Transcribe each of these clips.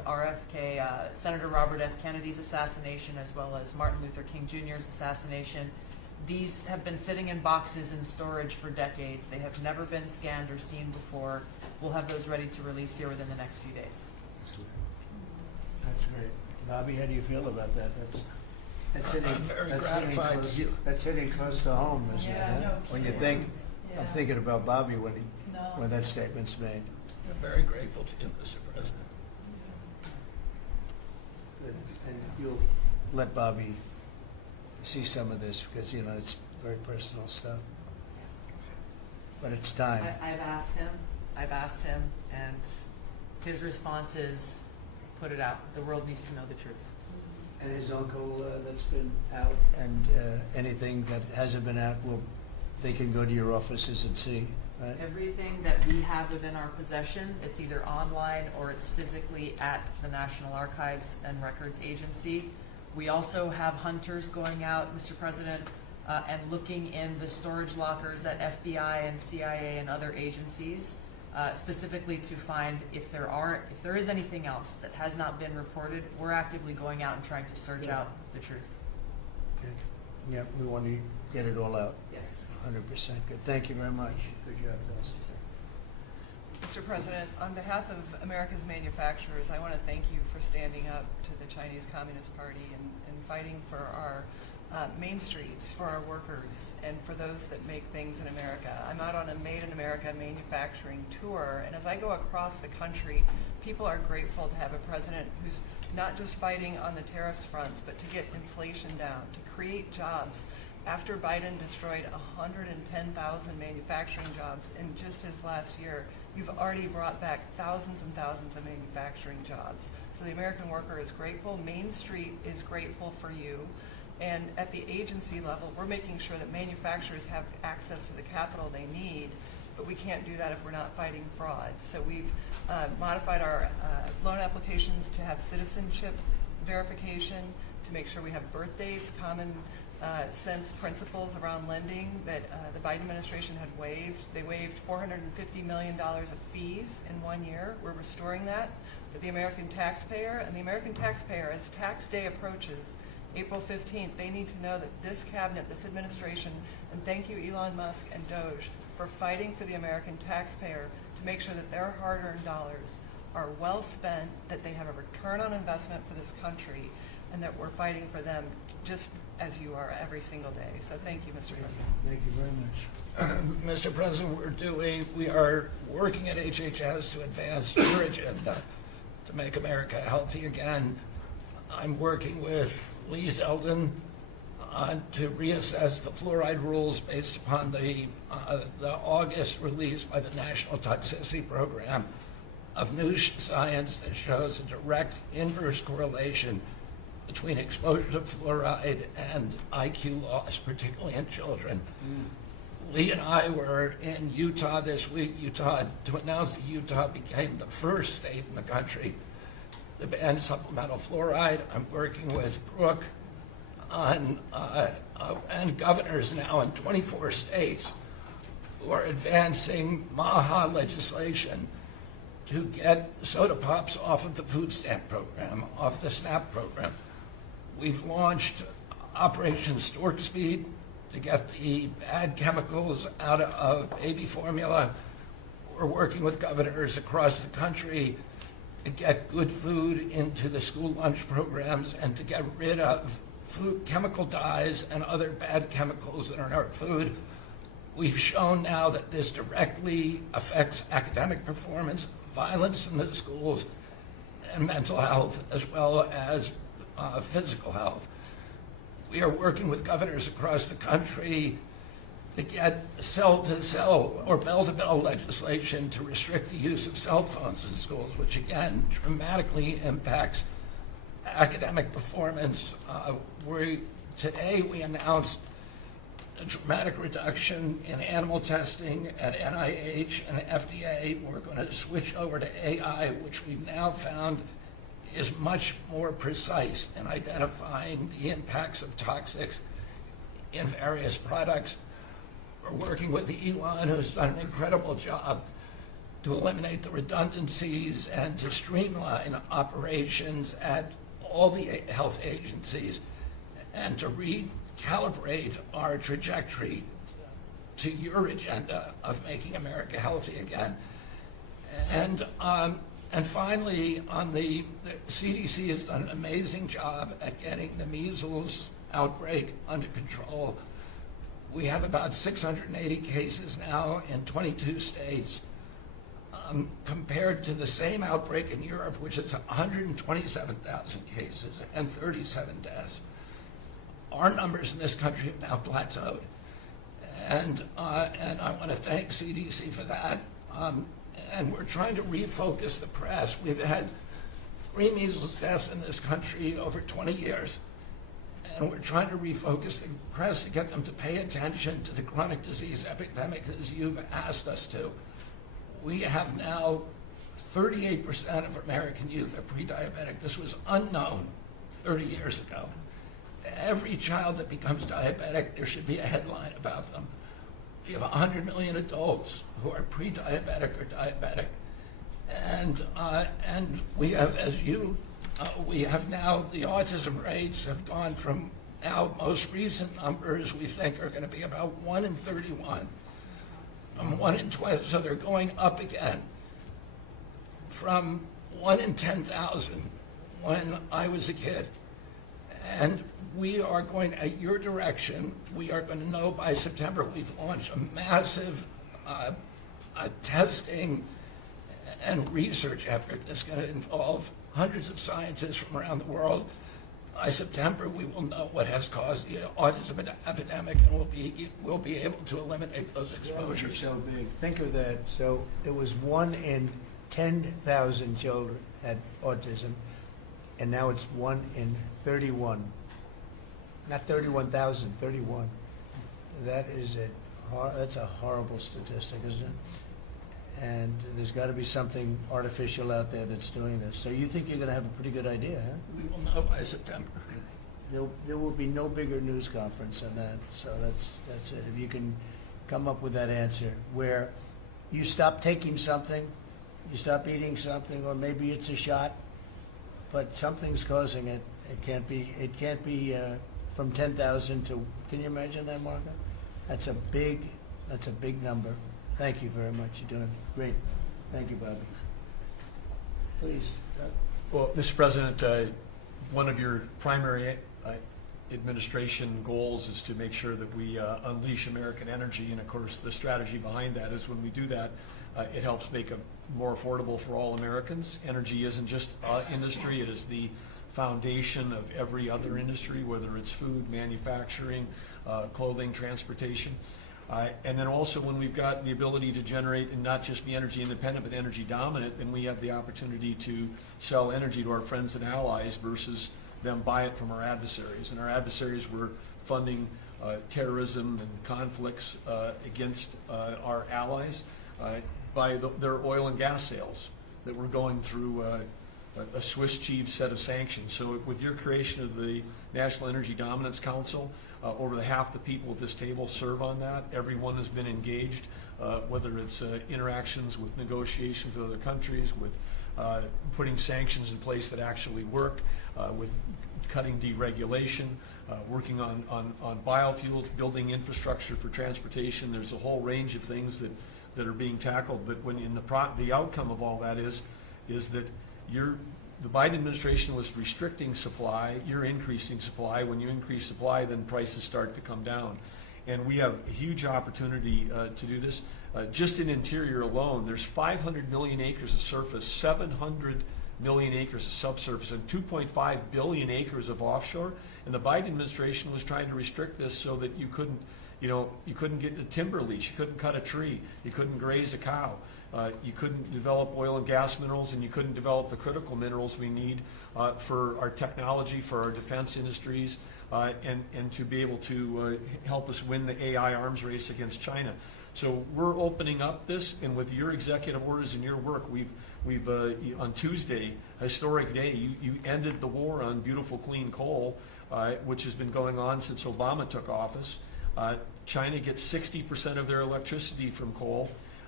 Senator Robert F. Kennedy's assassination, as well as Martin Luther King Jr.'s assassination. These have been sitting in boxes in storage for decades. They have never been scanned or seen before. We'll have those ready to release here within the next few days. That's great. Bobby, how do you feel about that? That's hitting, I'm very gratified. That's hitting close to home, isn't it? Yeah, no When you kidding. think, Yeah. I'm thinking about Bobby when No. that statement's made. I'm very grateful to you, Mr. President. And you'll let Bobby see some of this because, you know, it's very personal stuff. But it's time. I've asked him, and his response is, put it out. The world needs to know the truth. And his uncle that's been out, and anything that hasn't been out, they can go to your offices and see, right? Everything that we have within our possession, it's either online or it's physically at the National Archives and Records Agency. We also have hunters going out, Mr. President, and looking in the storage lockers at FBI and CIA and other agencies, specifically to find if there is anything else that has not been reported. We're actively going out and trying to search out the truth. Okay. Yeah, we want to get it all out. Yes. 100% good. Thank you very much. Good job, Dustin. Mr. President, on behalf of America's manufacturers, I want to thank you for standing up to the Chinese Communist Party and fighting for our main streets, for our workers, and for those that make things in America. I'm out on a Made in America manufacturing tour, and as I go across the country, people are grateful to have a president who's not just fighting on the tariffs fronts, but to get inflation down, to create jobs. After Biden destroyed 110,000 manufacturing jobs in just his last year, you've already brought back thousands and thousands of manufacturing jobs. So the American worker is grateful. Main Street is grateful for you. And at the agency level, we're making sure that manufacturers have access to the capital they need, but we can't do that if we're not fighting fraud. So we've modified our loan applications to have citizenship verification, to make sure we have birth dates, common sense principles around lending that the Biden administration had waived. They waived $450 million of fees in 1 year. We're restoring that for the American taxpayer. And the American taxpayer, as tax day approaches, April 15th, they need to know that this cabinet, this administration, and thank you Elon Musk and Doge for fighting for the American taxpayer to make sure that their hard-earned dollars are well spent, that they have a return on investment for this country, and that we're fighting for them just as you are every single day. So thank you, Mr. President. Thank you very much. Mr. President, we are working at HHS to advance your agenda to make America healthy again. I'm working with Lee Zeldin to reassess the fluoride rules based upon the August release by the National Toxicity Program of new science that shows a direct inverse correlation between exposure to fluoride and IQ loss, particularly in children. Lee and I were in Utah this week, to announce that Utah became the first state in the country to ban supplemental fluoride. I'm working with Brooke on, and governors now in 24 states who are advancing MAHA legislation to get soda pops off of the food stamp program, off the SNAP program. We've launched Operation Stork Speed to get the bad chemicals out of baby formula. We're working with governors across the country to get good food into the school lunch programs and to get rid of food chemical dyes and other bad chemicals that are in our food. We've shown now that this directly affects academic performance, violence in the schools, and mental health, as well as physical health. We are working with governors across the country to get cell-to-cell or bell-to-bell legislation to restrict the use of cell phones in schools, which again dramatically impacts academic performance. Today we announced a dramatic reduction in animal testing at NIH and FDA. We're going to switch over to AI, which we've now found is much more precise in identifying the impacts of toxics in various products. We're working with Elon, who's done an incredible job to eliminate the redundancies and to streamline operations at all the health agencies and to recalibrate our trajectory to your agenda of making America healthy again. And finally, on the CDC has done an amazing job at getting the measles outbreak under control. We have about 680 cases now in 22 states, compared to the same outbreak in Europe, which is 127,000 cases and 37 deaths. Our numbers in this country have now plateaued. And I want to thank CDC for that. And we're trying to refocus the press. We've had 3 measles deaths in this country over 20 years. And we're trying to refocus the press to get them to pay attention to the chronic disease epidemic as you've asked us to. We have now 38% of American youth are pre-diabetic. This was unknown 30 years ago. Every child that becomes diabetic, there should be a headline about them. We have 100 million adults who are pre-diabetic or diabetic. And we have, we have now, the autism rates have gone from now most recent numbers we think are going to be about 1 in 31, 1 in 20, so they're going up again from 1 in 10,000 when I was a kid. And we are going, at your direction, we are going to know by September. We've launched a massive testing and research effort that's going to involve hundreds of scientists from around the world. By September, we will know what has caused the autism epidemic, and we'll be able to eliminate those exposures. So big. Think of that. So it was 1 in 10,000 children had autism, and now it's 1 in 31. Not 31,000, 31. That's a horrible statistic, isn't it? And there's got to be something artificial out there that's doing this. So you think you're going to have a pretty good idea, huh? We will know by September. There will be no bigger news conference than that. So that's it. If you can come up with that answer where you stop taking something, you stop eating something, or maybe it's a shot, but something's causing it. It can't be from 10,000 to. Can you imagine that, Marco? That's a big number. Thank you very much. You're doing great. Thank you, Bobby. Please. Well, Mr. President, one of your primary administration goals is to make sure that we unleash American energy, and of course the strategy behind that is when we do that, it helps make it more affordable for all Americans. Energy isn't just industry, it is the foundation of every other industry, whether it's food, manufacturing, clothing, transportation. And then also when we've got the ability to generate and not just be energy independent but energy dominant, then we have the opportunity to sell energy to our friends and allies versus them buy it from our adversaries. And our adversaries were funding terrorism and conflicts against our allies by their oil and gas sales that were going through a Swiss cheese set of sanctions. So with your creation of the National Energy Dominance Council, over half the people at this table serve on that. Everyone has been engaged, whether it's interactions with negotiations with other countries, with putting sanctions in place that actually work, with cutting deregulation, working on biofuels, building infrastructure for transportation. There's a whole range of things that are being tackled. But when in the outcome of all that is that the Biden administration was restricting supply, you're increasing supply. When you increase supply, then prices start to come down. And we have a huge opportunity to do this. Just in interior alone, there's 500 million acres of surface, 700 million acres of subsurface, and 2.5 billion acres of offshore. And the Biden administration was trying to restrict this so that you couldn't get a timber lease, you couldn't cut a tree, you couldn't graze a cow. You couldn't develop oil and gas minerals, and you couldn't develop the critical minerals we need for our technology, for our defense industries, and to be able to help us win the AI arms race against China. So we're opening up this, and with your executive orders and your work, we've on Tuesday, historic day, you ended the war on beautiful clean coal, which has been going on since Obama took office. China gets 60% of their electricity from coal.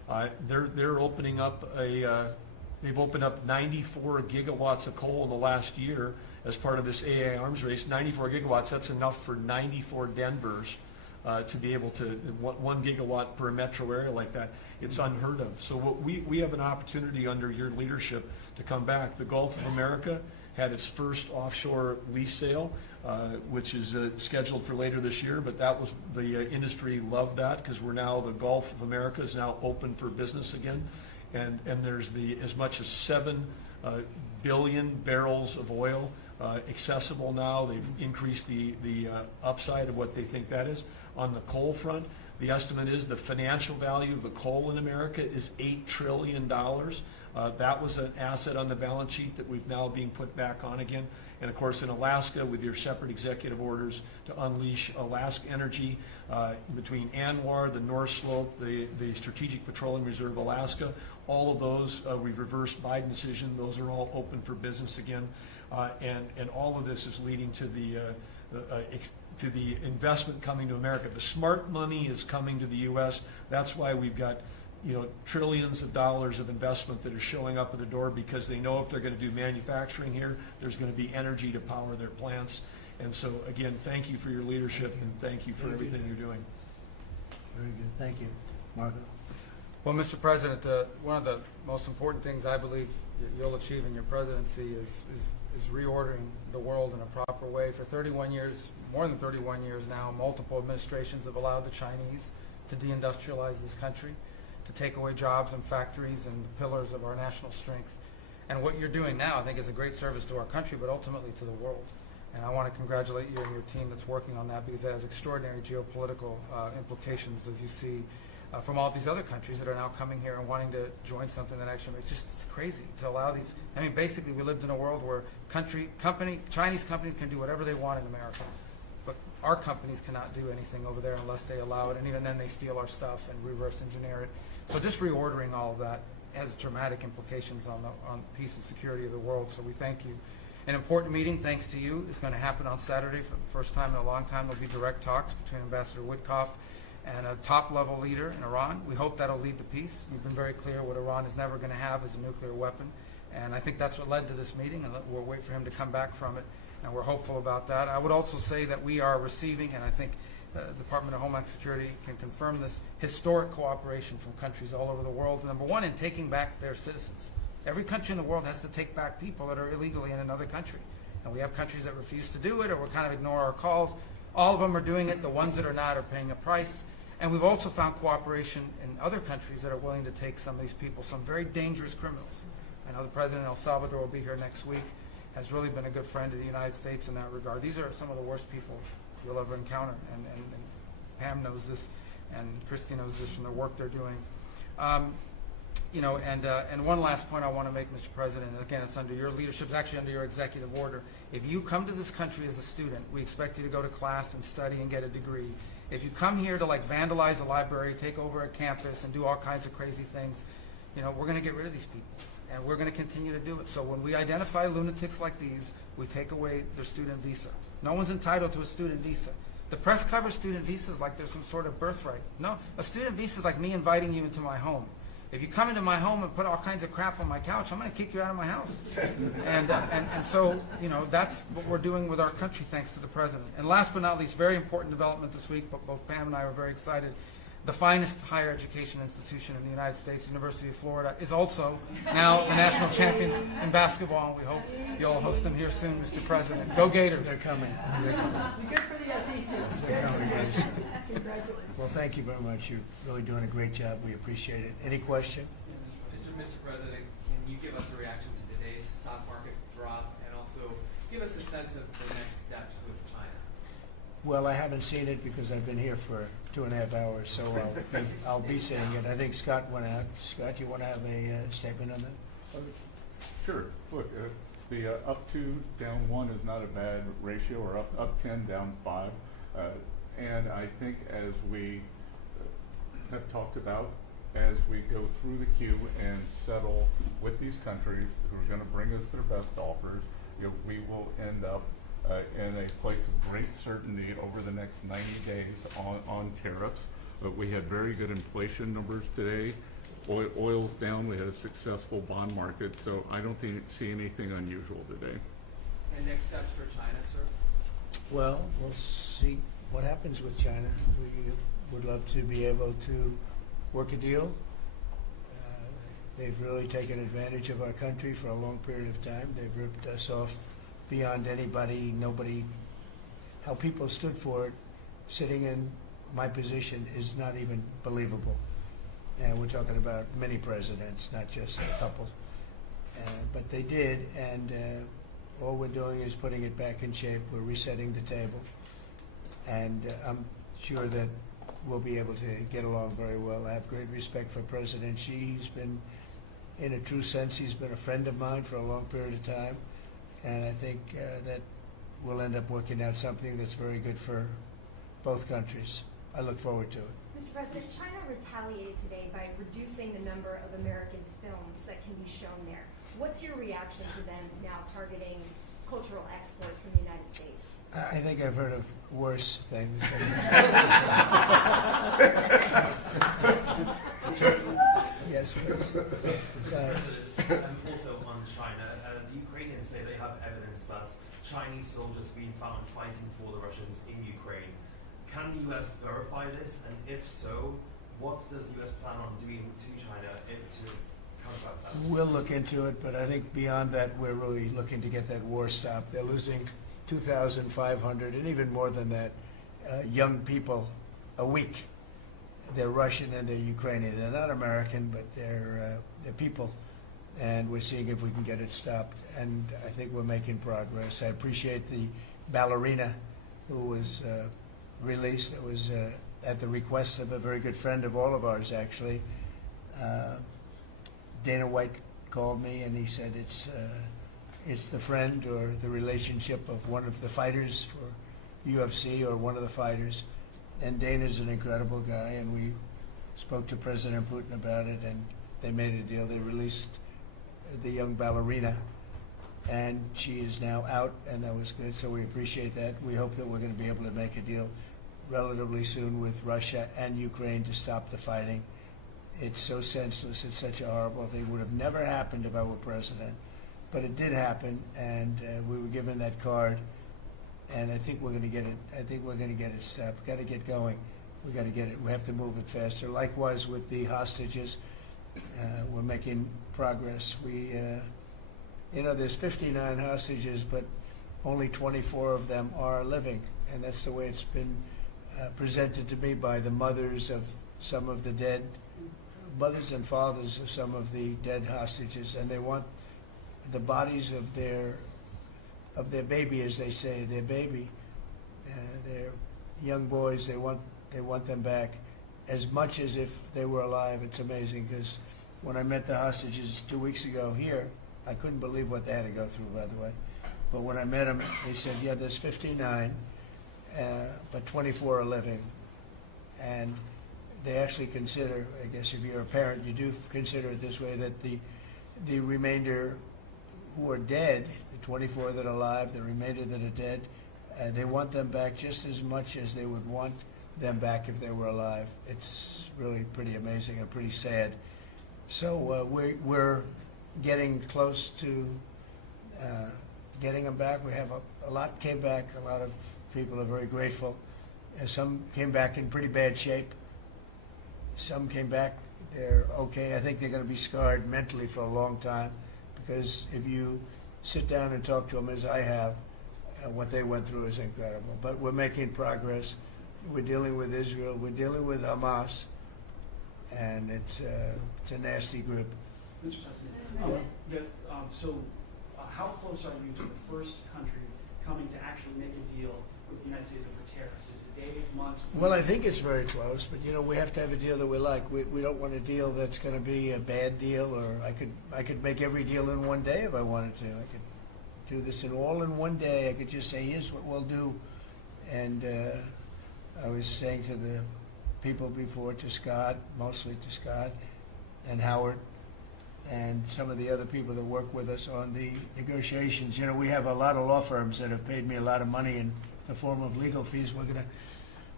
They're opening up they've opened up 94 gigawatts of coal in the last year as part of this AA arms race. 94 gigawatts, that's enough for 94 Denvers to be able to, 1 gigawatt per metro area like that. It's unheard of. So we have an opportunity under your leadership to come back. The Gulf of America had its first offshore lease sale, which is scheduled for later this year, but that was, the industry loved that because we're now, the Gulf of America is now open for business again. And there's as much as 7 billion barrels of oil accessible now. They've increased the upside of what they think that is. On the coal front, the estimate is the financial value of the coal in America is $8 trillion. That was an asset on the balance sheet that we've now being put back on again. And of course in Alaska, with your separate executive orders to unleash Alaska energy between ANWR, the North Slope, the Strategic Petroleum Reserve Alaska, all of those, we've reversed Biden decision. Those are all open for business again. And all of this is leading to the investment coming to America. The smart money is coming to the U.S. That's why we've got, trillions of dollars of investment that are showing up at the door, because they know if they're going to do manufacturing here, there's going to be energy to power their plants. And so, again, thank you for your leadership and thank you for everything you're doing. Very good. Thank you. Marco? Well, Mr. President, one of the most important things I believe you'll achieve in your presidency is reordering the world in a proper way. For 31 years, more than 31 years now, multiple administrations have allowed the Chinese to deindustrialize this country, to take away jobs and factories and the pillars of our national strength. And what you're doing now, I think, is a great service to our country, but ultimately to the world. And I want to congratulate you and your team that's working on that, because it has extraordinary geopolitical implications, as you see, from all these other countries that are now coming here and wanting to join something that actually makes it's crazy to allow these. I mean, basically, we lived in a world where Chinese companies can do whatever they want in America, but our companies cannot do anything over there unless they allow it, and even then they steal our stuff and reverse engineer it. So just reordering all of that has dramatic implications on peace and security of the world, so we thank you. An important meeting, thanks to you, is going to happen on Saturday for the first time in a long time. There'll be direct talks between Ambassador Witkoff and a top-level leader in Iran. We hope that'll lead to peace. We've been very clear what Iran is never going to have is a nuclear weapon, and I think that's what led to this meeting, and we'll wait for him to come back from it, and we're hopeful about that. I would also say that we are receiving, and I think the Department of Homeland Security can confirm this, historic cooperation from countries all over the world. Number one, in taking back their citizens. Every country in the world has to take back people that are illegally in another country. And we have countries that refuse to do it, or will kind of ignore our calls. All of them are doing it. The ones that are not are paying a price. And we've also found cooperation in other countries that are willing to take some of these people, some very dangerous criminals. I know the President of El Salvador will be here next week, has really been a good friend of the United States in that regard. These are some of the worst people you'll ever encounter, and Pam knows this, and Christy knows this from the work they're doing. And one last point I want to make, Mr. President, and again, it's under your leadership, it's actually under your executive order. If you come to this country as a student, we expect you to go to class and study and get a degree. If you come here to vandalize a library, take over a campus, and do all kinds of crazy things, we're going to get rid of these people, and we're going to continue to do it. So when we identify lunatics like these, we take away their student visa. No one's entitled to a student visa. The press covers student visas like there's some sort of birthright. No, a student visa is like me inviting you into my home. If you come into my home and put all kinds of crap on my couch, I'm going to kick you out of my house. And so, that's what we're doing with our country, thanks to the President. And last but not least, very important development this week, but both Pam and I were very excited. The finest higher education institution in the United States, University of Florida, is also now the national champions in basketball, and we hope you'll host them here soon, Mr. President. Go Gators. They're coming. Good for the SEC. They're coming, guys. Congratulations. Well, thank you very much. You're really doing a great job. We appreciate it. Any question? Mr. President, can you give us a reaction to today's stock market drop, and also give us a sense of the next steps with China? Well, I haven't seen it because I've been here for 2.5 hours, so I'll be seeing it. I think Scott went out. Scott, you want to have a statement on that? Sure. Look, the up 2, down 1 is not a bad ratio, or up 10, down 5. And I think, as we have talked about, as we go through the queue and settle with these countries who are going to bring us their best offers, we will end up in a place of great certainty over the next 90 days on tariffs. But we had very good inflation numbers today. Oil's down. We had a successful bond market, so I don't see anything unusual today. And next steps for China, sir? Well, we'll see what happens with China. We would love to be able to work a deal. They've really taken advantage of our country for a long period of time. They've ripped us off beyond nobody. How people stood for it, sitting in my position, is not even believable. And we're talking about many presidents, not just a couple. But they did, and all we're doing is putting it back in shape. We're resetting the table. And I'm sure that we'll be able to get along very well. I have great respect for President Xi. He's been, in a true sense, he's been a friend of mine for a long period of time. And I think that we'll end up working out something that's very good for both countries. I look forward to it. Mr. President, China retaliated today by reducing the number of American films that can be shown there. What's your reaction to them now targeting cultural exports from the United States? I think I've heard of worse things. Yes, please. Also on China, the Ukrainians say they have evidence that Chinese soldiers have been found fighting for the Russians in Ukraine. Can the U.S. verify this? And if so, what does the U.S. plan on doing to China to combat that? We'll look into it, but I think beyond that, we're really looking to get that war stopped. They're losing 2,500 and even more than that young people a week. They're Russian and they're Ukrainian. They're not American, but they're people. And we're seeing if we can get it stopped. And I think we're making progress. I appreciate the ballerina who was released. It was at the request of a very good friend of all of ours, actually. Dana White called me and he said it's the friend or the relationship of one of the fighters for UFC or one of the fighters. And Dana's an incredible guy, and we spoke to President Putin about it, and they made a deal. They released the young ballerina, and she is now out, and that was good, so we appreciate that. We hope that we're going to be able to make a deal relatively soon with Russia and Ukraine to stop the fighting. It's so senseless. It's such a horrible thing. It would have never happened if I were president, but it did happen, and we were given that card. And I think we're going to get it. I think we're going to get it stopped. We've got to get going. We got to get it. We have to move it faster. Likewise with the hostages, we're making progress. There's 59 hostages, but only 24 of them are living, and that's the way it's been presented to me by the mothers of some of the dead, mothers and fathers of some of the dead hostages, and they want the bodies of their baby, as they say, their baby, their young boys. They want them back as much as if they were alive. It's amazing, because when I met the hostages 2 weeks ago here, I couldn't believe what they had to go through, by the way. But when I met them, they said, yeah, there's 59, but 24 are living. And they actually consider, I guess if you're a parent, you do consider it this way, that the remainder who are dead, the 24 that are alive, the remainder that are dead, they want them back just as much as they would want them back if they were alive. It's really pretty amazing and pretty sad. So we're getting close to getting them back. We have a lot came back. A lot of people are very grateful. Some came back in pretty bad shape. Some came back, they're okay. I think they're going to be scarred mentally for a long time, because if you sit down and talk to them, as I have, what they went through is incredible. But we're making progress. We're dealing with Israel. We're dealing with Hamas, and it's a nasty group. Mr. President, how close are you to the first country coming to actually make a deal with the United States over tariffs? Is it days, months? Well, I think it's very close, but we have to have a deal that we like. We don't want a deal that's going to be a bad deal, or I could make every deal in one day if I wanted to. I could do this all in one day. I could just say, here's what we'll do. And I was saying to the people before, to Scott, mostly to Scott and Howard, and some of the other people that work with us on the negotiations. We have a lot of law firms that have paid me a lot of money in the form of legal fees. We're going to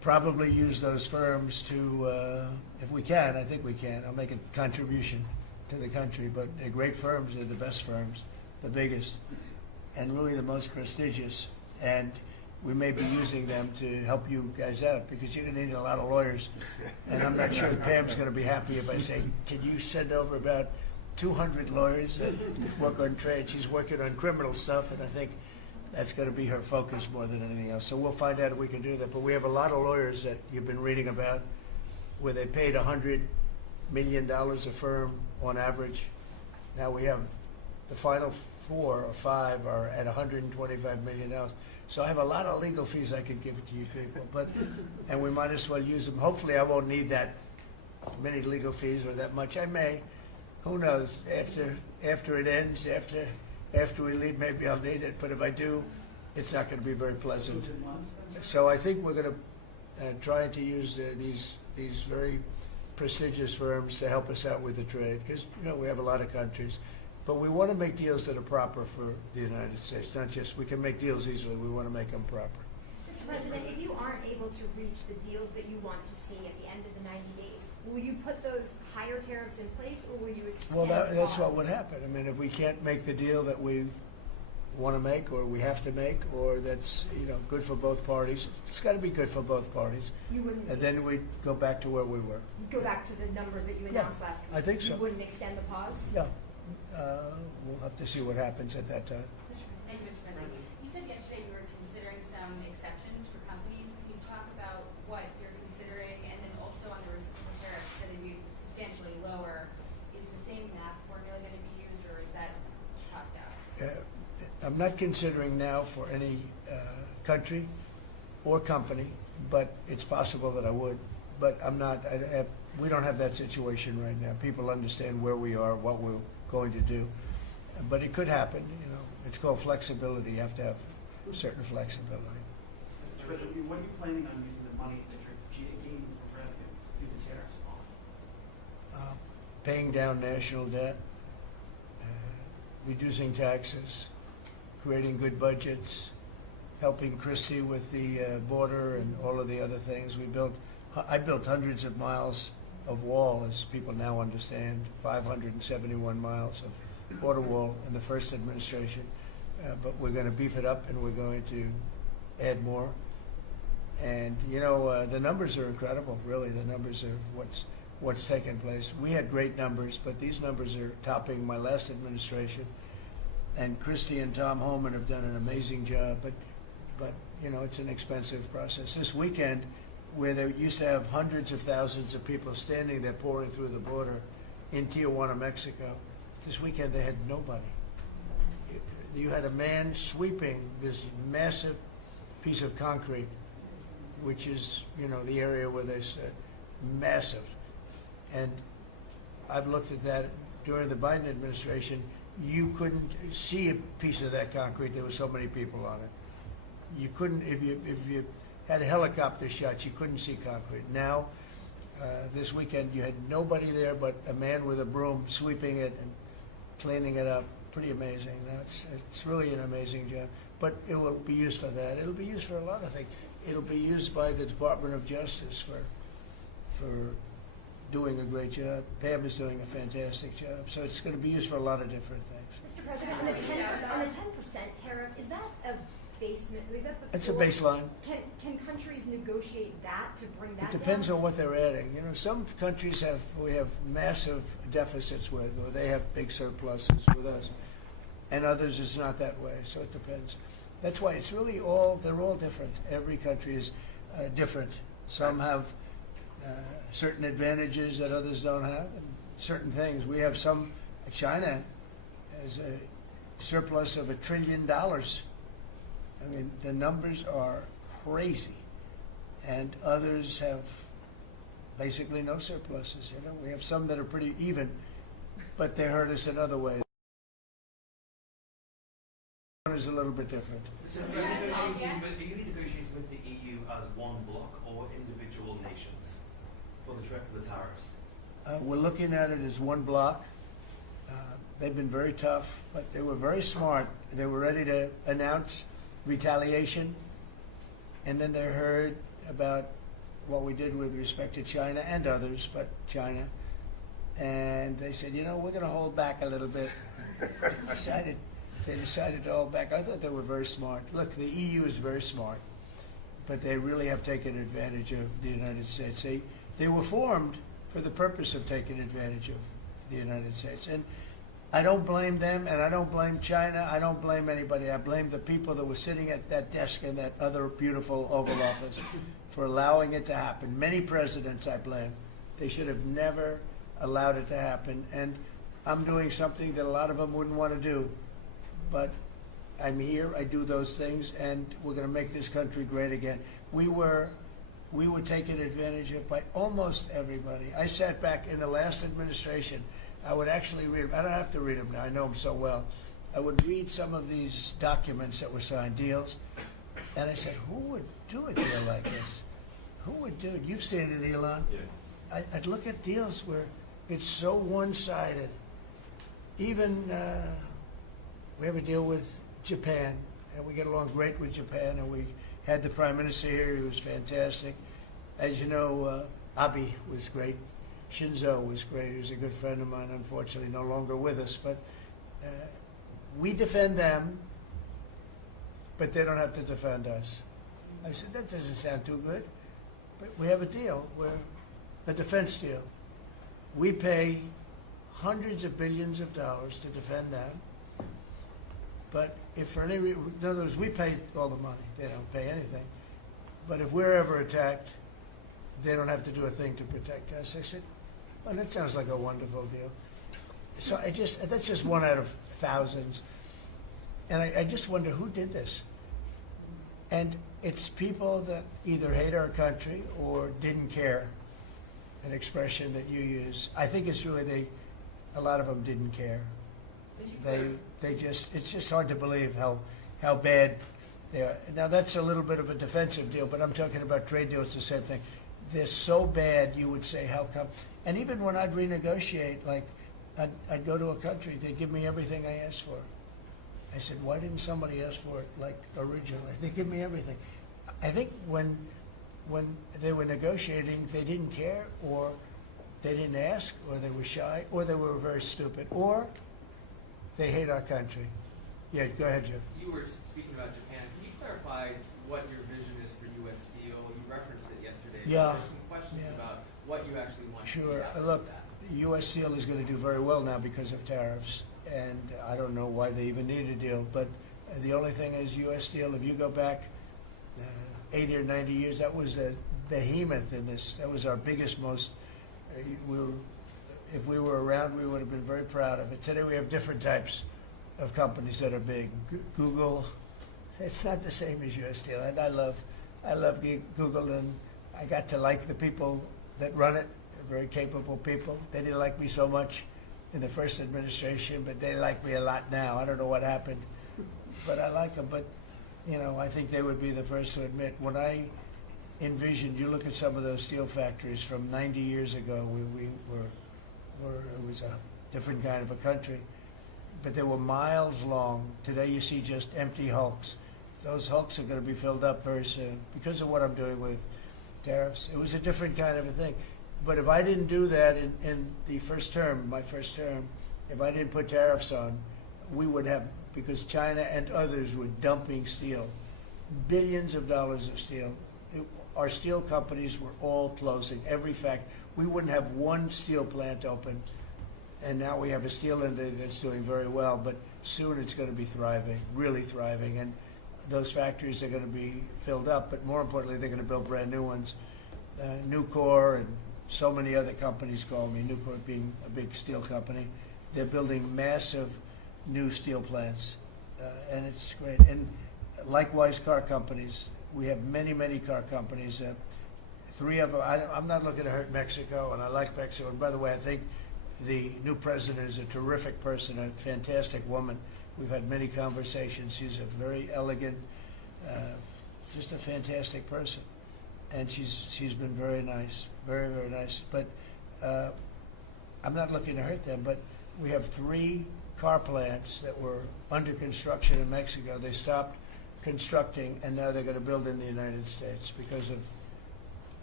probably use those firms to, if we can, I think we can. I'll make a contribution to the country, but they're great firms. They're the best firms, the biggest, and really the most prestigious. And we may be using them to help you guys out because you're going to need a lot of lawyers. And I'm not sure Pam's going to be happy if I say, can you send over about 200 lawyers that work on trade? She's working on criminal stuff, and I think that's going to be her focus more than anything else. So we'll find out if we can do that. But we have a lot of lawyers that you've been reading about where they paid $100 million a firm on average. Now we have the final 4 or 5 are at $125 million. So I have a lot of legal fees I could give to you people, and we might as well use them. Hopefully I won't need that many legal fees or that much. I may, who knows, after it ends, after we leave, maybe I'll need it, but if I do, it's not going to be very pleasant. So I think we're going to try to use these very prestigious firms to help us out with the trade, because we have a lot of countries. But we want to make deals that are proper for the United States, not just, we can make deals easily, we want to make them proper. Mr. President, if you aren't able to reach the deals that you want to see at the end of the 90 days, will you put those higher tariffs in place, or will you extend Well, that's what pause? would happen. I mean, if we can't make the deal that we want to make, or we have to make, or that's good for both parties, it's got to be good for both parties. You wouldn't. And then we'd go back to where we were. Go back to the numbers that you announced last week. I think so. You wouldn't extend the pause. Yeah, we'll have to see what happens at that time. Thank you, Mr. President. You said yesterday you were considering some exceptions for companies. Can you talk about what you're considering, and then also on the reciprocal tariffs that would be substantially lower? Is the same math formula going to be used, or is that tossed out? I'm not considering now for any country or company, but it's possible that I would. But I'm not. We don't have that situation right now. People understand where we are, what we're going to do. But it could happen. It's called flexibility. You have to have certain flexibility. Mr. President, what are you planning on using the money that you're gaining from revenue through the tariffs on? Paying down national debt, reducing taxes, creating good budgets, helping Christie with the border and all of the other things. I built hundreds of miles of wall, as people now understand, 571 miles of border wall in the first administration. But we're going to beef it up, and we're going to add more. And the numbers are incredible. Really, the numbers are what's taken place. We had great numbers, but these numbers are topping my last administration. And Christie and Tom Homan have done an amazing job. But it's an expensive process. This weekend, where they used to have hundreds of thousands of people standing there pouring through the border in Tijuana, Mexico, this weekend they had nobody. You had a man sweeping this massive piece of concrete, which is, the area where they said massive. And I've looked at that during the Biden administration. You couldn't see a piece of that concrete. There were so many people on it. You couldn't, if you had helicopter shots, you couldn't see concrete. Now, this weekend, you had nobody there but a man with a broom sweeping it and cleaning it up. Pretty amazing. Now, it's really an amazing job. But it will be used for that. It'll be used for a lot of things. It'll be used by the Department of Justice for doing a great job. Pam is doing a fantastic job. So it's going to be used for a lot of different things. Mr. President, on a 10% tariff, is that a basement? Is that the It's a floor? baseline. Can countries negotiate that to bring that It depends down? on what they're adding. Some countries we have massive deficits with, or they have big surpluses with us, and others it's not that way. So it depends. That's why it's really they're all different. Every country is different. Some have certain advantages that others don't have, and certain things. We have some. China has a surplus of $1 trillion. I mean, the numbers are crazy, and others have basically no surpluses. We have some that are pretty even, but they hurt us in other ways. One is a little bit different. So, are you negotiating with the EU as one bloc or individual nations for the tariffs? We're looking at it as one block. They've been very tough, but they were very smart. They were ready to announce retaliation, and then they heard about what we did with respect to China and others, but China. And they said, we're going to hold back a little bit. They decided to hold back. I thought they were very smart. Look, the EU is very smart, but they really have taken advantage of the United States. They were formed for the purpose of taking advantage of the United States. And I don't blame them, and I don't blame China. I don't blame anybody. I blame the people that were sitting at that desk in that other beautiful Oval Office for allowing it to happen. Many presidents I blame. They should have never allowed it to happen. And I'm doing something that a lot of them wouldn't want to do. But I'm here, I do those things, and we're going to make this country great again. We were taken advantage of by almost everybody. I sat back in the last administration. I would actually read them. I don't have to read them now. I know them so well. I would read some of these documents that were signed, deals, and I said, who would do a deal like this? Who would do it? You've seen it, Elon. Yeah. I'd look at deals where it's so one-sided. Even we have a deal with Japan, and we get along great with Japan, and we had the Prime Minister here. He was fantastic. As you know, Abe was great. Shinzo was great. He was a good friend of mine, unfortunately no longer with us. But we defend them, but they don't have to defend us. I said, that doesn't sound too good. But we have a deal, a defense deal. We pay hundreds of billions of dollars to defend them. But if for any reason, in other words, we pay all the money. They don't pay anything. But if we're ever attacked, they don't have to do a thing to protect us. I said, oh, that sounds like a wonderful deal. So that's just one out of thousands. And I just wonder who did this. And it's people that either hate our country or didn't care, an expression that you use. I think it's really a lot of them didn't care. It's just hard to believe how bad they are. Now that's a little bit of a defensive deal, but I'm talking about trade deals, the same thing. They're so bad, you would say, how come? And even when I'd renegotiate, like I'd go to a country, they'd give me everything I asked for. I said, why didn't somebody ask for it like originally? They give me everything. I think when they were negotiating, they didn't care, or they didn't ask, or they were shy, or they were very stupid, or they hate our country. Yeah, go ahead, Jeff. You were speaking about Japan. Can you clarify what your vision is for U.S. Steel? You referenced it yesterday. Yeah. There's some questions about what you actually want to see Sure. out of Look, that. U.S. Steel is going to do very well now because of tariffs, and I don't know why they even need a deal. But the only thing is, U.S. Steel, if you go back 80 or 90 years, that was a behemoth in this. That was our biggest, most. If we were around, we would have been very proud of it. Today we have different types of companies that are big. Google, it's not the same as U.S. Steel. And I love Google, and I got to like the people that run it. They're very capable people. They didn't like me so much in the first administration, but they like me a lot now. I don't know what happened, but I like them. But, I think they would be the first to admit, when I envisioned, you look at some of those steel factories from 90 years ago, it was a different kind of a country, but they were miles long. Today you see just empty hulks. Those hulks are going to be filled up very soon because of what I'm doing with tariffs. It was a different kind of a thing. But if I didn't do that in the first term, my first term, if I didn't put tariffs on, we would have, because China and others were dumping steel, billions of dollars of steel. Our steel companies were all closing, every factory. We wouldn't have one steel plant open, and now we have a steel industry that's doing very well, but soon it's going to be thriving, really thriving, and those factories are going to be filled up, but more importantly, they're going to build brand new ones. Nucor and so many other companies call me, Nucor being a big steel company. They're building massive new steel plants, and it's great. And likewise, car companies. We have many, many car companies. 3 of them, I'm not looking to hurt Mexico, and I like Mexico. And by the way, I think the new president is a terrific person, a fantastic woman. We've had many conversations. She's a very elegant, just a fantastic person. And she's been very nice, very, very nice. But I'm not looking to hurt them, but we have 3 car plants that were under construction in Mexico. They stopped constructing, and now they're going to build in the United States because of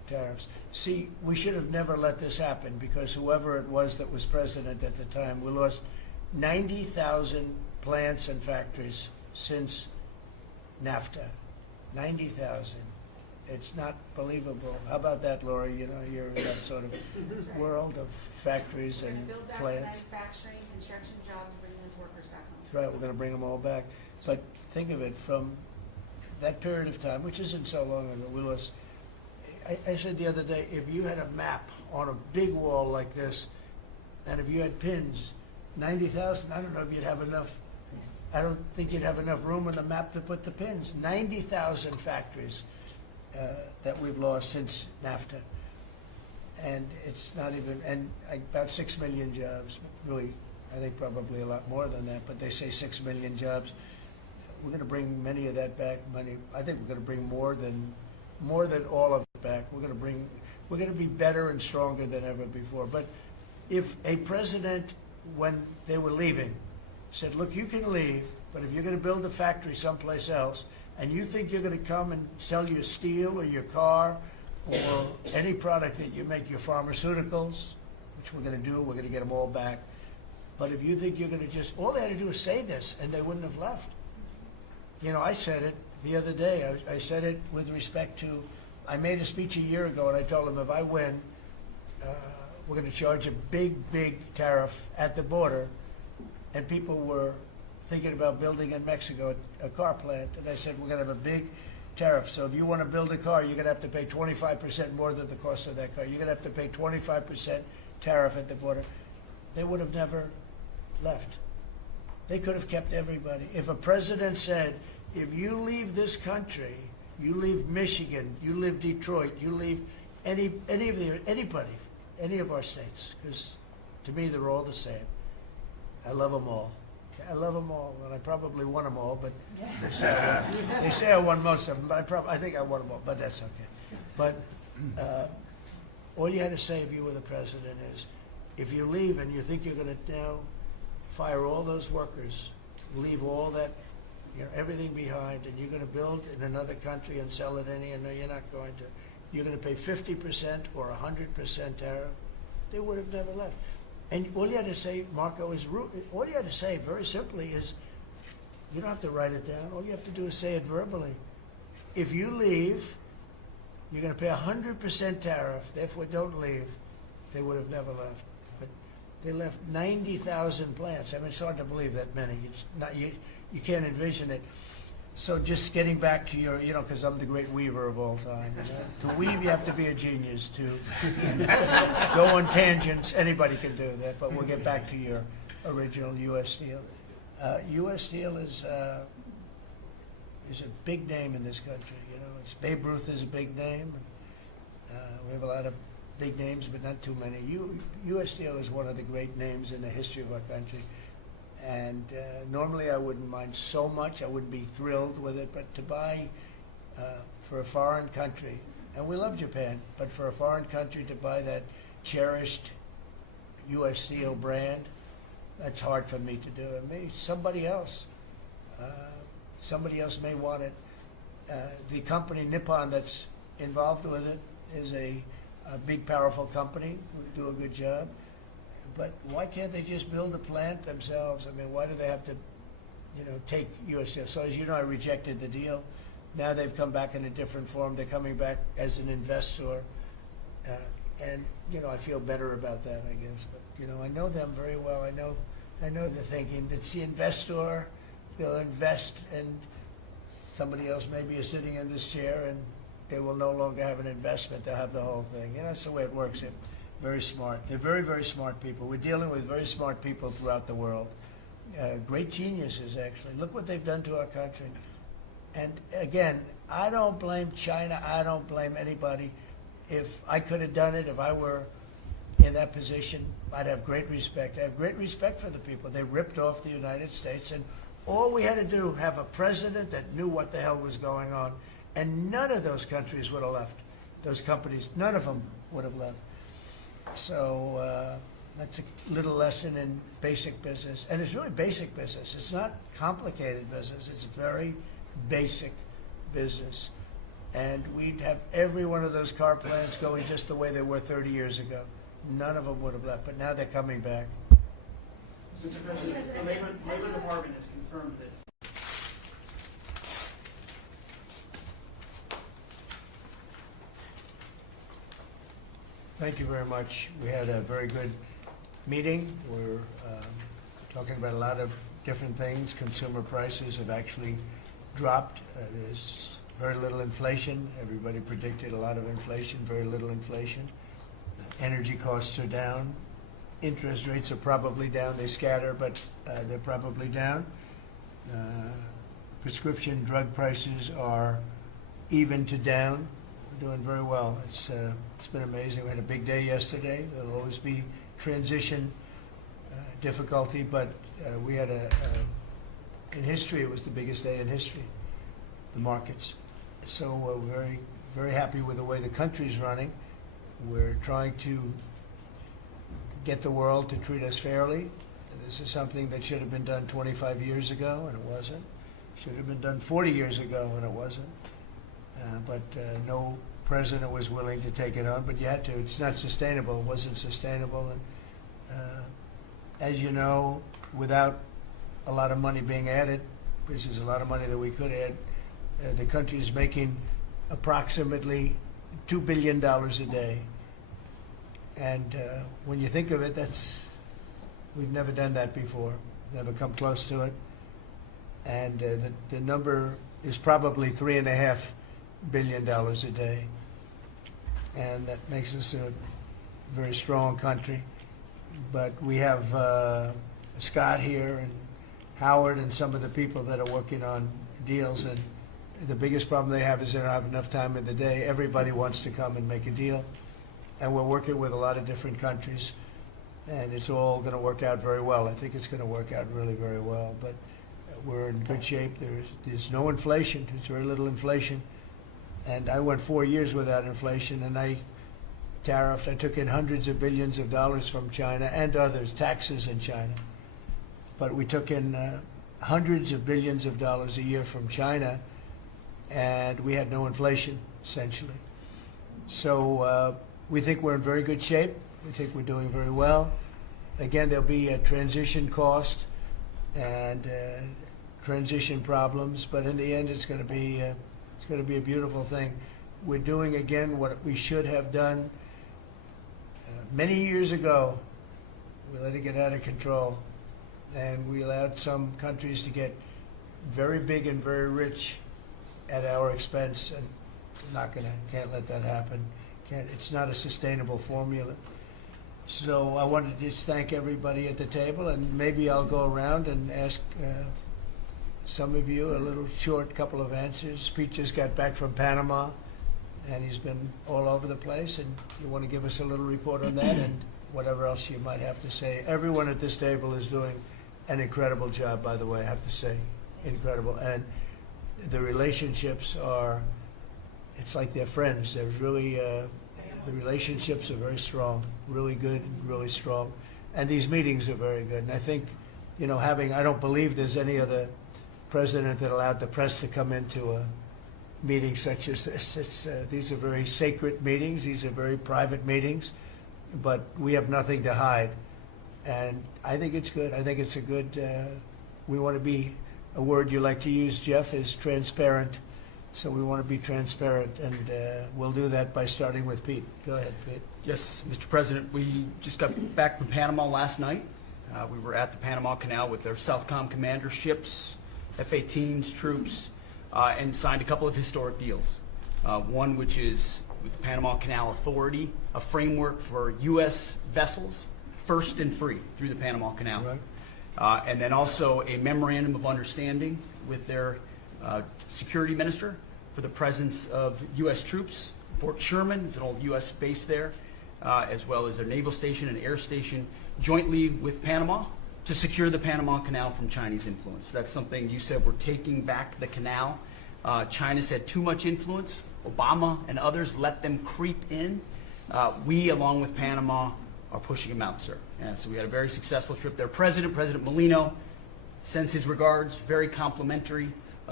tariffs. See, we should have never let this happen because whoever it was that was president at the time, we lost 90,000 plants and factories since NAFTA. 90,000. It's not believable. How about that, Laura? You know, you're in that sort of world of factories We're and gonna build back the plants. manufacturing, construction jobs, and bring those workers back home. That's right, we're going to bring them all back. But think of it, from that period of time, which isn't so long ago, we lost. I said the other day, if you had a map on a big wall like this, and if you had pins, 90,000, I don't know if you'd have enough. I don't think you'd have enough room on the map to put the pins. 90,000 factories that we've lost since NAFTA. And it's not even, and about 6 million jobs. Really, I think probably a lot more than that, but they say 6 million jobs. We're going to bring many of that back. I think we're going to bring more than all of it back. We're going to be better and stronger than ever before. But if a president, when they were leaving, said, look, you can leave, but if you're going to build a factory someplace else, and you think you're going to come and sell your steel or your car or any product that you make, your pharmaceuticals, which we're going to do, we're going to get them all back. But if you think you're going to just, all they had to do is say this, and they wouldn't have left. You know, I said it the other day. I said it with respect to, I made a speech a year ago, and I told them if I win, we're going to charge a big, big tariff at the border. And people were thinking about building in Mexico a car plant. And I said, we're going to have a big tariff. So if you want to build a car, you're going to have to pay 25% more than the cost of that car. You're going to have to pay 25% tariff at the border. They would have never left. They could have kept everybody. If a president said, if you leave this country, you leave Michigan, you leave Detroit, you leave anybody, any of our states, because to me they're all the same. I love them all. I love them all, and I probably won them all, but they say I won most of them, but I think I won them all, but that's okay. But all you had to say if you were the president is, if you leave and you think you're going to now fire all those workers, leave all that, you know, everything behind, and you're going to build in another country and sell it any, and no, you're not going to. You're going to pay 50% or 100% tariff. They would have never left. And all you had to say, Marco, is all you had to say very simply is, you don't have to write it down. All you have to do is say it verbally. If you leave, you're going to pay 100% tariff. Therefore, don't leave. They would have never left. But they left 90,000 plants. I mean, it's hard to believe that many. It's not you can't envision it. So just getting back to your, you know, because I'm the great weaver of all time. You know? To weave, you have to be a genius. To go on tangents, anybody can do that. But we'll get back to your original U.S. Steel. U.S. Steel is a big name in this country. You know, Babe Ruth is a big name. We have a lot of big names, but not too many. U.S. Steel is one of the great names in the history of our country. And normally I wouldn't mind so much. I wouldn't be thrilled with it. But to buy for a foreign country, and we love Japan, but for a foreign country to buy that cherished U.S. Steel brand, that's hard for me to do. And maybe somebody else may want it. The company Nippon that's involved with it is a big, powerful company who do a good job. But why can't they just build a plant themselves? I mean, why do they have to, you know, take U.S. Steel? So as you know, I rejected the deal. Now they've come back in a different form. They're coming back as an investor. And, you know, I feel better about that, I guess. But, you know, I know them very well. I know the thinking. It's the investor. They'll invest, and somebody else maybe is sitting in this chair, and they will no longer have an investment. They'll have the whole thing. You know, that's the way it works. Very smart. They're very, very smart people. We're dealing with very smart people throughout the world. Great geniuses, actually. Look what they've done to our country. And again, I don't blame China. I don't blame anybody. If I could have done it, if I were in that position, I'd have great respect. I have great respect for the people. They ripped off the United States, and all we had to do, have a president that knew what the hell was going on. And none of those countries would have left. Those companies, none of them would have left. So that's a little lesson in basic business. And it's really basic business. It's not complicated business. It's very basic business. and we'd have every one of those car plants going just the way they were 30 years ago. None of them would have left, but now they're coming back. Mr. President, the Labor Department has confirmed that Thank you very much. We had a very good meeting. We're talking about a lot of different things. Consumer prices have actually dropped. There's very little inflation. Everybody predicted a lot of inflation, very little inflation. Energy costs are down. Interest rates are probably down. They scatter, but they're probably down. Prescription drug prices are even to down. We're doing very well. It's been amazing. We had a big day yesterday. There'll always be transition difficulty, but we had in history, it was the biggest day in history, the markets. So we're very, very happy with the way the country's running. We're trying to get the world to treat us fairly. This is something that should have been done 25 years ago, and it wasn't. Should have been done 40 years ago, and it wasn't. But no president was willing to take it on, but you had to. It's not sustainable. It wasn't sustainable. And as you know, without a lot of money being added, which is a lot of money that we could add, the country is making approximately $2 billion a day. And when you think of it, we've never done that before, never come close to it. And the number is probably $3.5 billion a day. And that makes us a very strong country. But we have Scott here and Howard and some of the people that are working on deals. And the biggest problem they have is they don't have enough time in the day. Everybody wants to come and make a deal. And we're working with a lot of different countries. And it's all going to work out very well. I think it's going to work out really very well. But we're in good shape. There's no inflation. There's very little inflation. And I went 4 years without inflation, and I took in hundreds of billions of dollars from China and others, taxes in China. But we took in hundreds of billions of dollars a year from China, and we had no inflation, essentially. So we think we're in very good shape. We think we're doing very well. Again, there'll be a transition cost and transition problems, but in the end, it's going to be a beautiful thing. We're doing again what we should have done many years ago. We let it get out of control, and we allowed some countries to get very big and very rich at our expense, and can't let that happen. It's not a sustainable formula. So I wanted to just thank everybody at the table, and maybe I'll go around and ask some of you a little short couple of answers. Pete just got back from Panama, and he's been all over the place, and you want to give us a little report on that and whatever else you might have to say. Everyone at this table is doing an incredible job, by the way, I have to say. Incredible. And the relationships it's like they're friends. They're really, the relationships are very strong, really good, really strong. And these meetings are very good. And I think, I don't believe there's any other president that allowed the press to come into a meeting such as this. These are very sacred meetings. These are very private meetings, but we have nothing to hide. And I think it's good. I think it's a good, we want to be, a word you like to use, Jeff, is transparent. So we want to be transparent, and we'll do that by starting with Pete. Go ahead, Pete. Yes, Mr. President, we just got back from Panama last night. We were at the Panama Canal with their Southcom commander ships, F-18s, troops, and signed a couple of historic deals. One which is with the Panama Canal Authority, a framework for U.S. vessels, first and free through the Panama Canal. Right. And then also a memorandum of understanding with their security minister for the presence of U.S. troops. Fort Sherman is an old U.S. base there, as well as their naval station and air station, jointly with Panama, to secure the Panama Canal from Chinese influence. That's something you said, we're taking back the canal. China's had too much influence. Obama and others let them creep in. We, along with Panama, are pushing them out, sir. And so we had a very successful trip there. President Molino sends his regards, very complimentary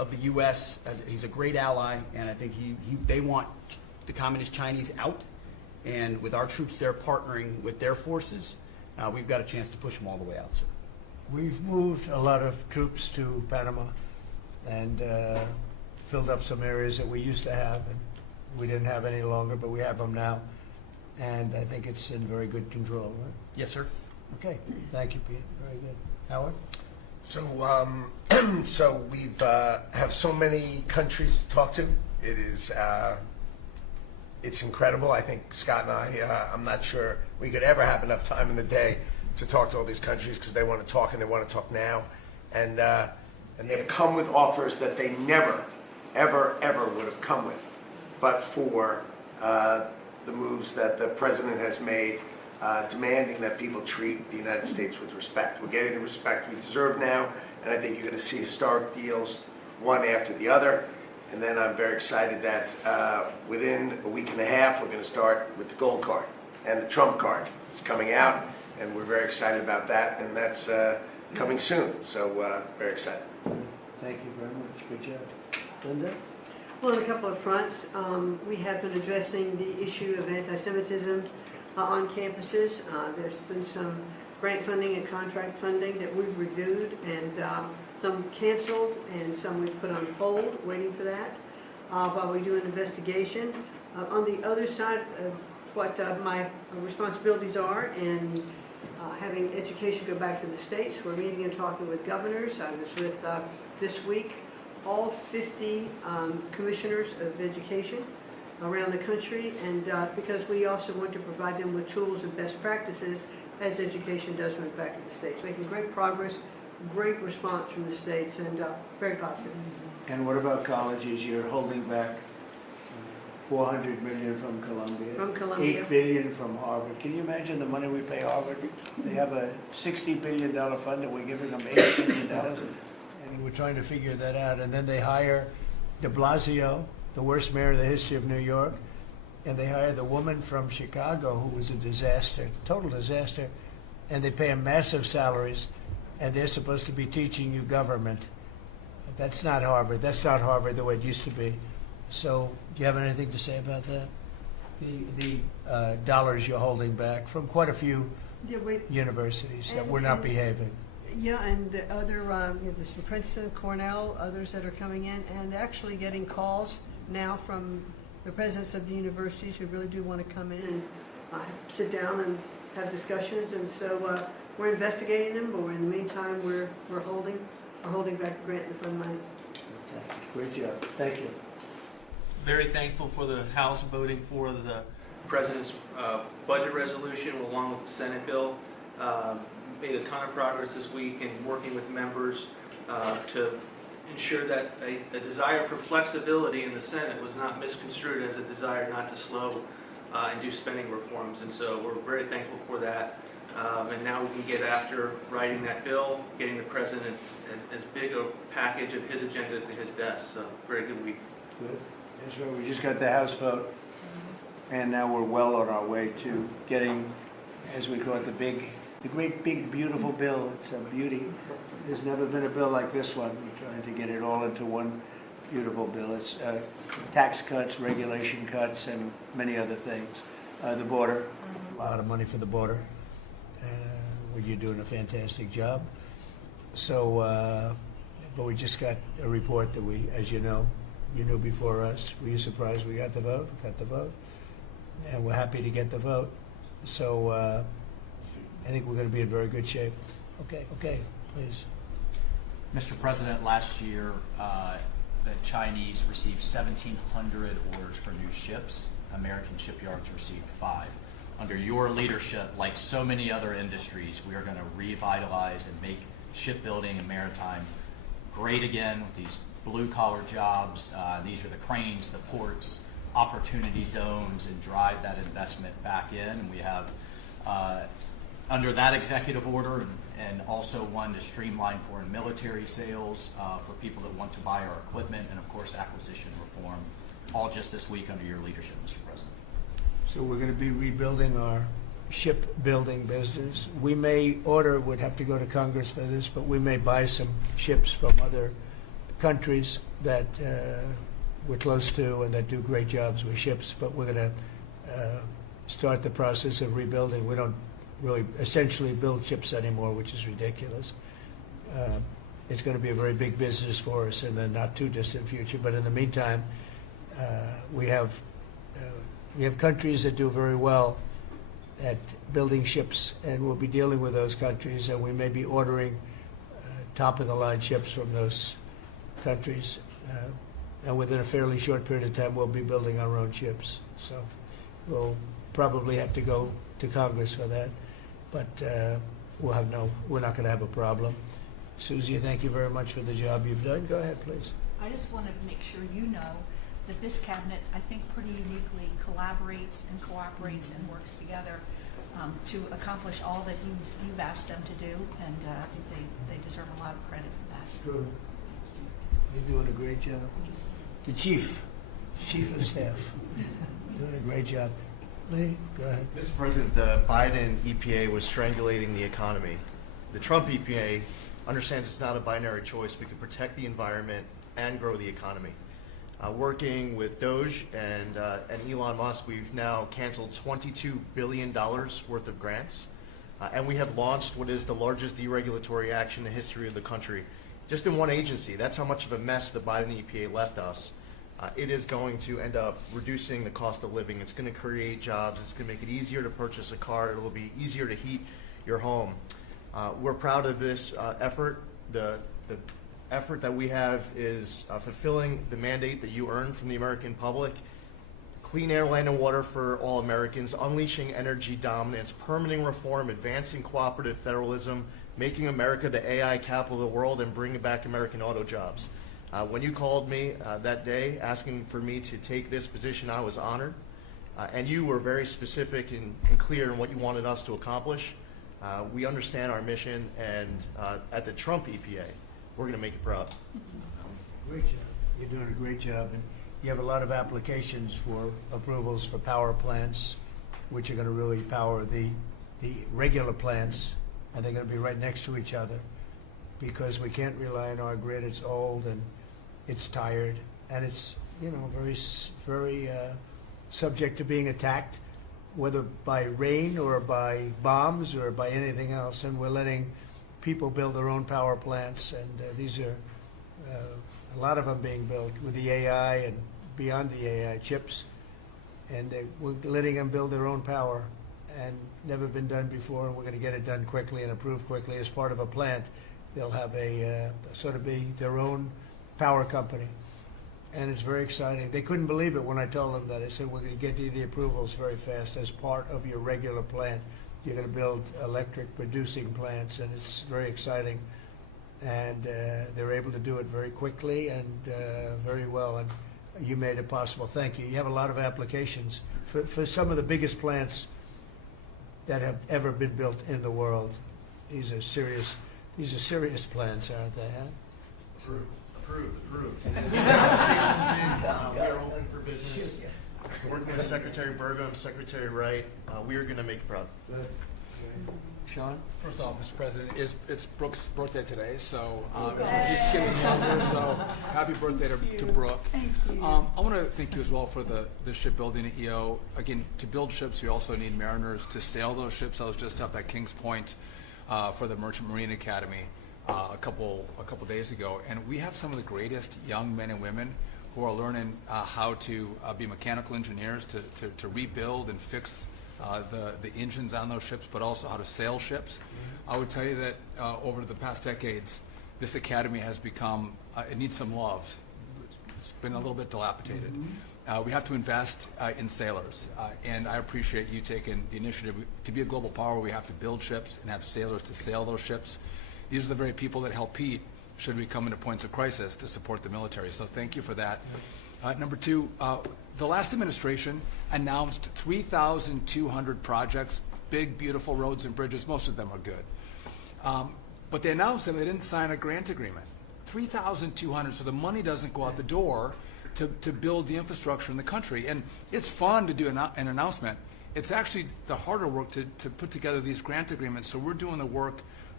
of the U.S. He's a great ally, and I think they want the Communist Chinese out. And with our troops there partnering with their forces, we've got a chance to push them all the way out, sir. We've moved a lot of troops to Panama and filled up some areas that we used to have, and we didn't have any longer, but we have them now. And I think it's in very good control, right? Yes, sir. Okay, thank you, Pete. Very good. Howard? So, so we've have so many countries to talk to. It is, it's incredible. I think Scott and I, I'm not sure we could ever have enough time in the day to talk to all these countries because they want to talk and they want to talk now, and they've come with offers that they never, ever, ever would have come with, but for the moves that the president has made, demanding that people treat the United States with respect. We're getting the respect we deserve now, and I think you're going to see historic deals, one after the other. And then I'm very excited that within a week and a half, we're going to start with the gold card, and the Trump card is coming out, and we're very excited about that, and that's coming soon. So very excited. Thank you very much. Good job. Linda? Well, on a couple of fronts, we have been addressing the issue of anti-Semitism on campuses. There's been some grant funding and contract funding that we've reviewed, and some canceled and some we've put on hold, waiting for that, while we do an investigation. On the other side of what my responsibilities are, and having education go back to the states, we're meeting and talking with governors. I was with, this week, all 50 commissioners of education around the country, and because we also want to provide them with tools and best practices as education does move back to the states. Making great progress, great response from the states, and very positive. And what about colleges? You're holding back $400 million from Columbia. From Columbia. $8 billion from Harvard. Can you imagine the money we pay Harvard? They have a $60 billion fund and we're giving them $8 billion. And we're trying to figure that out. And then they hire de Blasio, the worst mayor in the history of New York, and they hire the woman from Chicago who was a disaster, total disaster, and they pay them massive salaries, and they're supposed to be teaching you government. That's not Harvard. That's not Harvard the way it used to be. So, do you have anything to say about that? The dollars you're holding back from quite a few universities that were not behaving. Yeah, and the other, there's some Princeton, Cornell, others that are coming in, and actually getting calls now from the presidents of the universities who really do want to come in and sit down and have discussions. And so we're investigating them, but in the meantime, we're holding back the grant and fund money. Great job. Thank you. Very thankful for the House voting for the President's budget resolution along with the Senate bill. Made a ton of progress this week in working with members to ensure that a desire for flexibility in the Senate was not misconstrued as a desire not to slow and do spending reforms. And so we're very thankful for that. And now we can get after writing that bill, getting the President as big a package of his agenda to his desk. So very good week. Good. That's right. We just got the House vote, and now we're well on our way to getting, as we call it, the great big beautiful bill. It's a beauty. There's never been a bill like this one. We're trying to get it all into one beautiful bill. It's tax cuts, regulation cuts, and many other things. The border, a lot of money for the border. You're doing a fantastic job. So, but we just got a report that we, as you know, you knew before us. Were you surprised we got the vote? Got the vote, and we're happy to get the vote. So I think we're going to be in very good shape. Okay, please. Mr. President, last year the Chinese received 1,700 orders for new ships. American shipyards received 5. Under your leadership, like so many other industries, we are going to revitalize and make shipbuilding and maritime great again with these blue-collar jobs. These are the cranes, the ports, opportunity zones, and drive that investment back in. And we have, under that executive order, and also one to streamline foreign military sales for people that want to buy our equipment, and of course acquisition reform, all just this week under your leadership, Mr. President. So we're going to be rebuilding our shipbuilding business. We may would have to go to Congress for this, but we may buy some ships from other countries that we're close to and that do great jobs with ships, but we're going to start the process of rebuilding. We don't really essentially build ships anymore, which is ridiculous. It's going to be a very big business for us in the not too distant future. But in the meantime, we have countries that do very well at building ships, and we'll be dealing with those countries, and we may be ordering top-of-the-line ships from those countries. And within a fairly short period of time, we'll be building our own ships. So we'll probably have to go to Congress for that, but we're not going to have a problem. Susie, thank you very much for the job you've done. Go ahead, please. I just want to make sure you know that this cabinet, I think, pretty uniquely collaborates and cooperates and works together to accomplish all that you've asked them to do, and I think they deserve a lot of credit for that. True. You're doing a great job. The chief of staff, doing a great job. Lee, go ahead. Mr. President, the Biden EPA was strangulating the economy. The Trump EPA understands it's not a binary choice. We can protect the environment and grow the economy. Working with Doge and Elon Musk, we've now canceled $22 billion worth of grants, and we have launched what is the largest deregulatory action in the history of the country. Just in one agency. That's how much of a mess the Biden EPA left us. It is going to end up reducing the cost of living. It's going to create jobs. It's going to make it easier to purchase a car. It will be easier to heat your home. We're proud of this effort. The effort that we have is fulfilling the mandate that you earned from the American public. Clean air, land, and water for all Americans, unleashing energy dominance, permitting reform, advancing cooperative federalism, making America the AI capital of the world, and bringing back American auto jobs. When you called me that day asking for me to take this position, I was honored. And you were very specific and clear in what you wanted us to accomplish. We understand our mission, and at the Trump EPA, we're going to make it proud. Great job. You're doing a great job. And you have a lot of applications for approvals for power plants, which are going to really power the regular plants, and they're going to be right next to each other, because we can't rely on our grid. It's old and it's tired, and it's very subject to being attacked, whether by rain or by bombs or by anything else. And we're letting people build their own power plants, and these are a lot of them being built with the AI and beyond the AI chips, and we're letting them build their own power, and never been done before, and we're going to get it done quickly and approved quickly as part of a plant. They'll have a sort of be their own power company, and it's very exciting. They couldn't believe it when I told them that. I said, we're going to get you the approvals very fast as part of your regular plant. You're going to build electric producing plants, and it's very exciting. And they're able to do it very quickly and very well, and you made it possible. Thank you. You have a lot of applications for some of the biggest plants that have ever been built in the world. These are serious plants, aren't they? Huh? Approved. We are open for business. Working with Secretary Burgum, Secretary Wright, we are going to make it proud. Good. Sean? First off, Mr. President, it's Brooke's birthday today, so she's getting younger, so happy birthday to Brooke. Thank you. I want to thank you as well for the shipbuilding at EO. Again, to build ships, you also need mariners to sail those ships. I was just up at Kings Point for the Merchant Marine Academy a couple days ago, and we have some of the greatest young men and women who are learning how to be mechanical engineers, to rebuild and fix the engines on those ships, but also how to sail ships. I would tell you that over the past decades, this academy has become, it needs some love. It's been a little bit dilapidated. We have to invest in sailors, and I appreciate you taking the initiative. To be a global power, we have to build ships and have sailors to sail those ships. These are the very people that help Pete should we come into points of crisis to support the military. So thank you for that. Number two, the last administration announced 3,200 projects, big, beautiful roads and bridges. Most of them are good. But they announced them, they didn't sign a grant agreement. 3,200, so the money doesn't go out the door to build the infrastructure in the country. And it's fun to do an announcement. It's actually the harder work to put together these grant agreements. So we're doing the work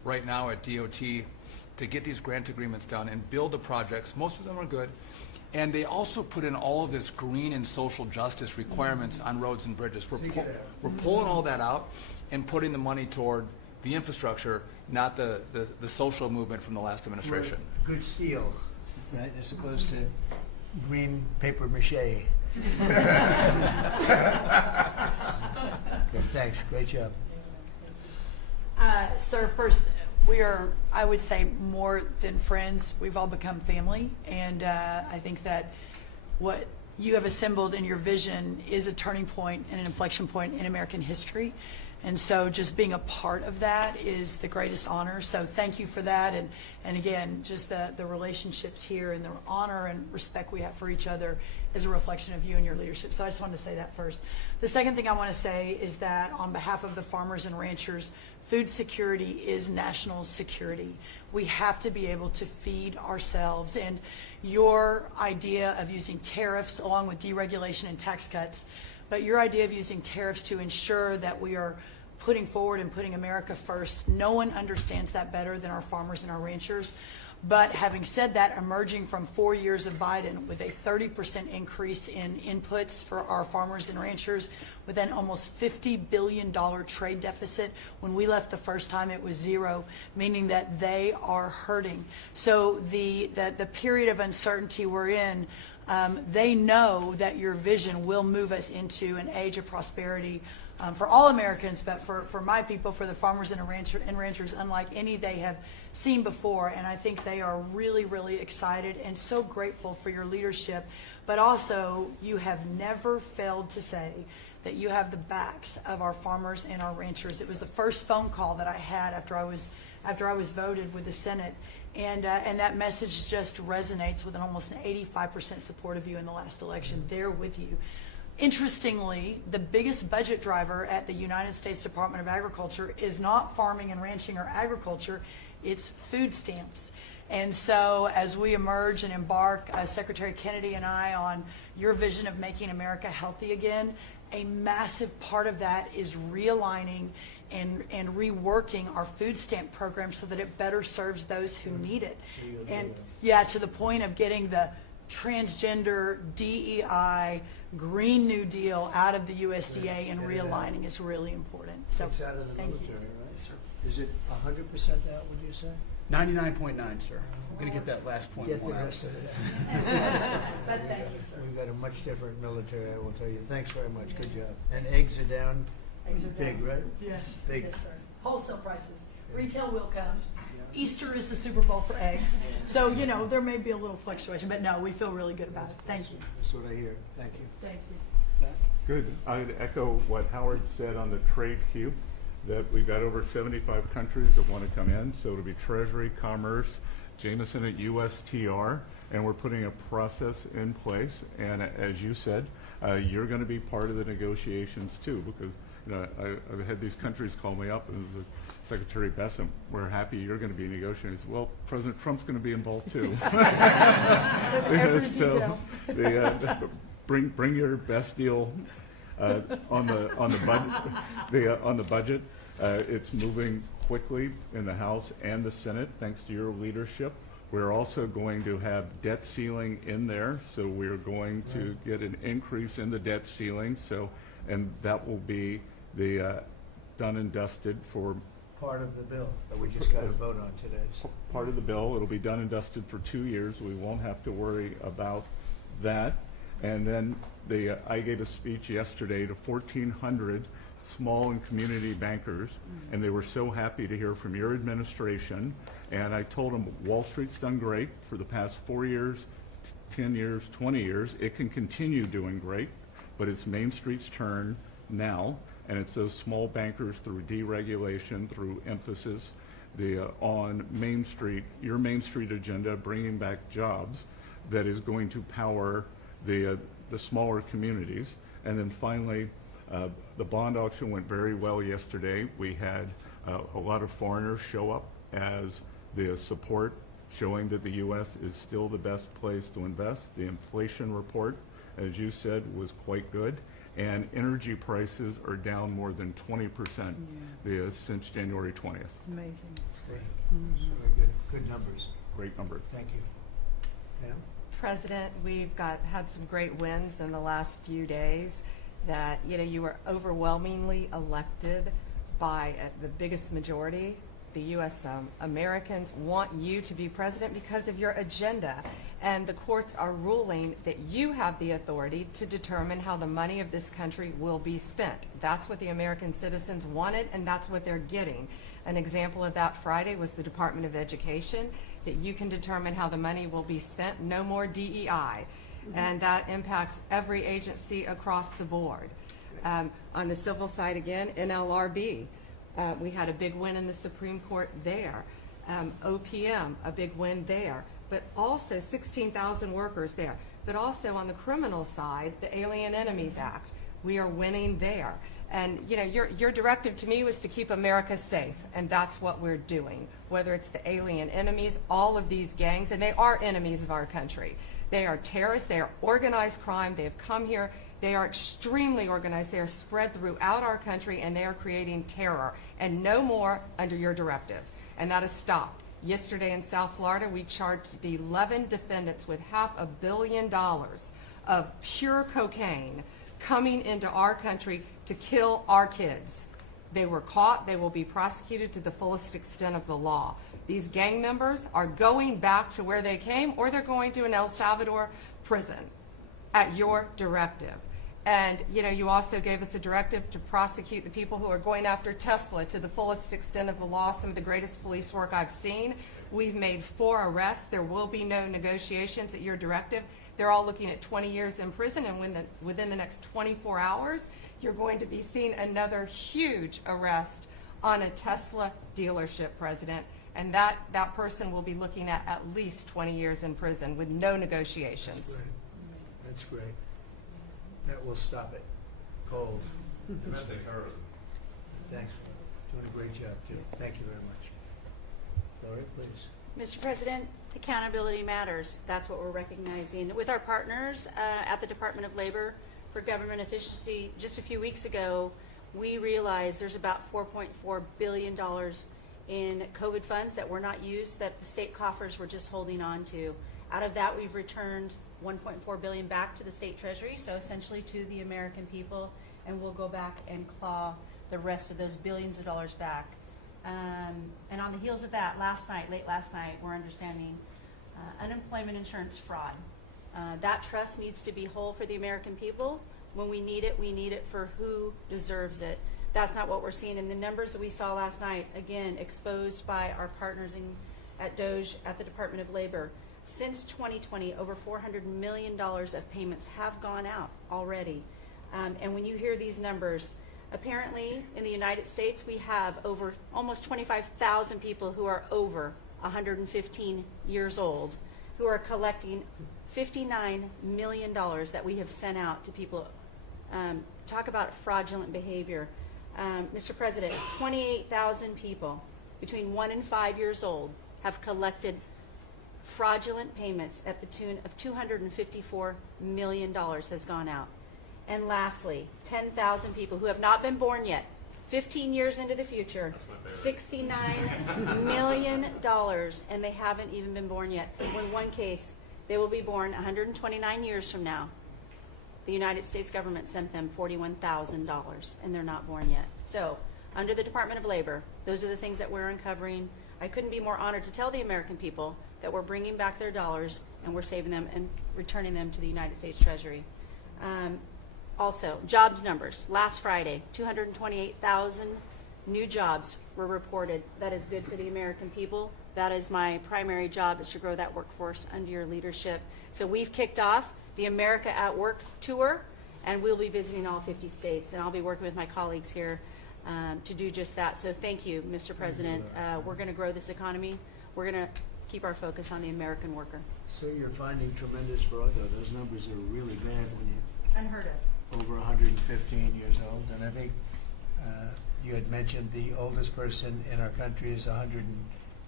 right now at DOT to get these grant agreements done and build the projects. Most of them are good. And they also put in all of this green and social justice requirements on roads and bridges. We're pulling all that out and putting the money toward the infrastructure, not the social movement from the last administration. Good steel, right, as opposed to green paper mache. Okay, thanks, great job. Sir, first, we are, I would say, more than friends. We've all become family, and I think that what you have assembled in your vision is a turning point and an inflection point in American history. And so just being a part of that is the greatest honor. So thank you for that. And again, just the relationships here and the honor and respect we have for each other is a reflection of you and your leadership. So I just wanted to say that first. The second thing I want to say is that on behalf of the farmers and ranchers, food security is national security. We have to be able to feed ourselves. And your idea of using tariffs along with deregulation and tax cuts, but your idea of using tariffs to ensure that we are putting forward and putting America first, no one understands that better than our farmers and our ranchers. But having said that, emerging from 4 years of Biden with a 30% increase in inputs for our farmers and ranchers, with an almost $50 billion trade deficit. When we left the first time, it was zero, meaning that they are hurting. So the period of uncertainty we're in, they know that your vision will move us into an age of prosperity for all Americans, but for my people, for the farmers and ranchers, unlike any they have seen before. And I think they are really, really excited and so grateful for your leadership. But also, you have never failed to say that you have the backs of our farmers and our ranchers. It was the first phone call that I had after I was voted with the Senate. And that message just resonates with an almost 85% support of you in the last election. They're with you. Interestingly, the biggest budget driver at the United States Department of Agriculture is not farming and ranching or agriculture, it's food stamps. And so as we emerge and embark, Secretary Kennedy and I, on your vision of making America healthy again, a massive part of that is realigning and reworking our food stamp program so that it better serves those who need it. And yeah, to the point of getting the transgender, DEI, Green New Deal out of the USDA and realigning is really important. So It's out of the thank military, you. right? Sir. Is it 100% out, would you say? 99.9, sir. I'm going to get that last point. Get the rest of it. But thank you, sir. We've got a much different military, I will tell you. Thanks very much, good job. And eggs are down? Eggs are Big, down. right? Yes, Big. yes, sir. Wholesale prices. Retail will come. Easter is the Super Bowl for eggs. So, you know, there may be a little fluctuation, but no, we feel really good about it. Thank you. That's what I hear. Thank you. Thank you. Good. I'd echo what Howard said on the trade queue, that we've got over 75 countries that want to come in. So it'll be Treasury, Commerce, Jameson at USTR, and we're putting a process in place. And as you said, you're going to be part of the negotiations too, because you know, I've had these countries call me up and the Secretary Bessem, we're happy you're going to be negotiating. Well, President Trump's going to be involved too. So bring your best deal on the budget. It's moving quickly in the House and the Senate thanks to your leadership. We're also going to have debt ceiling in there, so we're going to get an increase in the debt ceiling. So, and that will be the done and dusted for Part of the bill that we just got to vote on today. So. part of the bill. It'll be done and dusted for 2 years. We won't have to worry about that. And then I gave a speech yesterday to 1,400 small and community bankers, and they were so happy to hear from your administration. And I told them Wall Street's done great for the past 4 years, 10 years, 20 years. It can continue doing great, but it's Main Street's turn now, and it's those small bankers through deregulation, through emphasis on Main Street, your Main Street agenda, bringing back jobs, that is going to power the smaller communities. And then finally, the bond auction went very well yesterday. We had a lot of foreigners show up as the support, showing that the U.S. is still the best place to invest. The inflation report, as you said, was quite good. and energy prices are down more than 20% since January 20th. Amazing. Great. Very good numbers. Great number. Thank you. Pam? President, we've had some great wins in the last few days that, you were overwhelmingly elected by the biggest majority. The U.S. Americans want you to be president because of your agenda. And the courts are ruling that you have the authority to determine how the money of this country will be spent. That's what the American citizens wanted, and that's what they're getting. An example of that Friday was the Department of Education, that you can determine how the money will be spent. No more DEI. And that impacts every agency across the board. On the civil side again, NLRB, we had a big win in the Supreme Court there. OPM, a big win there. But also 16,000 workers there. But also on the criminal side, the Alien Enemies Act, we are winning there. And your directive to me was to keep America safe, and that's what we're doing. Whether it's the alien enemies, all of these gangs, and they are enemies of our country. They are terrorists, they are organized crime, they have come here, they are extremely organized, they are spread throughout our country, and they are creating terror. And no more under your directive. And that has stopped. Yesterday in South Florida, we charged 11 defendants with $500 million of pure cocaine coming into our country to kill our kids. They were caught. They will be prosecuted to the fullest extent of the law. These gang members are going back to where they came, or they're going to an El Salvador prison at your directive. And you also gave us a directive to prosecute the people who are going after Tesla to the fullest extent of the law, some of the greatest police work I've seen. We've made 4 arrests. There will be no negotiations at your directive. They're all looking at 20 years in prison, and within the next 24 hours, you're going to be seeing another huge arrest on a Tesla dealership, President. And that person will be looking at least 20 years in prison with no negotiations. That's great. That's great. That will stop it. Cold. Domestic terrorism. Thanks. Doing a great job, too. Thank you very much. Lori, please. Mr. President, accountability matters. That's what we're recognizing. With our partners at the Department of Labor for Government Efficiency, just a few weeks ago, we realized there's about $4.4 billion in COVID funds that were not used, that the state coffers were just holding on to. Out of that, we've returned $1.4 billion back to the state treasury, so essentially to the American people, and we'll go back and claw the rest of those billions of dollars back. And on the heels of that, late last night, we're understanding unemployment insurance fraud. That trust needs to be whole for the American people. When we need it for who deserves it. That's not what we're seeing in the numbers that we saw last night, again, exposed by our partners at DOJ at the Department of Labor. Since 2020, over $400 million of payments have gone out already. And when you hear these numbers, apparently in the United States, we have over almost 25,000 people who are over 115 years old who are collecting $59 million that we have sent out to people. Talk about fraudulent behavior. Mr. President, 28,000 people between 1 and 5 years old have collected fraudulent payments at the tune of $254 million has gone out. And lastly, 10,000 people who have not been born yet, 15 years into the future, $69 million, and they haven't even been born yet. In one case, they will be born 129 years from now. The United States government sent them $41,000, and they're not born yet. So, under the Department of Labor, those are the things that we're uncovering. I couldn't be more honored to tell the American people that we're bringing back their dollars and we're saving them and returning them to the United States Treasury. Also, jobs numbers. Last Friday, 228,000 new jobs were reported. That is good for the American people. That is my primary job, is to grow that workforce under your leadership. So we've kicked off the America at Work tour, and we'll be visiting all 50 states, and I'll be working with my colleagues here to do just that. So thank you, Mr. President. We're going to grow this economy. We're going to keep our focus on the American worker. So you're finding tremendous fraud, though. Those numbers are really bad when you Unheard of. over 115 years old. And I think you had mentioned the oldest person in our country is 115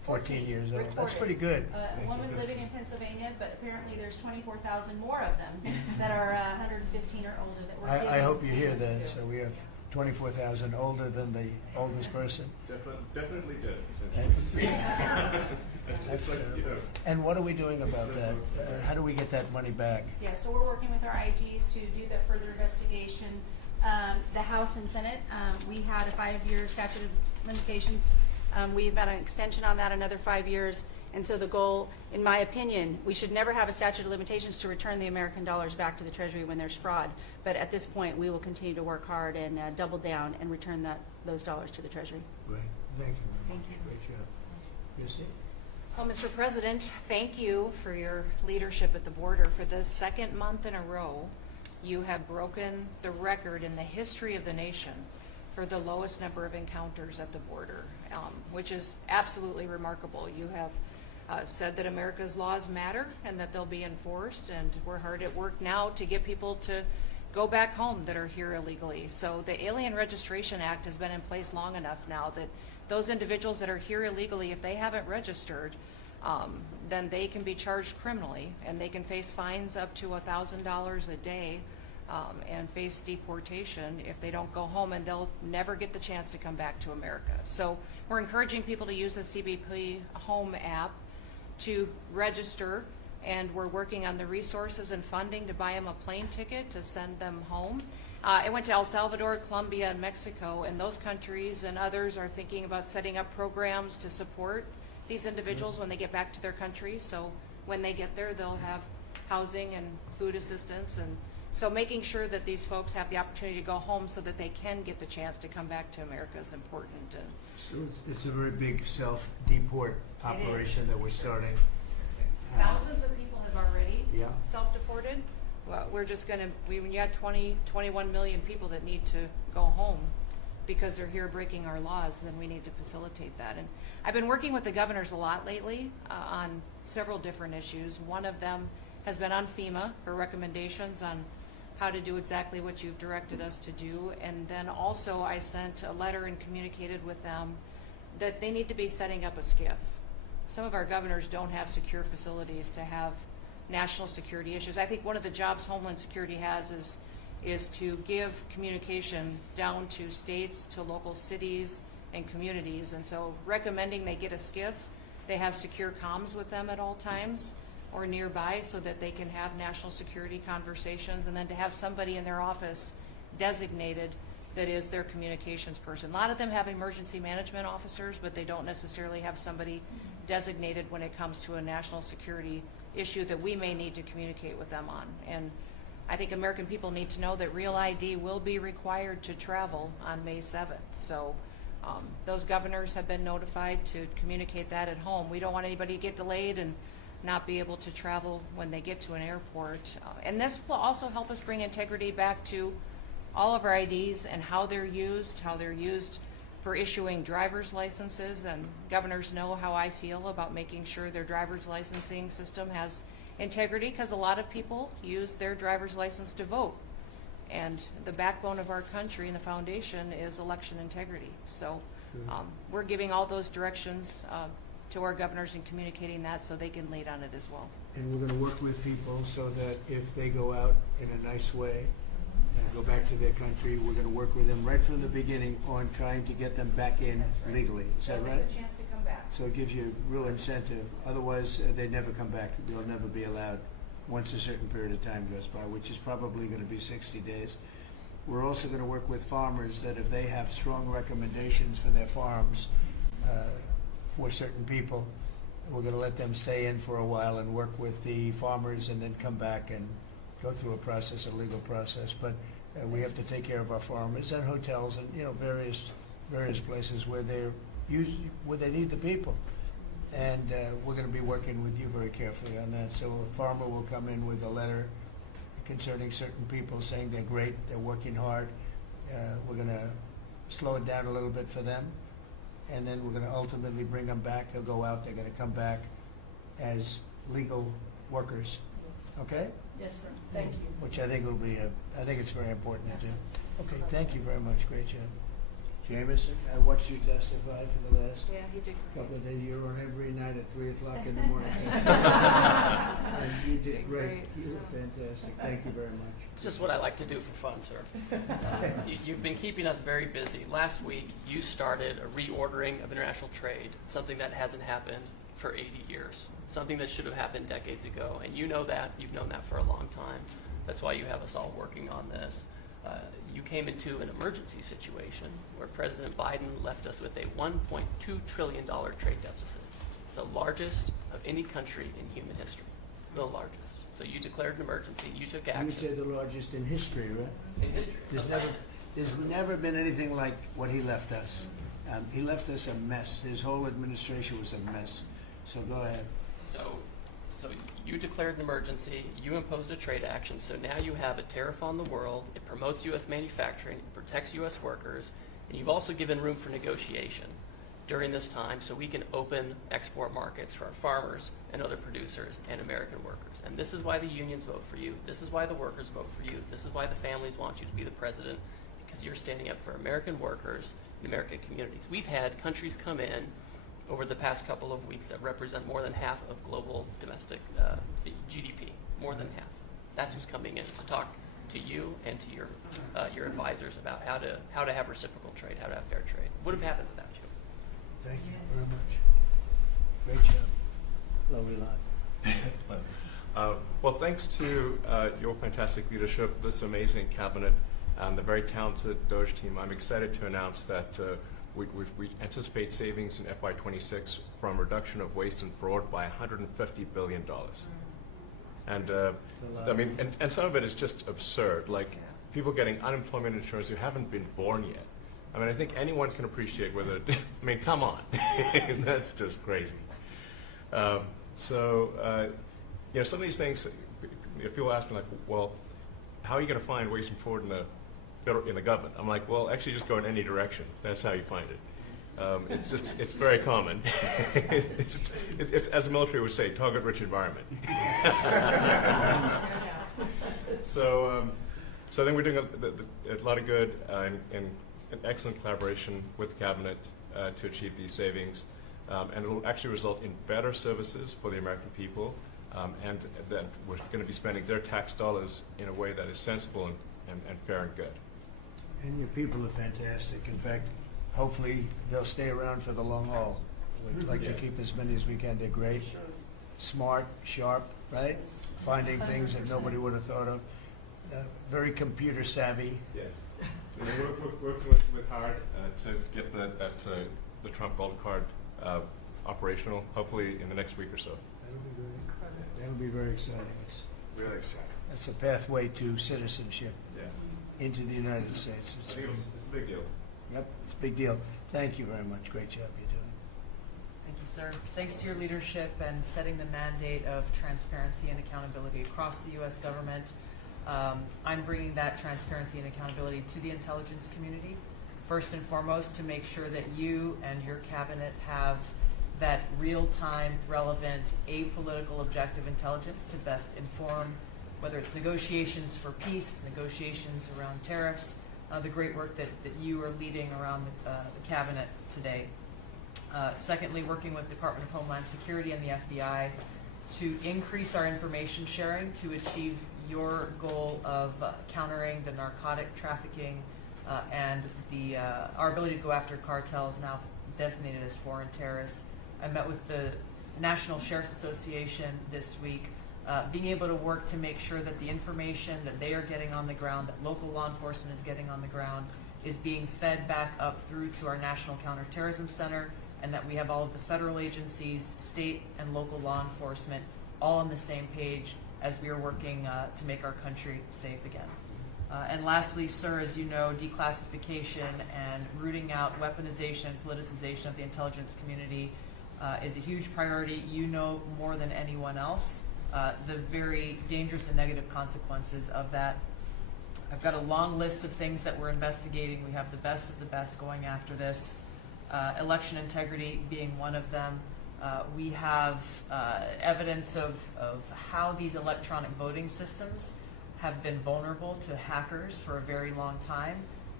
14 years old. That's reported. pretty good. A woman living in Pennsylvania, but apparently there's 24,000 more of them that are 115 or older that we're I giving hope you hear that. to. So we have 24,000 older than the oldest person. Definitely did. That's, and what are we doing about that? How do we get that money back? Yeah, so we're working with our IGs to do that further investigation. The House and Senate, we had a 5-year statute of limitations. We've got an extension on that, another 5 years. And so the goal, in my opinion, we should never have a statute of limitations to return the American dollars back to the Treasury when there's fraud. But at this point, we will continue to work hard and double down and return those dollars to the Treasury. Great. Thank you very Thank much. you. Great job. Christie? Well, Mr. President, thank you for your leadership at the border. For the second month in a row, you have broken the record in the history of the nation for the lowest number of encounters at the border, which is absolutely remarkable. You have said that America's laws matter and that they'll be enforced, and we're hard at work now to get people to go back home that are here illegally. So the Alien Registration Act has been in place long enough now that those individuals that are here illegally, if they haven't registered, then they can be charged criminally, and they can face fines up to $1,000 a day and face deportation if they don't go home, and they'll never get the chance to come back to America. So we're encouraging people to use the CBP Home app to register, and we're working on the resources and funding to buy them a plane ticket to send them home. I went to El Salvador, Colombia, and Mexico, and those countries and others are thinking about setting up programs to support these individuals when they get back to their countries. So when they get there, they'll have housing and food assistance, and so making sure that these folks have the opportunity to go home so that they can get the chance to come back to America is important. So it's a very big self-deport operation that we're starting. Thousands of people have already Yeah. self-deported. Well, we're just going to, when you have 21 million people that need to go home because they're here breaking our laws, then we need to facilitate that. And I've been working with the governors a lot lately on several different issues. One of them has been on FEMA for recommendations on how to do exactly what you've directed us to do. And then also I sent a letter and communicated with them that they need to be setting up a SCIF. Some of our governors don't have secure facilities to have national security issues. I think one of the jobs Homeland Security has is to give communication down to states, to local cities and communities. And so recommending they get a SCIF, they have secure comms with them at all times or nearby so that they can have national security conversations, and then to have somebody in their office designated that is their communications person. A lot of them have emergency management officers, but they don't necessarily have somebody designated when it comes to a national security issue that we may need to communicate with them on. And I think American people need to know that Real ID will be required to travel on May 7th. So those governors have been notified to communicate that at home. We don't want anybody to get delayed and not be able to travel when they get to an airport. And this will also help us bring integrity back to all of our IDs and how they're used for issuing driver's licenses. And governors know how I feel about making sure their driver's licensing system has integrity, because a lot of people use their driver's license to vote. And the backbone of our country and the foundation is election integrity. So we're giving all those directions to our governors and communicating that so they can lead on it as well. And we're going to work with people so that if they go out in a nice way and go back to their country, we're going to work with them right from the beginning on trying to get them back in legally. Is that right? A chance to come back. So it gives you real incentive. Otherwise, they never come back. They'll never be allowed once a certain period of time goes by, which is probably going to be 60 days. We're also going to work with farmers that if they have strong recommendations for their farms for certain people, we're going to let them stay in for a while and work with the farmers and then come back and go through a process, a legal process. But we have to take care of our farmers and hotels and various places where where they need the people. And we're going to be working with you very carefully on that. So a farmer will come in with a letter concerning certain people saying they're great, they're working hard. We're going to slow it down a little bit for them. And then we're going to ultimately bring them back. They'll go out. They're going to come back as legal workers. Okay? Yes, sir. Thank you. Which I think will be I think it's very important to do. Okay, thank you very much. Great job. Jameson, I watched you testify for the last Yeah, he did great. couple of days. You're on every night at 3 o'clock in the morning. And you did great. You were fantastic. Thank you very much. It's just what I like to do for fun, sir. You've been keeping us very busy. Last week, you started a reordering of international trade, something that hasn't happened for 80 years, something that should have happened decades ago. And you know that. You've known that for a long time. That's why you have us all working on this. You came into an emergency situation where President Biden left us with a $1.2 trillion trade deficit. It's the largest of any country in human history, the largest. So you declared an emergency, you took action. You said the largest in history, right? In history. There's never been anything like what he left us. He left us a mess. His whole administration was a mess. So go ahead. So you declared an emergency, you imposed a trade action, so now you have a tariff on the world, it promotes U.S. manufacturing, it protects U.S. workers, and you've also given room for negotiation during this time so we can open export markets for our farmers and other producers and American workers. And this is why the unions vote for you, this is why the workers vote for you, this is why the families want you to be the president, because you're standing up for American workers and American communities. We've had countries come in over the past couple of weeks that represent more than half of global domestic GDP, more than half. That's who's coming in to talk to you and to your advisors about how to have reciprocal trade, how to have fair trade. Would have happened without you. Thank you very much. Great job. Lovely lot. Well, thanks to your fantastic leadership, this amazing cabinet, and the very talented Doge team, I'm excited to announce that we anticipate savings in FY26 from reduction of waste and fraud by $150 billion. And I mean, and some of it is just absurd, like people getting unemployment insurance who haven't been born yet. I mean, I think anyone can appreciate whether, I mean, come on, that's just crazy. You know, some of these things, people ask me like, well, how are you going to find waste and fraud in the government? I'm like, well, actually just go in any direction. That's how you find it. It's very common. it's, as the military would say, target-rich environment. So I think we're doing a lot of good and an excellent collaboration with the cabinet to achieve these savings. And it will actually result in better services for the American people, and that we're going to be spending their tax dollars in a way that is sensible and fair and good. And your people are fantastic. In fact, hopefully they'll stay around for the long haul. We'd like to keep as many as we can. They're great, smart, sharp, right? Finding things that nobody would have thought of. Very computer savvy. Yeah. We're working with hard to get the Trump Gold Card operational, hopefully in the next week or so. That'll be very exciting. It's really exciting. That's a pathway to citizenship. Yeah. Into the United States. I think it's a big deal. Yep, it's a big deal. Thank you very much. Great job you're doing. Thank you, sir. Thanks to your leadership and setting the mandate of transparency and accountability across the U.S. government. I'm bringing that transparency and accountability to the intelligence community, first and foremost, to make sure that you and your cabinet have that real-time, relevant, apolitical, objective intelligence to best inform whether it's negotiations for peace, negotiations around tariffs, the great work that you are leading around the cabinet today. Secondly, working with Department of Homeland Security and the FBI to increase our information sharing to achieve your goal of countering the narcotic trafficking and our ability to go after cartels now designated as foreign terrorists. I met with the National Sheriff's Association this week, being able to work to make sure that the information that they are getting on the ground, that local law enforcement is getting on the ground, is being fed back up through to our National Counterterrorism Center, and that we have all of the federal agencies, state and local law enforcement, all on the same page as we are working to make our country safe again. And lastly, sir, as you know, declassification and rooting out weaponization and politicization of the intelligence community is a huge priority. You know more than anyone else the very dangerous and negative consequences of that. I've got a long list of things that we're investigating. We have the best of the best going after this. Election integrity being one of them. We have evidence of how these electronic voting systems have been vulnerable to hackers for a very long time.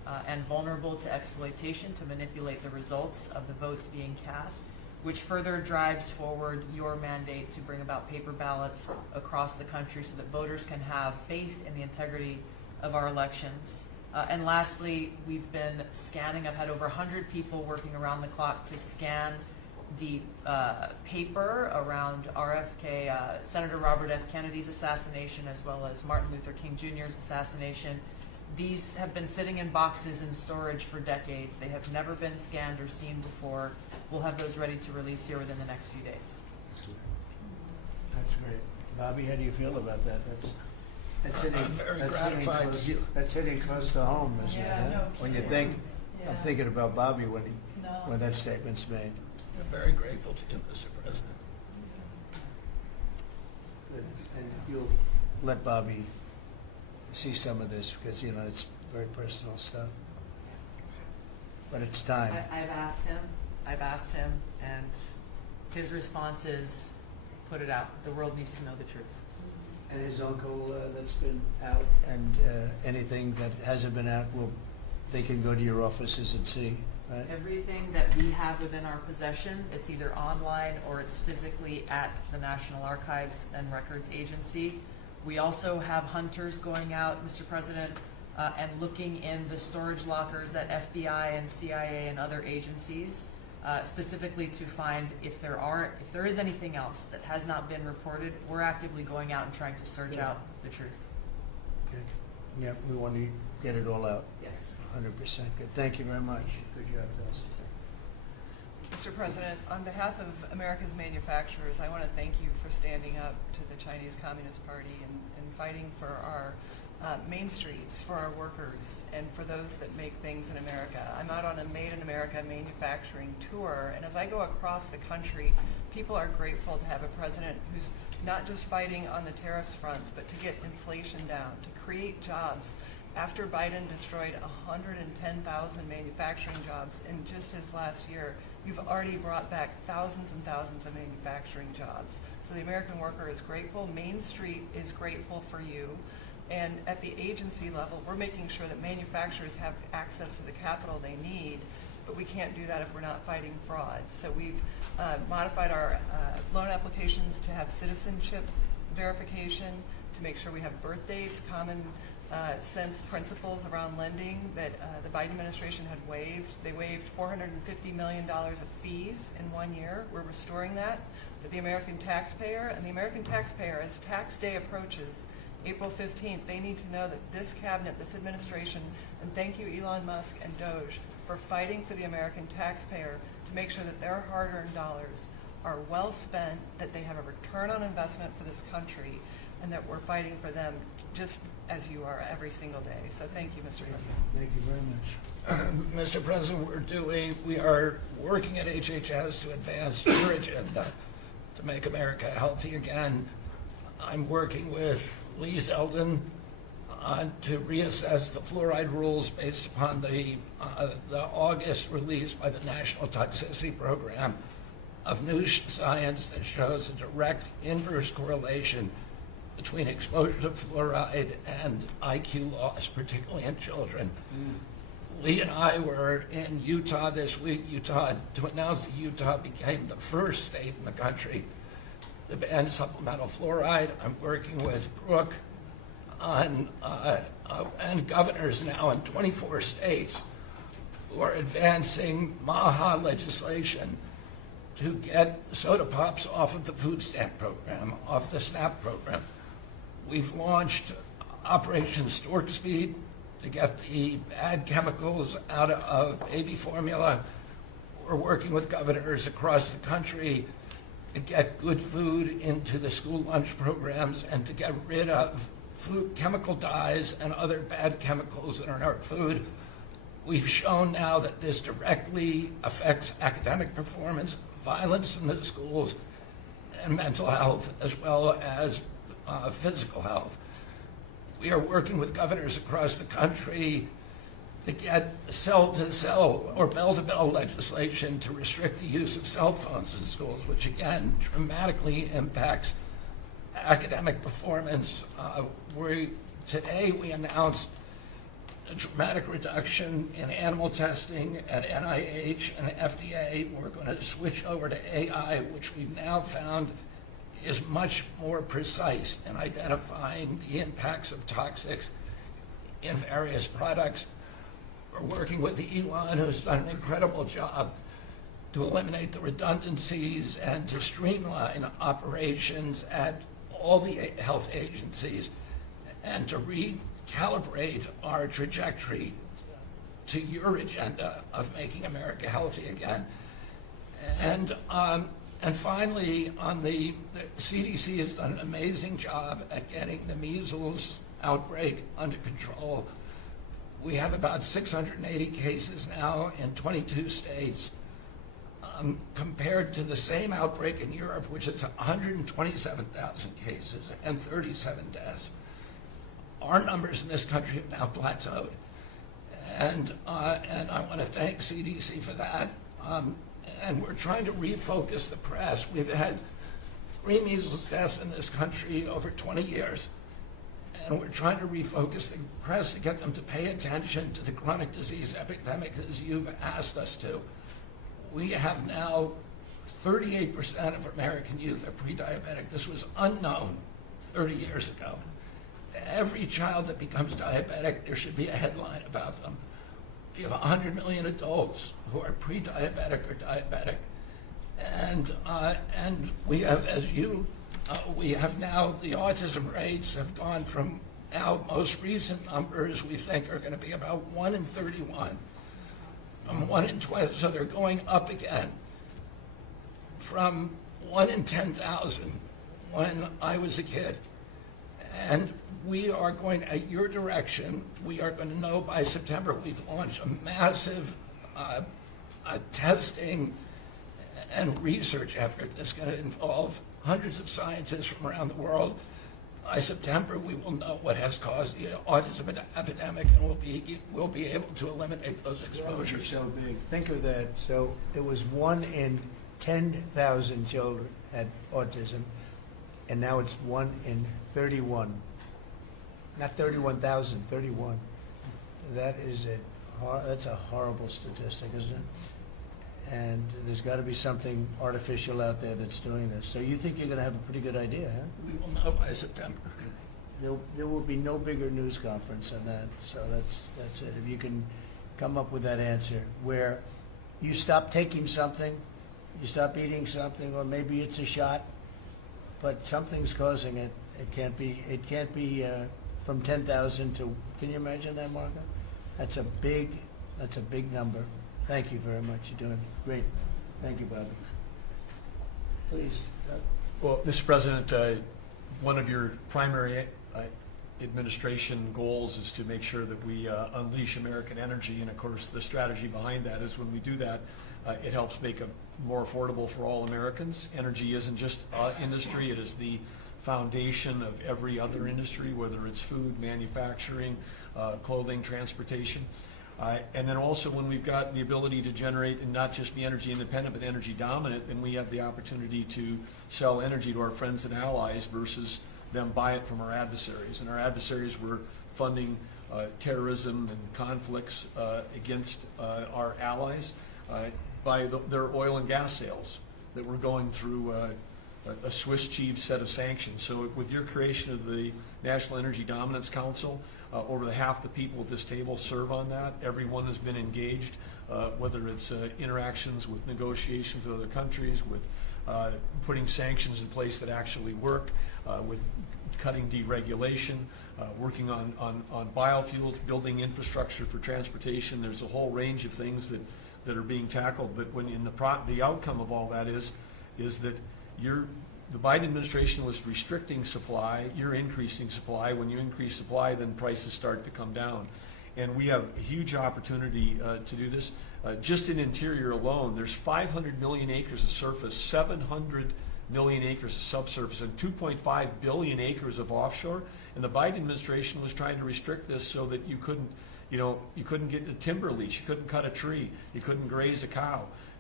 and vulnerable to exploitation to manipulate the results of the votes being cast, which further drives forward your mandate to bring about paper ballots across the country so that voters can have faith in the integrity of our elections. And lastly, we've been scanning. I've had over 100 people working around the clock to scan the paper around RFK, Senator Robert F. Kennedy's assassination, as well as Martin Luther King Jr.'s assassination. These have been sitting in boxes in storage for decades. They have never been scanned or seen before. We'll have those ready to release here within the next few days. That's great. Bobby, how do you feel about that? That's hitting, I'm very that's gratified hitting to close, hear. that's hitting close to home, isn't it? Yeah, huh? no When you kidding. think, I'm Yeah. thinking about Bobby when No. when that statement's made. I'm very grateful to you, Mr. President. Good. And you'll let Bobby see some of this because, you know, it's very personal stuff. But it's time. I've asked him, and his response is, put it out. The world needs to know the truth. And his uncle that's been out, and anything that hasn't been out, they can go to your offices and see, right? Everything that we have within our possession, it's either online or it's physically at the National Archives and Records Agency. We also have hunters going out, Mr. President, and looking in the storage lockers at FBI and CIA and other agencies, specifically to find if there is anything else that has not been reported. We're actively going out and trying to search out the truth. Okay. Yeah, we want to get it all out. Yes. 100% good. Thank you very much. Good job, Dulce. Mr. President, on behalf of America's manufacturers, I want to thank you for standing up to the Chinese Communist Party and fighting for our main streets, for our workers, and for those that make things in America. I'm out on a Made in America manufacturing tour, and as I go across the country, people are grateful to have a president who's not just fighting on the tariffs fronts, but to get inflation down, to create jobs. After Biden destroyed 110,000 manufacturing jobs in just his last year, you've already brought back thousands and thousands of manufacturing jobs. So the American worker is grateful. Main Street is grateful for you. And at the agency level, we're making sure that manufacturers have access to the capital they need, but we can't do that if we're not fighting fraud. So we've modified our loan applications to have citizenship verification, to make sure we have birth dates, common sense principles around lending that the Biden administration had waived. They waived $450 million of fees in 1 year. We're restoring that for the American taxpayer. And the American taxpayer, as tax day approaches, April 15th, they need to know that this cabinet, this administration, and thank you Elon Musk and Doge for fighting for the American taxpayer to make sure that their hard-earned dollars are well spent, that they have a return on investment for this country, and that we're fighting for them just as you are every single day. So thank you, Mr. President. Thank you very much. Mr. President, we are working at HHS to advance your agenda to make America healthy again. I'm working with Lee Zeldin to reassess the fluoride rules based upon the August release by the National Toxicity Program of new science that shows a direct inverse correlation between exposure to fluoride and IQ loss, particularly in children. Lee and I were in Utah this week, to announce that Utah became the first state in the country to ban supplemental fluoride. I'm working with Brooke on, and governors now in 24 states who are advancing MAHA legislation to get soda pops off of the food stamp program, off the SNAP program. We've launched Operation Stork Speed to get the bad chemicals out of baby formula. We're working with governors across the country to get good food into the school lunch programs and to get rid of food chemical dyes and other bad chemicals that are in our food. We've shown now that this directly affects academic performance, violence in the schools, and mental health, as well as physical health. We are working with governors across the country to get cell-to-cell or bell-to-bell legislation to restrict the use of cell phones in schools, which again dramatically impacts academic performance. Today we announced a dramatic reduction in animal testing at NIH and FDA. We're going to switch over to AI, which we've now found is much more precise in identifying the impacts of toxics in various products. We're working with Elon, who's done an incredible job to eliminate the redundancies and to streamline operations at all the health agencies and to recalibrate our trajectory to your agenda of making America healthy again. And finally, on the CDC has done an amazing job at getting the measles outbreak under control. We have about 680 cases now in 22 states, compared to the same outbreak in Europe, which is 127,000 cases and 37 deaths. Our numbers in this country have now plateaued. And I want to thank CDC for that. And we're trying to refocus the press. We've had 3 measles deaths in this country over 20 years. And we're trying to refocus the press to get them to pay attention to the chronic disease epidemic as you've asked us to. We have now 38% of American youth are pre-diabetic. This was unknown 30 years ago. Every child that becomes diabetic, there should be a headline about them. We have 100 million adults who are pre-diabetic or diabetic. And we have, we have now, the autism rates have gone from our most recent numbers we think are going to be about 1 in 31. 1 in 20, so they're going up again from 1 in 10,000 when I was a kid. And we are going, at your direction, we are going to know by September. We've launched a massive testing and research effort that's going to involve hundreds of scientists from around the world. By September, we will know what has caused the autism epidemic, and we'll be able to eliminate those exposures. So big. Think of that. So it was 1 in 10,000 children had autism, and now it's 1 in 31. Not 31,000, 31. That's a horrible statistic, isn't it? And there's got to be something artificial out there that's doing this. So you think you're going to have a pretty good idea, huh? We will know by September. There will be no bigger news conference than that. So that's it. If you can come up with that answer where you stop taking something, you stop eating something, or maybe it's a shot, but something's causing it. It can't be from 10,000 to. Can you imagine that, Marco? That's a big number. Thank you very much. You're doing great. Thank you, Bobby. Please. Well, Mr. President, one of your primary administration goals is to make sure that we unleash American energy, and of course the strategy behind that is when we do that, it helps make it more affordable for all Americans. Energy isn't just industry, it is the foundation of every other industry, whether it's food, manufacturing, clothing, transportation. And then also when we've got the ability to generate and not just be energy independent but energy dominant, then we have the opportunity to sell energy to our friends and allies versus them buy it from our adversaries. And our adversaries were funding terrorism and conflicts against our allies by their oil and gas sales that were going through a Swiss cheese set of sanctions. So with your creation of the National Energy Dominance Council, over half the people at this table serve on that. Everyone has been engaged, whether it's interactions with negotiations with other countries, with putting sanctions in place that actually work, with cutting deregulation, working on biofuels, building infrastructure for transportation. There's a whole range of things that are being tackled. But when the outcome of all that is that the Biden administration was restricting supply, you're increasing supply. When you increase supply, then prices start to come down. And we have a huge opportunity to do this. Just in interior alone, there's 500 million acres of surface, 700 million acres of subsurface, and 2.5 billion acres of offshore. And the Biden administration was trying to restrict this so that you couldn't get a timber lease, you couldn't cut a tree, you couldn't graze a cow.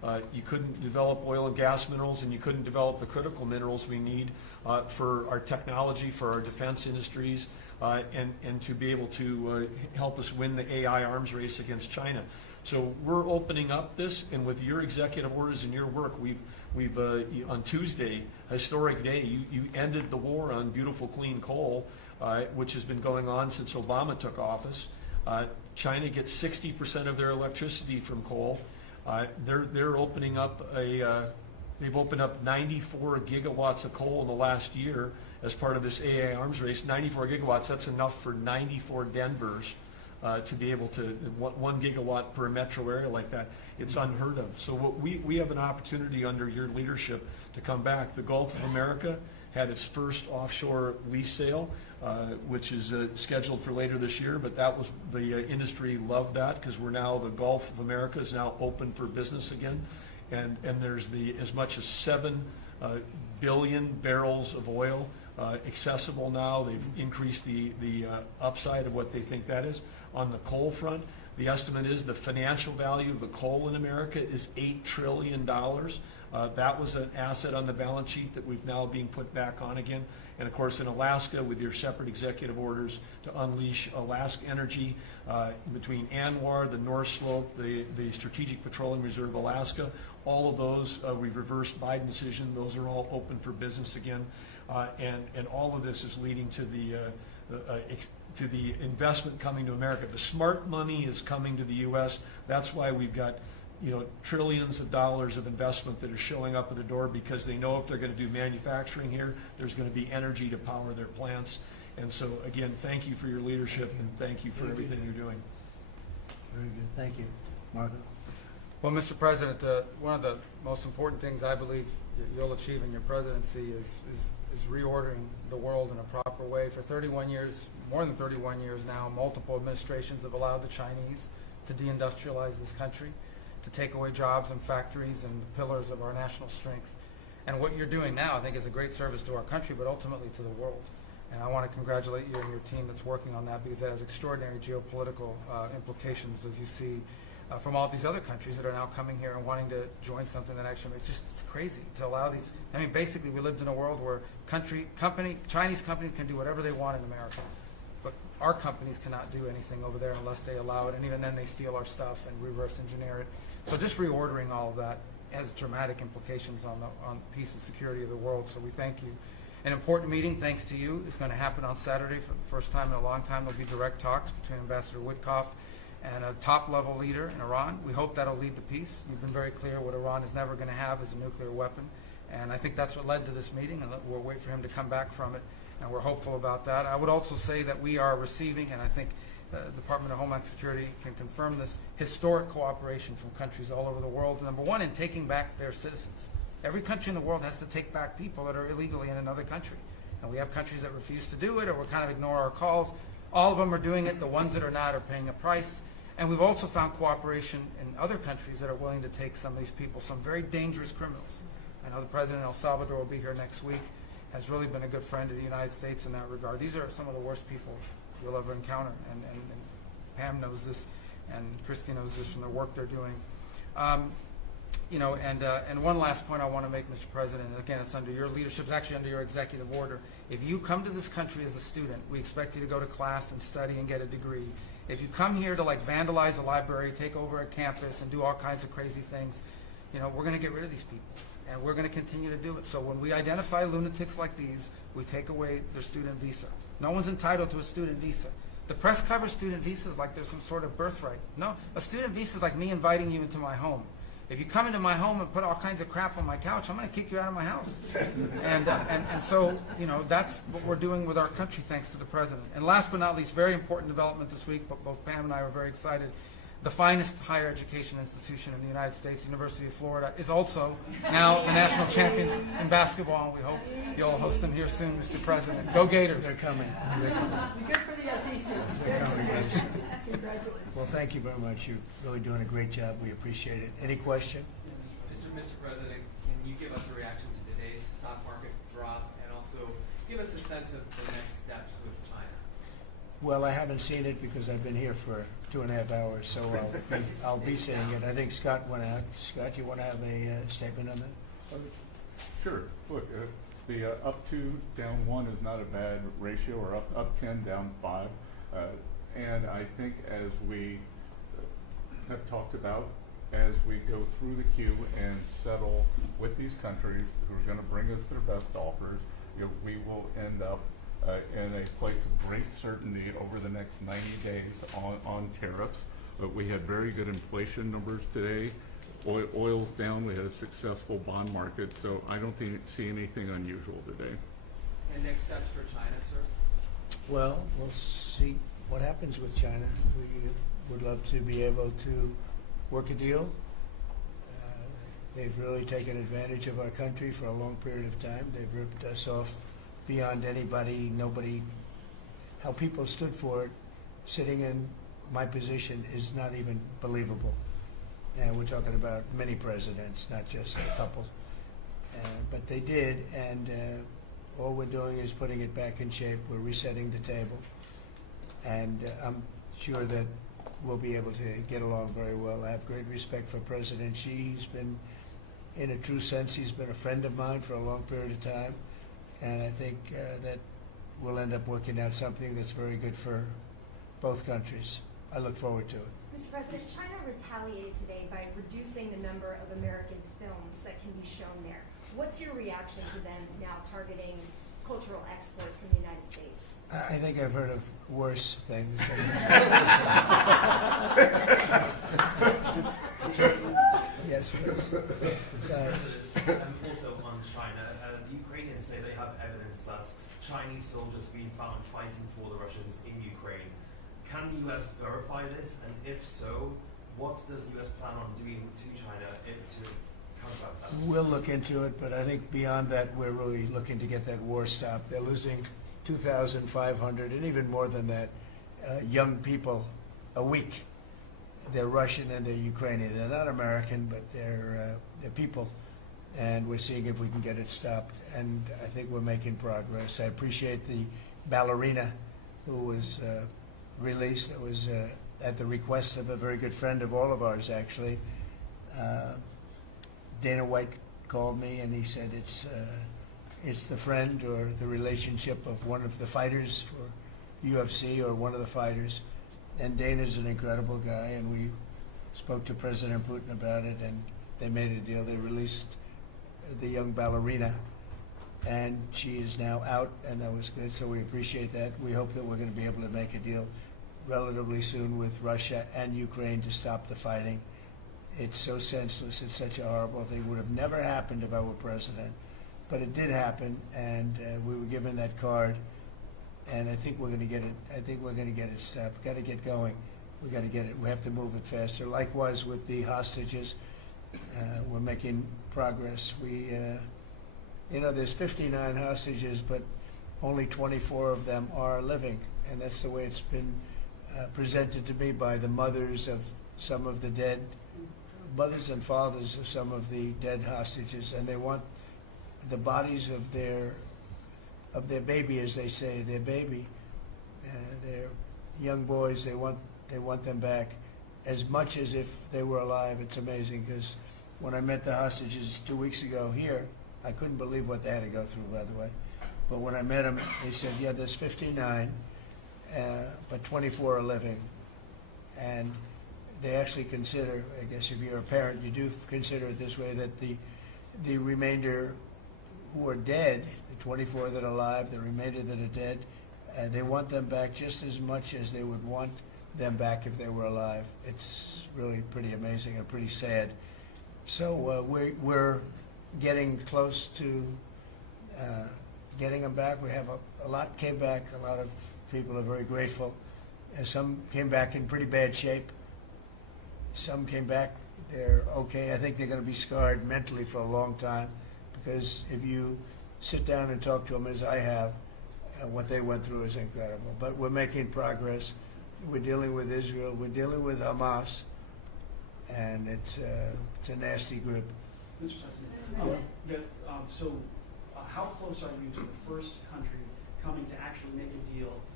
You couldn't develop oil and gas minerals, and you couldn't develop the critical minerals we need for our technology, for our defense industries, and to be able to help us win the AI arms race against China. So we're opening up this, and with your executive orders and your work, we've on Tuesday, historic day, you ended the war on beautiful clean coal, which has been going on since Obama took office. China gets 60% of their electricity from coal. They're opening up they've opened up 94 gigawatts of coal in the last year as part of this AI arms race. 94 gigawatts, that's enough for 94 Denvers to be able to, 1 gigawatt per metro area like that. It's unheard of. So what we have an opportunity under your leadership to come back. The Gulf of America had its first offshore lease sale, which is scheduled for later this year, but that was, the industry loved that because we're now, the Gulf of America is now open for business again. And there's as much as 7 billion barrels of oil accessible now. They've increased the upside of what they think that is. On the coal front, the estimate is the financial value of the coal in America is $8 trillion. That was an asset on the balance sheet that we've now being put back on again. And of course in Alaska, with your separate executive orders to unleash Alaska energy between ANWR, the North Slope, the Strategic Petroleum Reserve Alaska, all of those, we've reversed Biden decision. Those are all open for business again. And all of this is leading to the investment coming to America. The smart money is coming to the U.S. That's why we've got trillions of dollars of investment that are showing up at the door, because they know if they're going to do manufacturing here, there's going to be energy to power their plants. And so, again, thank you for your leadership, and thank you for everything you're doing. Very good. Thank you. Marco? Well, Mr. President, one of the most important things I believe you'll achieve in your presidency is reordering the world in a proper way. For 31 years, more than 31 years now, multiple administrations have allowed the Chinese to deindustrialize this country, to take away jobs and factories and the pillars of our national strength. And what you're doing now, I think, is a great service to our country, but ultimately to the world. And I want to congratulate you and your team that's working on that, because that has extraordinary geopolitical implications, as you see from all these other countries that are now coming here and wanting to join something that actually, it's crazy to allow these. I mean, basically, we lived in a world where Chinese companies can do whatever they want in America, but our companies cannot do anything over there unless they allow it, and even then they steal our stuff and reverse engineer it. So just reordering all of that has dramatic implications on peace and security of the world, so we thank you. An important meeting, thanks to you, is going to happen on Saturday for the first time in a long time. There'll be direct talks between Ambassador Witkoff and a top-level leader in Iran. We hope that'll lead to peace. You've been very clear what Iran is never going to have is a nuclear weapon, and I think that's what led to this meeting, and we'll wait for him to come back from it, and we're hopeful about that. I would also say that we are receiving, and I think the Department of Homeland Security can confirm this, historic cooperation from countries all over the world. Number one, in taking back their citizens. Every country in the world has to take back people that are illegally in another country, and we have countries that refuse to do it or will kind of ignore our calls. All of them are doing it. The ones that are not are paying a price. And we've also found cooperation in other countries that are willing to take some of these people, some very dangerous criminals. I know the President of El Salvador will be here next week, has really been a good friend to the United States in that regard. These are some of the worst people you'll ever encounter, and Pam knows this, and Christy knows this from the work they're doing. And one last point I want to make, Mr. President, and again, it's under your leadership, it's actually under your executive order. If you come to this country as a student, we expect you to go to class and study and get a degree. If you come here to vandalize a library, take over a campus, and do all kinds of crazy things, we're going to get rid of these people, and we're going to continue to do it. So when we identify lunatics like these, we take away their student visa. No one's entitled to a student visa. The press covers student visas like there's some sort of birthright. No, a student visa is like me inviting you into my home. If you come into my home and put all kinds of crap on my couch, I'm going to kick you out of my house. And so, that's what we're doing with our country, thanks to the President. And last but not least, very important development this week, but both Pam and I were very excited. The finest higher education institution in the United States, University of Florida, is also now the national champions in basketball, and we hope you'll host them here soon, Mr. President. Go Gators. They're coming. Good for the SEC. They're coming, guys. Congratulations. Well, thank you very much. You're really doing a great job. We appreciate it. Any question? Mr. President, can you give us a reaction to today's stock market drop, and also give us a sense of the next steps with China? Well, I haven't seen it because I've been here for 2.5 hours, so I'll be seeing it. I think Scott went out. Scott, you want to have a statement on that? Sure. Look, the up 2, down 1 is not a bad ratio, or up 10, down 5. And I think as we have talked about, as we go through the queue and settle with these countries who are going to bring us their best offers, we will end up in a place of great certainty over the next 90 days on tariffs. But we had very good inflation numbers today. Oil's down. We had a successful bond market, so I don't see anything unusual today. And next steps for China, sir? Well, we'll see what happens with China. We would love to be able to work a deal. They've really taken advantage of our country for a long period of time. They've ripped us off beyond anybody, nobody. How people stood for it, sitting in my position, is not even believable. And we're talking about many presidents, not just a couple. But they did, and all we're doing is putting it back in shape. We're resetting the table. And I'm sure that we'll be able to get along very well. I have great respect for President Xi. He's been, in a true sense, he's been a friend of mine for a long period of time. And I think that we'll end up working out something that's very good for both countries. I look forward to it. Mr. President, China retaliated today by reducing the number of American films that can be shown there. What's your reaction to them now targeting cultural exports from the United States? I think I've heard of worse things. Yes, please. Also on China, the Ukrainians say they have evidence that Chinese soldiers have been found fighting for the Russians in Ukraine. Can the U.S. verify this? And if so, what does the U.S. plan on doing to China to combat that? We'll look into it, but I think beyond that, we're really looking to get that war stopped. They're losing 2,500 and even more than that young people a week. They're Russian and they're Ukrainian. They're not American, but they're people. And we're seeing if we can get it stopped. And I think we're making progress. I appreciate the ballerina who was released. That was at the request of a very good friend of all of ours, actually. Dana White called me and he said it's the friend or the relationship of one of the fighters for UFC or one of the fighters. And Dana's an incredible guy, and we spoke to President Putin about it, and they made a deal. They released the young ballerina, and she is now out, and that was good, so we appreciate that. We hope that we're going to be able to make a deal relatively soon with Russia and Ukraine to stop the fighting. It's so senseless. It's such a horrible thing. It would have never happened if I were president, but it did happen, and we were given that card. And I think we're going to get it. I think we're going to get it stopped. Got to get going. We got to get it. We have to move it faster. Likewise with the hostages, we're making progress. We, there's 59 hostages, but only 24 of them are living, and that's the way it's been presented to me by the mothers of some of the dead, mothers and fathers of some of the dead hostages, and they want the bodies of their baby, as they say, their baby, their young boys. They want them back as much as if they were alive. It's amazing, because when I met the hostages 2 weeks ago here, I couldn't believe what they had to go through, by the way. But when I met them, they said, yeah, there's 59, but 24 are living. And they actually consider, I guess if you're a parent, you do consider it this way, that the remainder who are dead, the 24 that are alive, the remainder that are dead, they want them back just as much as they would want them back if they were alive. It's really pretty amazing and pretty sad. So we're getting close to getting them back. We have a lot came back. A lot of people are very grateful. Some came back in pretty bad shape. Some came back, they're okay. I think they're going to be scarred mentally for a long time, because if you sit down and talk to them, as I have, what they went through is incredible. But we're making progress. We're dealing with Israel. We're dealing with Hamas, and it's a nasty group. Mr. President, how close are you to the first country coming to actually make a deal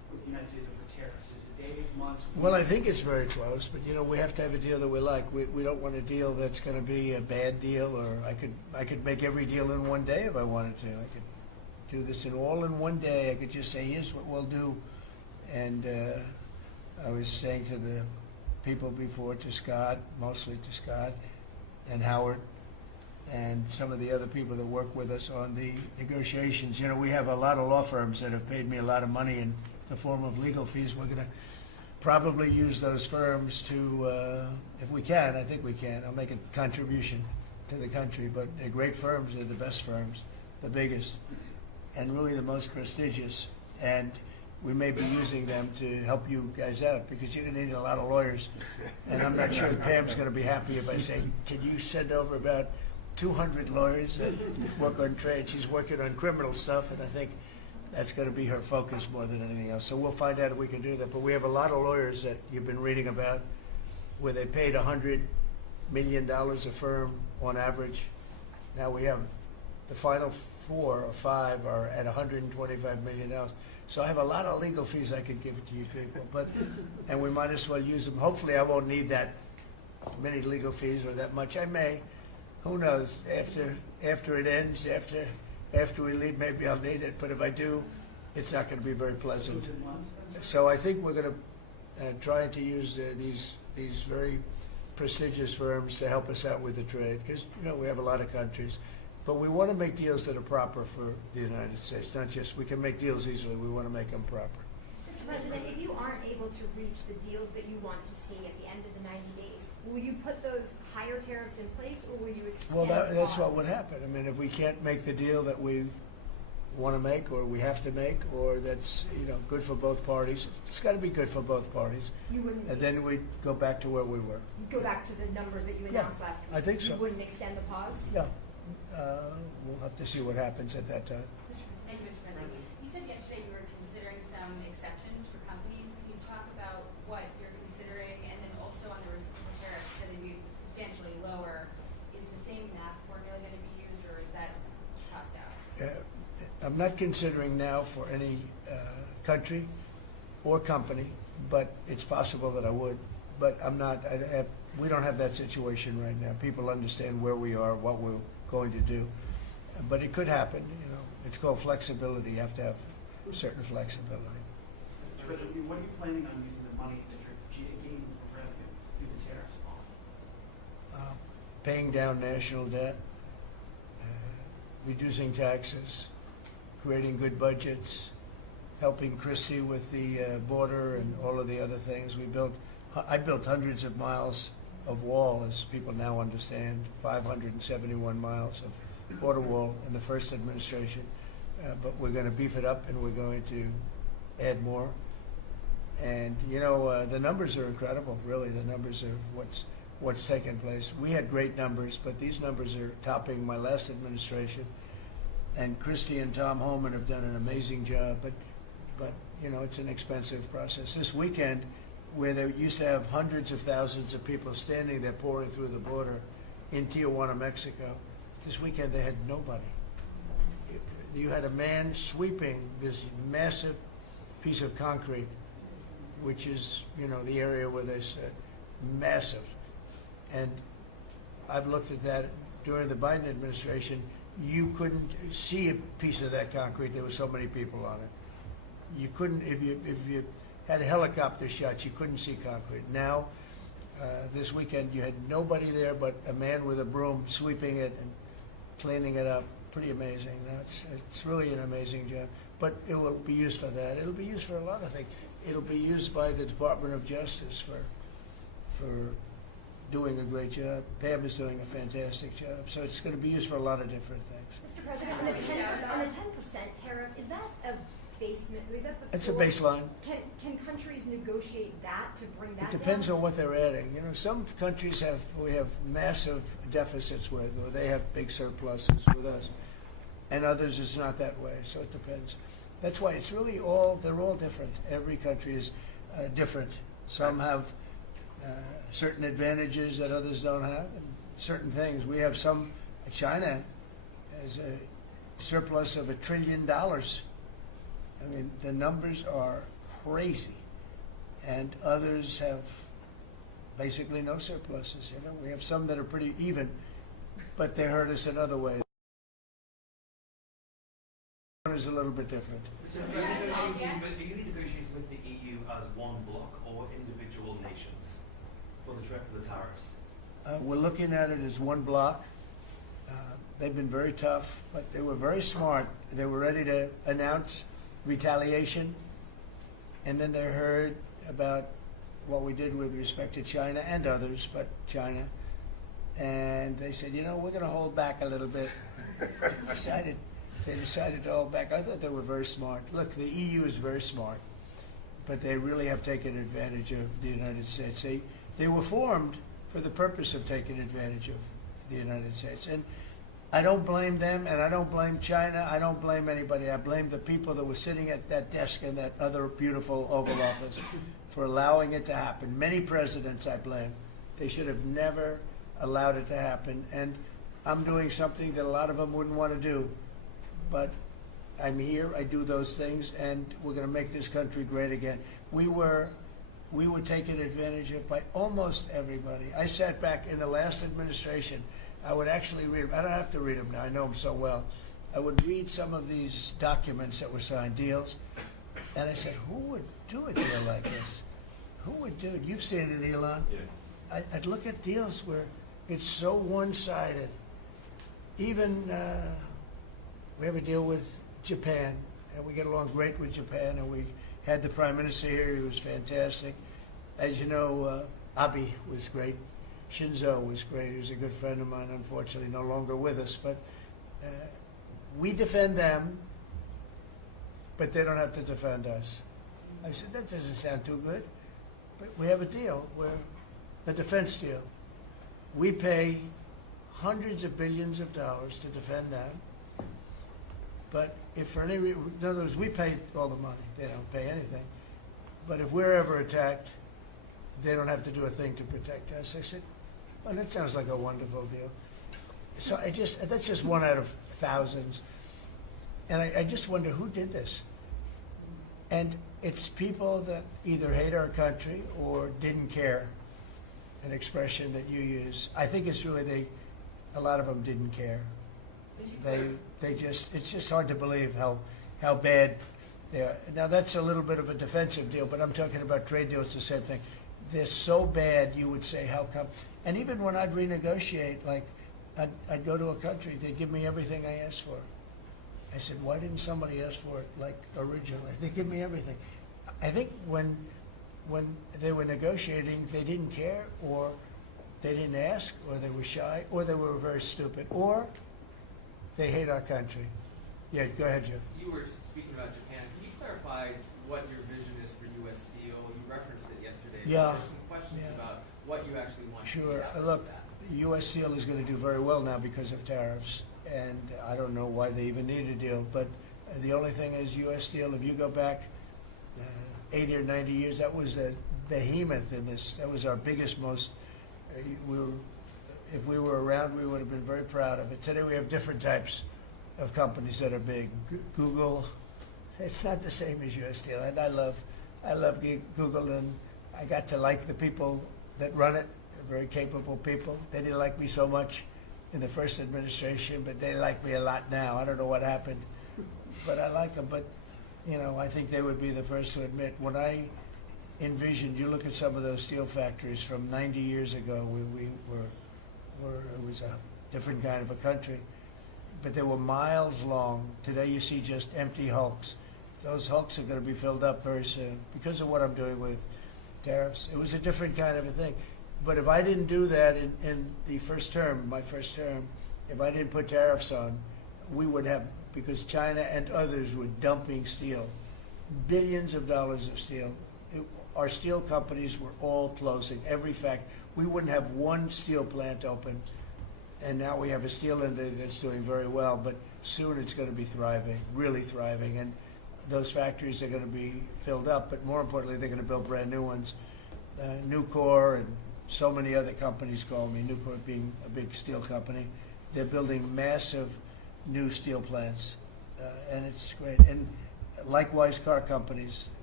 with the United States over tariffs? Is it days, months? Well, I think it's very close, but we have to have a deal that we like. We don't want a deal that's going to be a bad deal, or I could make every deal in one day if I wanted to. I could do this in one day. I could just say, here's what we'll do. And I was saying to the people before, to Scott, mostly to Scott and Howard, and some of the other people that work with us on the negotiations. We have a lot of law firms that have paid me a lot of money in the form of legal fees. We're going to probably use those firms to, if we can, I think we can. I'll make a contribution to the country, but they're great firms. They're the best firms, the biggest, and really the most prestigious. And we may be using them to help you guys out, because you're going to need a lot of lawyers. And I'm not sure Pam's going to be happy if I say, can you send over about 200 lawyers that work on trade? She's working on criminal stuff, and I think that's going to be her focus more than anything else. So we'll find out if we can do that. But we have a lot of lawyers that you've been reading about where they paid $100 million a firm on average. Now we have the final 4 or 5 are at $125 million. So I have a lot of legal fees I could give to you people, and we might as well use them. Hopefully I won't need that many legal fees or that much. I may. Who knows? After it ends, after we leave, maybe I'll need it. But if I do, it's not going to be very pleasant. So I think we're going to try to use these very prestigious firms to help us out with the trade, because we have a lot of countries. But we want to make deals that are proper for the United States, not just, we can make deals easily, we want to make them proper. Mr. President, if you aren't able to reach the deals that you want to see at the end of the 90 days, will you put those higher tariffs in place, or will you extend Well, that's pause? what would happen. I mean, if we can't make the deal that we want to make, or we have to make, or that's good for both parties, it's got to be good for both parties. You wouldn't. And then we'd go back to where we were. You'd go back to the numbers that you announced last week. I think so. You wouldn't extend the pause. Yeah. We'll have to see what happens at that time. Thank you, Mr. President. You said yesterday you were considering some exceptions for companies. Can you talk about what you're considering, and then also on the reciprocal tariffs that would be substantially lower? Is the same math formula going to be used, or is that tossed out? I'm not considering now for any country or company, but it's possible that I would. But I'm not. We don't have that situation right now. People understand where we are, what we're going to do. But it could happen. It's called flexibility. You have to have certain flexibility. What are you planning on using the money that you're gaining from revenue through the tariffs on? Paying down national debt, reducing taxes, creating good budgets, helping Christie with the border and all of the other things. I built hundreds of miles of wall, as people now understand, 571 miles of border wall in the first administration. But we're going to beef it up, and we're going to add more. And the numbers are incredible. Really, the numbers are what's taken place. We had great numbers, but these numbers are topping my last administration. And Christie and Tom Homan have done an amazing job. But it's an expensive process. This weekend, where they used to have hundreds of thousands of people standing there pouring through the border in Tijuana, Mexico, this weekend they had nobody. You had a man sweeping this massive piece of concrete, which is, the area where they said massive. And I've looked at that during the Biden administration. You couldn't see a piece of that concrete. There were so many people on it. You couldn't, if you had helicopter shots, you couldn't see concrete. Now, this weekend, you had nobody there but a man with a broom sweeping it and cleaning it up. Pretty amazing. It's really an amazing job. But it will be used for that. It'll be used for a lot of things. It'll be used by the Department of Justice for doing a great job. Pam is doing a fantastic job. So it's going to be used for a lot of different things. Mr. President, on a 10% tariff, is that a basement? Is that the It's a floor? baseline. Can countries negotiate that to bring that It depends down? on what they're adding. Some countries we have massive deficits with, or they have big surpluses with us, and others it's not that way. So it depends. That's why it's really they're all different. Every country is different. Some have certain advantages that others don't have, and certain things. We have China has a surplus of $1 trillion. I mean, the numbers are crazy. And others have basically no surpluses. You know, we have some that are pretty even, but they hurt us in other ways. One is a little bit different. So are you negotiating with the EU as one bloc or individual nations for the tariffs? We're looking at it as one block. They've been very tough, but they were very smart. They were ready to announce retaliation, and then they heard about what we did with respect to China and others, but China, and they said, you know, we're going to hold back a little bit. They decided to hold back. I thought they were very smart. Look, the EU is very smart, but they really have taken advantage of the United States. They were formed for the purpose of taking advantage of the United States. And I don't blame them, and I don't blame China. I don't blame anybody. I blame the people that were sitting at that desk in that other beautiful Oval Office for allowing it to happen. Many presidents I blame. They should have never allowed it to happen. And I'm doing something that a lot of them wouldn't want to do. But I'm here, I do those things, and we're going to make this country great again. We were taken advantage of by almost everybody. I sat back in the last administration. I would actually read them. I don't have to read them now. I know them so well. I would read some of these documents that were signed, deals, and I said, who would do a deal like this? Who would do it? You've seen it, Elon. Yeah. I'd look at deals where it's so one-sided. Even we have a deal with Japan, and we get along great with Japan, and we had the Prime Minister here. He was fantastic. As you know, Abe was great. Shinzo was great. He was a good friend of mine, unfortunately no longer with us. But we defend them, but they don't have to defend us. I said, that doesn't sound too good. But we have a deal, where a defense deal. We pay hundreds of billions of dollars to defend them. But if for any reason, in other words, we pay all the money. They don't pay anything. But if we're ever attacked, they don't have to do a thing to protect us. I said, well, that sounds like a wonderful deal. So that's just one out of thousands. And I just wonder who did this. And it's people that either hate our country or didn't care, an expression that you use. I think it's really a lot of them didn't care. It's just hard to believe how bad they are. Now that's a little bit of a defensive deal, but I'm talking about trade deals, the same thing. They're so bad, you would say, how come? And even when I'd renegotiate, like I'd go to a country, they'd give me everything I asked for. I said, why didn't somebody ask for it like originally? They give me everything. I think when they were negotiating, they didn't care, or they didn't ask, or they were shy, or they were very stupid, or they hate our country. Yeah, go ahead, Jeff. You were speaking about Japan. Can you clarify what your vision is for U.S. Steel? You referenced it yesterday. Yeah. There's some questions about what you actually want to see Sure. out of Look, that. U.S. Steel is going to do very well now because of tariffs, and I don't know why they even need a deal. But the only thing is, U.S. Steel, if you go back 80 or 90 years, that was a behemoth in this. That was our biggest, most. If we were around, we would have been very proud of it. Today we have different types of companies that are big. Google, it's not the same as U.S. Steel, and I love Google, and I got to like the people that run it. They're very capable people. They didn't like me so much in the first administration, but they like me a lot now. I don't know what happened, but I like them. But you know, I think they would be the first to admit, when I envisioned, you look at some of those steel factories from 90 years ago, it was a different kind of a country, but they were miles long. Today you see just empty hulks. Those hulks are going to be filled up very soon because of what I'm doing with tariffs. It was a different kind of a thing. But if I didn't do that in the first term, my first term, if I didn't put tariffs on, we would have, because China and others were dumping steel, billions of dollars of steel. Our steel companies were all closing. Every fact, we wouldn't have one steel plant open, and now we have a steel industry that's doing very well. But soon it's going to be thriving, really thriving, and those factories are going to be filled up. But more importantly, they're going to build brand new ones. Nucor and so many other companies call me. Nucor being a big steel company, they're building massive new steel plants, and it's great. And likewise, car companies.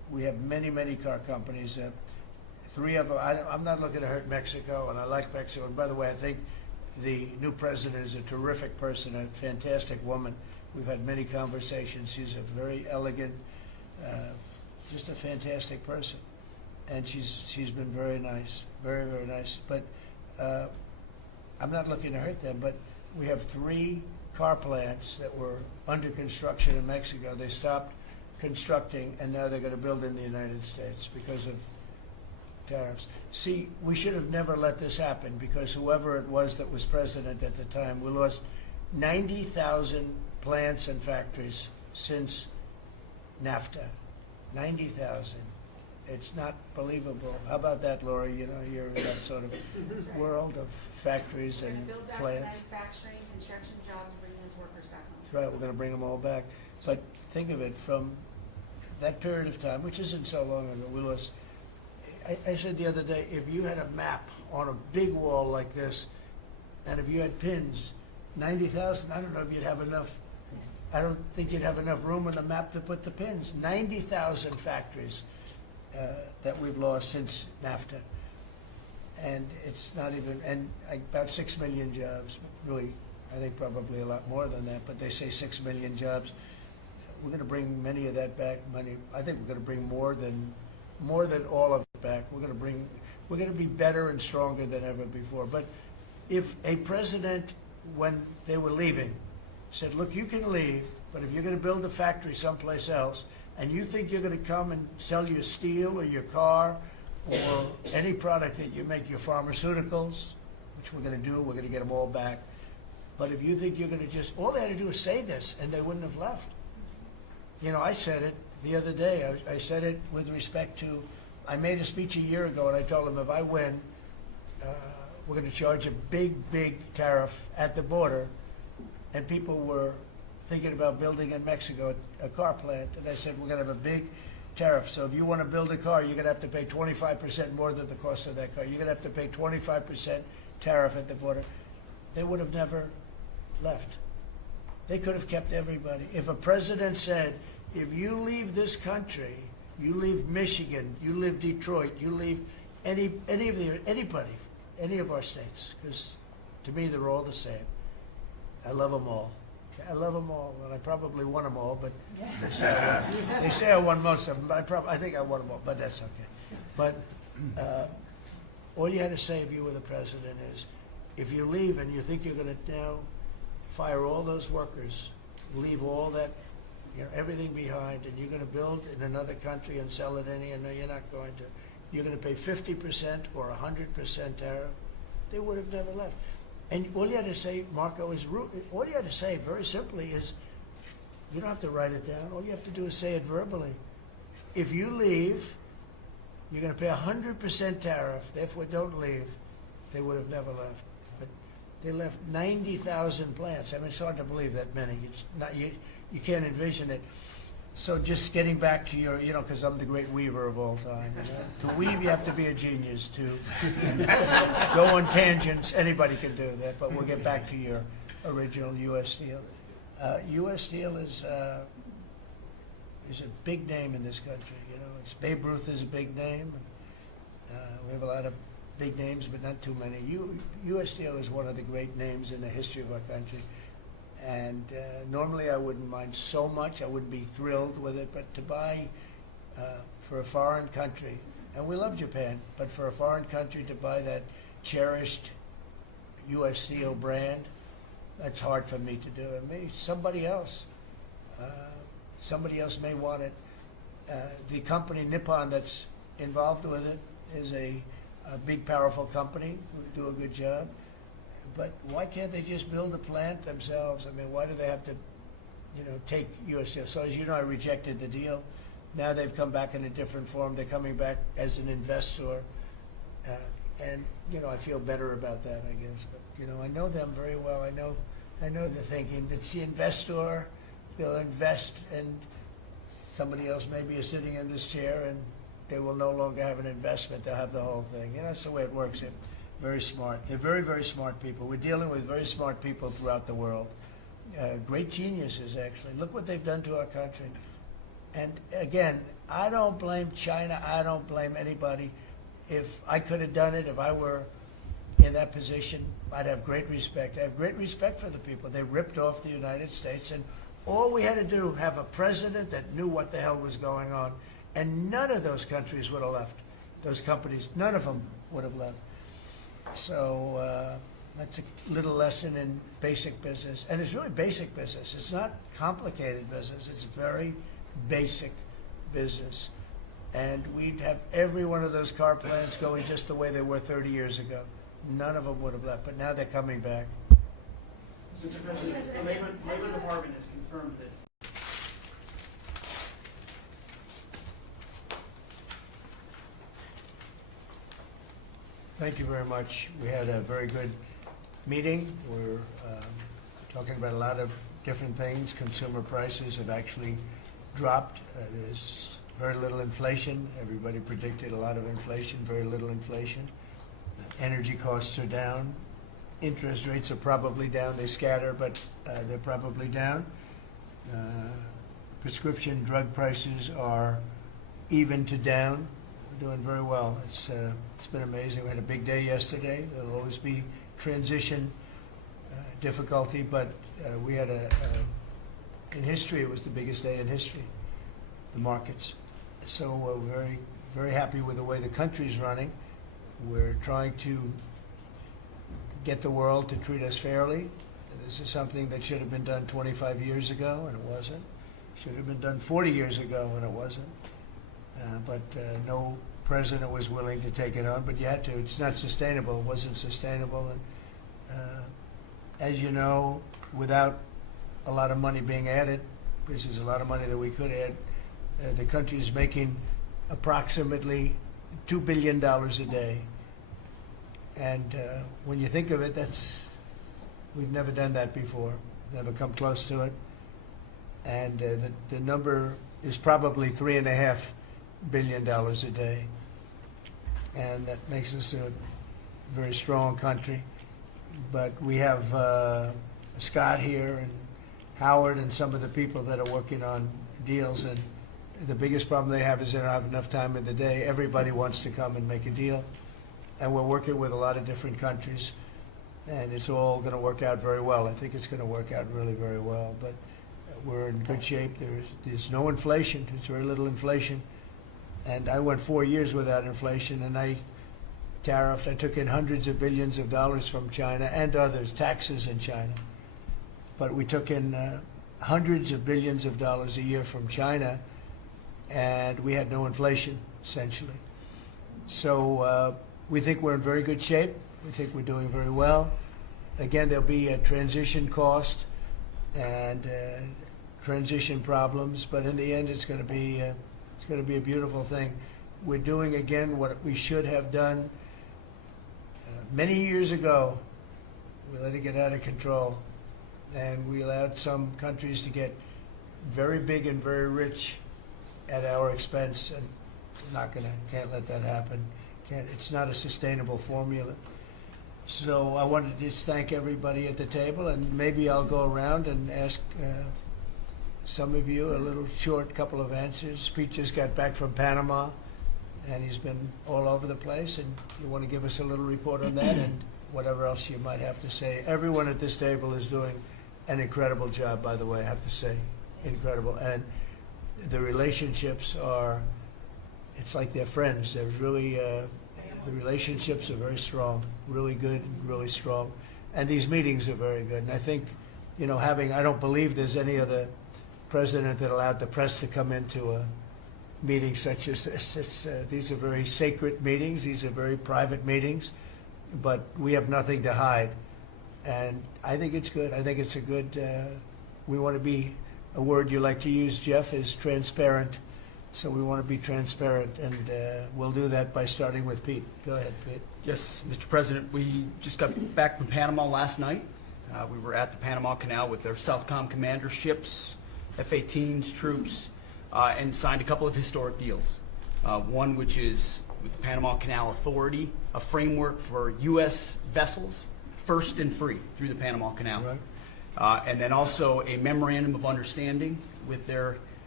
we have many, many car companies. Three of them, I'm not looking to hurt Mexico, and I like Mexico. And by the way, I think the new president is a terrific person, a fantastic woman. We've had many conversations. She's a very elegant, just a fantastic person. And she's been very nice, very, very nice. But I'm not looking to hurt them, but we have 3 car plants that were under construction in Mexico. They stopped constructing, and now they're going to build in the United States because of tariffs. See, we should have never let this happen, because whoever it was that was president at the time, we lost 90,000 plants and factories since NAFTA. 90,000. It's not believable. How about that, Laura? You know, you're in that sort of world of factories We're and going to build back plants. manufacturing, construction jobs, and bring those workers back home. That's right, we're going to bring them all back. But think of it, from that period of time, which isn't so long ago, we lost. I said the other day, if you had a map on a big wall like this, and if you had pins, 90,000, I don't know if you'd have enough. I don't think you'd have enough room on the map to put the pins. 90,000 factories that we've lost since NAFTA. And it's not even, and about 6 million jobs, really, I think probably a lot more than that, but they say 6 million jobs. We're going to bring many of that back. I think we're going to bring more than all of it back. We're going to be better and stronger than ever before. But if a president, when they were leaving, said, look, you can leave, but if you're going to build a factory someplace else, and you think you're going to come and sell your steel or your car or any product that you make, your pharmaceuticals, which we're going to do, we're going to get them all back. But if you think you're going to just, all they had to do is say this, and they wouldn't have left. You know, I said it the other day. I said it with respect to, I made a speech a year ago, and I told them if I win, we're going to charge a big, big tariff at the border. And people were thinking about building in Mexico a car plant. And I said, we're going to have a big tariff. So if you want to build a car, you're going to have to pay 25% more than the cost of that car. You're going to have to pay 25% tariff at the border. They would have never left. They could have kept everybody. If a president said, if you leave this country, you leave Michigan, you leave Detroit, you leave anybody, any of our states, because to me they're all the same. I love them all. I love them all, and I probably won them all, but they say I won most of them, but I think I won them all, but that's okay. But all you had to say if you were the president is, if you leave and you think you're going to now fire all those workers, leave all that, everything behind, and you're going to build in another country and sell it any, and no, you're not going to. You're going to pay 50% or 100% tariff. They would have never left. And all you had to say, Marco, all you had to say very simply is, you don't have to write it down. All you have to do is say it verbally. If you leave, you're going to pay 100% tariff. Therefore, don't leave. They would have never left. But they left 90,000 plants. I mean, it's hard to believe that many. It's not, you can't envision it. So just getting back to your, because I'm the great weaver of all time. To weave, you have to be a genius. To go on tangents, anybody can do that. But we'll get back to your original U.S. Steel. U.S. Steel is a big name in this country. It's Babe Ruth is a big name. We have a lot of big names, but not too many. U.S. Steel is one of the great names in the history of our country. And normally I wouldn't mind so much. I wouldn't be thrilled with it. But to buy for a foreign country, and we love Japan, but for a foreign country to buy that cherished U.S. Steel brand, that's hard for me to do. And maybe somebody else may want it. The company Nippon that's involved with it is a big, powerful company who do a good job. But why can't they just build a plant themselves? I mean, why do they have to, take U.S. Steel? So as you know, I rejected the deal. Now they've come back in a different form. They're coming back as an investor. And, I feel better about that, I guess. But, I know them very well. I know the thinking. It's the investor. They'll invest, and somebody else maybe is sitting in this chair, and they will no longer have an investment. They'll have the whole thing. That's the way it works. Very smart. They're very, very smart people. We're dealing with very smart people throughout the world. Great geniuses, actually. Look what they've done to our country. And again, I don't blame China. I don't blame anybody. If I could have done it, if I were in that position, I'd have great respect. I have great respect for the people. They ripped off the United States, and all we had to do, have a president that knew what the hell was going on, and none of those countries would have left. Those companies, none of them would have left. So that's a little lesson in basic business. And it's really basic business. It's not complicated business. It's very basic business. And we'd have every one of those car plants going just the way they were 30 years ago. None of them would have left, but now they're coming back. Mr. President, the Labor Department has confirmed that Thank you very much. We had a very good meeting. We're talking about a lot of different things. Consumer prices have actually dropped. There's very little inflation. Everybody predicted a lot of inflation, very little inflation. Energy costs are down. Interest rates are probably down. They scatter, but they're probably down. Prescription drug prices are even to down. We're doing very well. It's been amazing. We had a big day yesterday. There'll always be transition difficulty, but we had in history, it was the biggest day in history, the markets. So we're very, very happy with the way the country's running. We're trying to get the world to treat us fairly. This is something that should have been done 25 years ago, and it wasn't. Should have been done 40 years ago, and it wasn't. But no president was willing to take it on, but you had to. It's not sustainable. It wasn't sustainable. And as you know, without a lot of money being added, this is a lot of money that we could add, the country is making approximately $2 billion a day. And when you think of it, we've never done that before, never come close to it. And the number is probably $3.5 billion a day. And that makes us a very strong country. But we have Scott here and Howard and some of the people that are working on deals, and the biggest problem they have is they don't have enough time in the day. Everybody wants to come and make a deal, and we're working with a lot of different countries, and it's all going to work out very well. I think it's going to work out really very well, but we're in good shape. There's no inflation. There's very little inflation, and I went 4 years without inflation, and I tariffed. I took in hundreds of billions of dollars from China and others, taxes in China. But we took in hundreds of billions of dollars a year from China, and we had no inflation, essentially. So we think we're in very good shape. We think we're doing very well. Again, there'll be a transition cost and transition problems, but in the end, it's going to be a beautiful thing. We're doing again what we should have done many years ago. We let it get out of control, and we allowed some countries to get very big and very rich at our expense, and can't let that happen. It's not a sustainable formula. So I wanted to just thank everybody at the table, and maybe I'll go around and ask some of you a little short couple of answers. Pete just got back from Panama, and he's been all over the place, and you want to give us a little report on that and whatever else you might have to say. Everyone at this table is doing an incredible job, by the way, I have to say, incredible. And the relationships it's like they're friends. They're really, the relationships are very strong, really good, really strong. And these meetings are very good. And I think, I don't believe there's any other president that allowed the press to come into a meeting such as this. These are very sacred meetings. These are very private meetings, but we have nothing to hide. And I think it's good. I think it's a good, we want to be, a word you like to use, Jeff, is transparent. So we want to be transparent, and we'll do that by starting with Pete. Go ahead, Pete. Yes, Mr. President, we just got back from Panama last night. We were at the Panama Canal with their Southcom commander ships, F-18s, troops, and signed a couple of historic deals. One which is with the Panama Canal Authority, a framework for U.S. vessels, first and free through the Panama Canal. Right. And then also a memorandum of understanding with their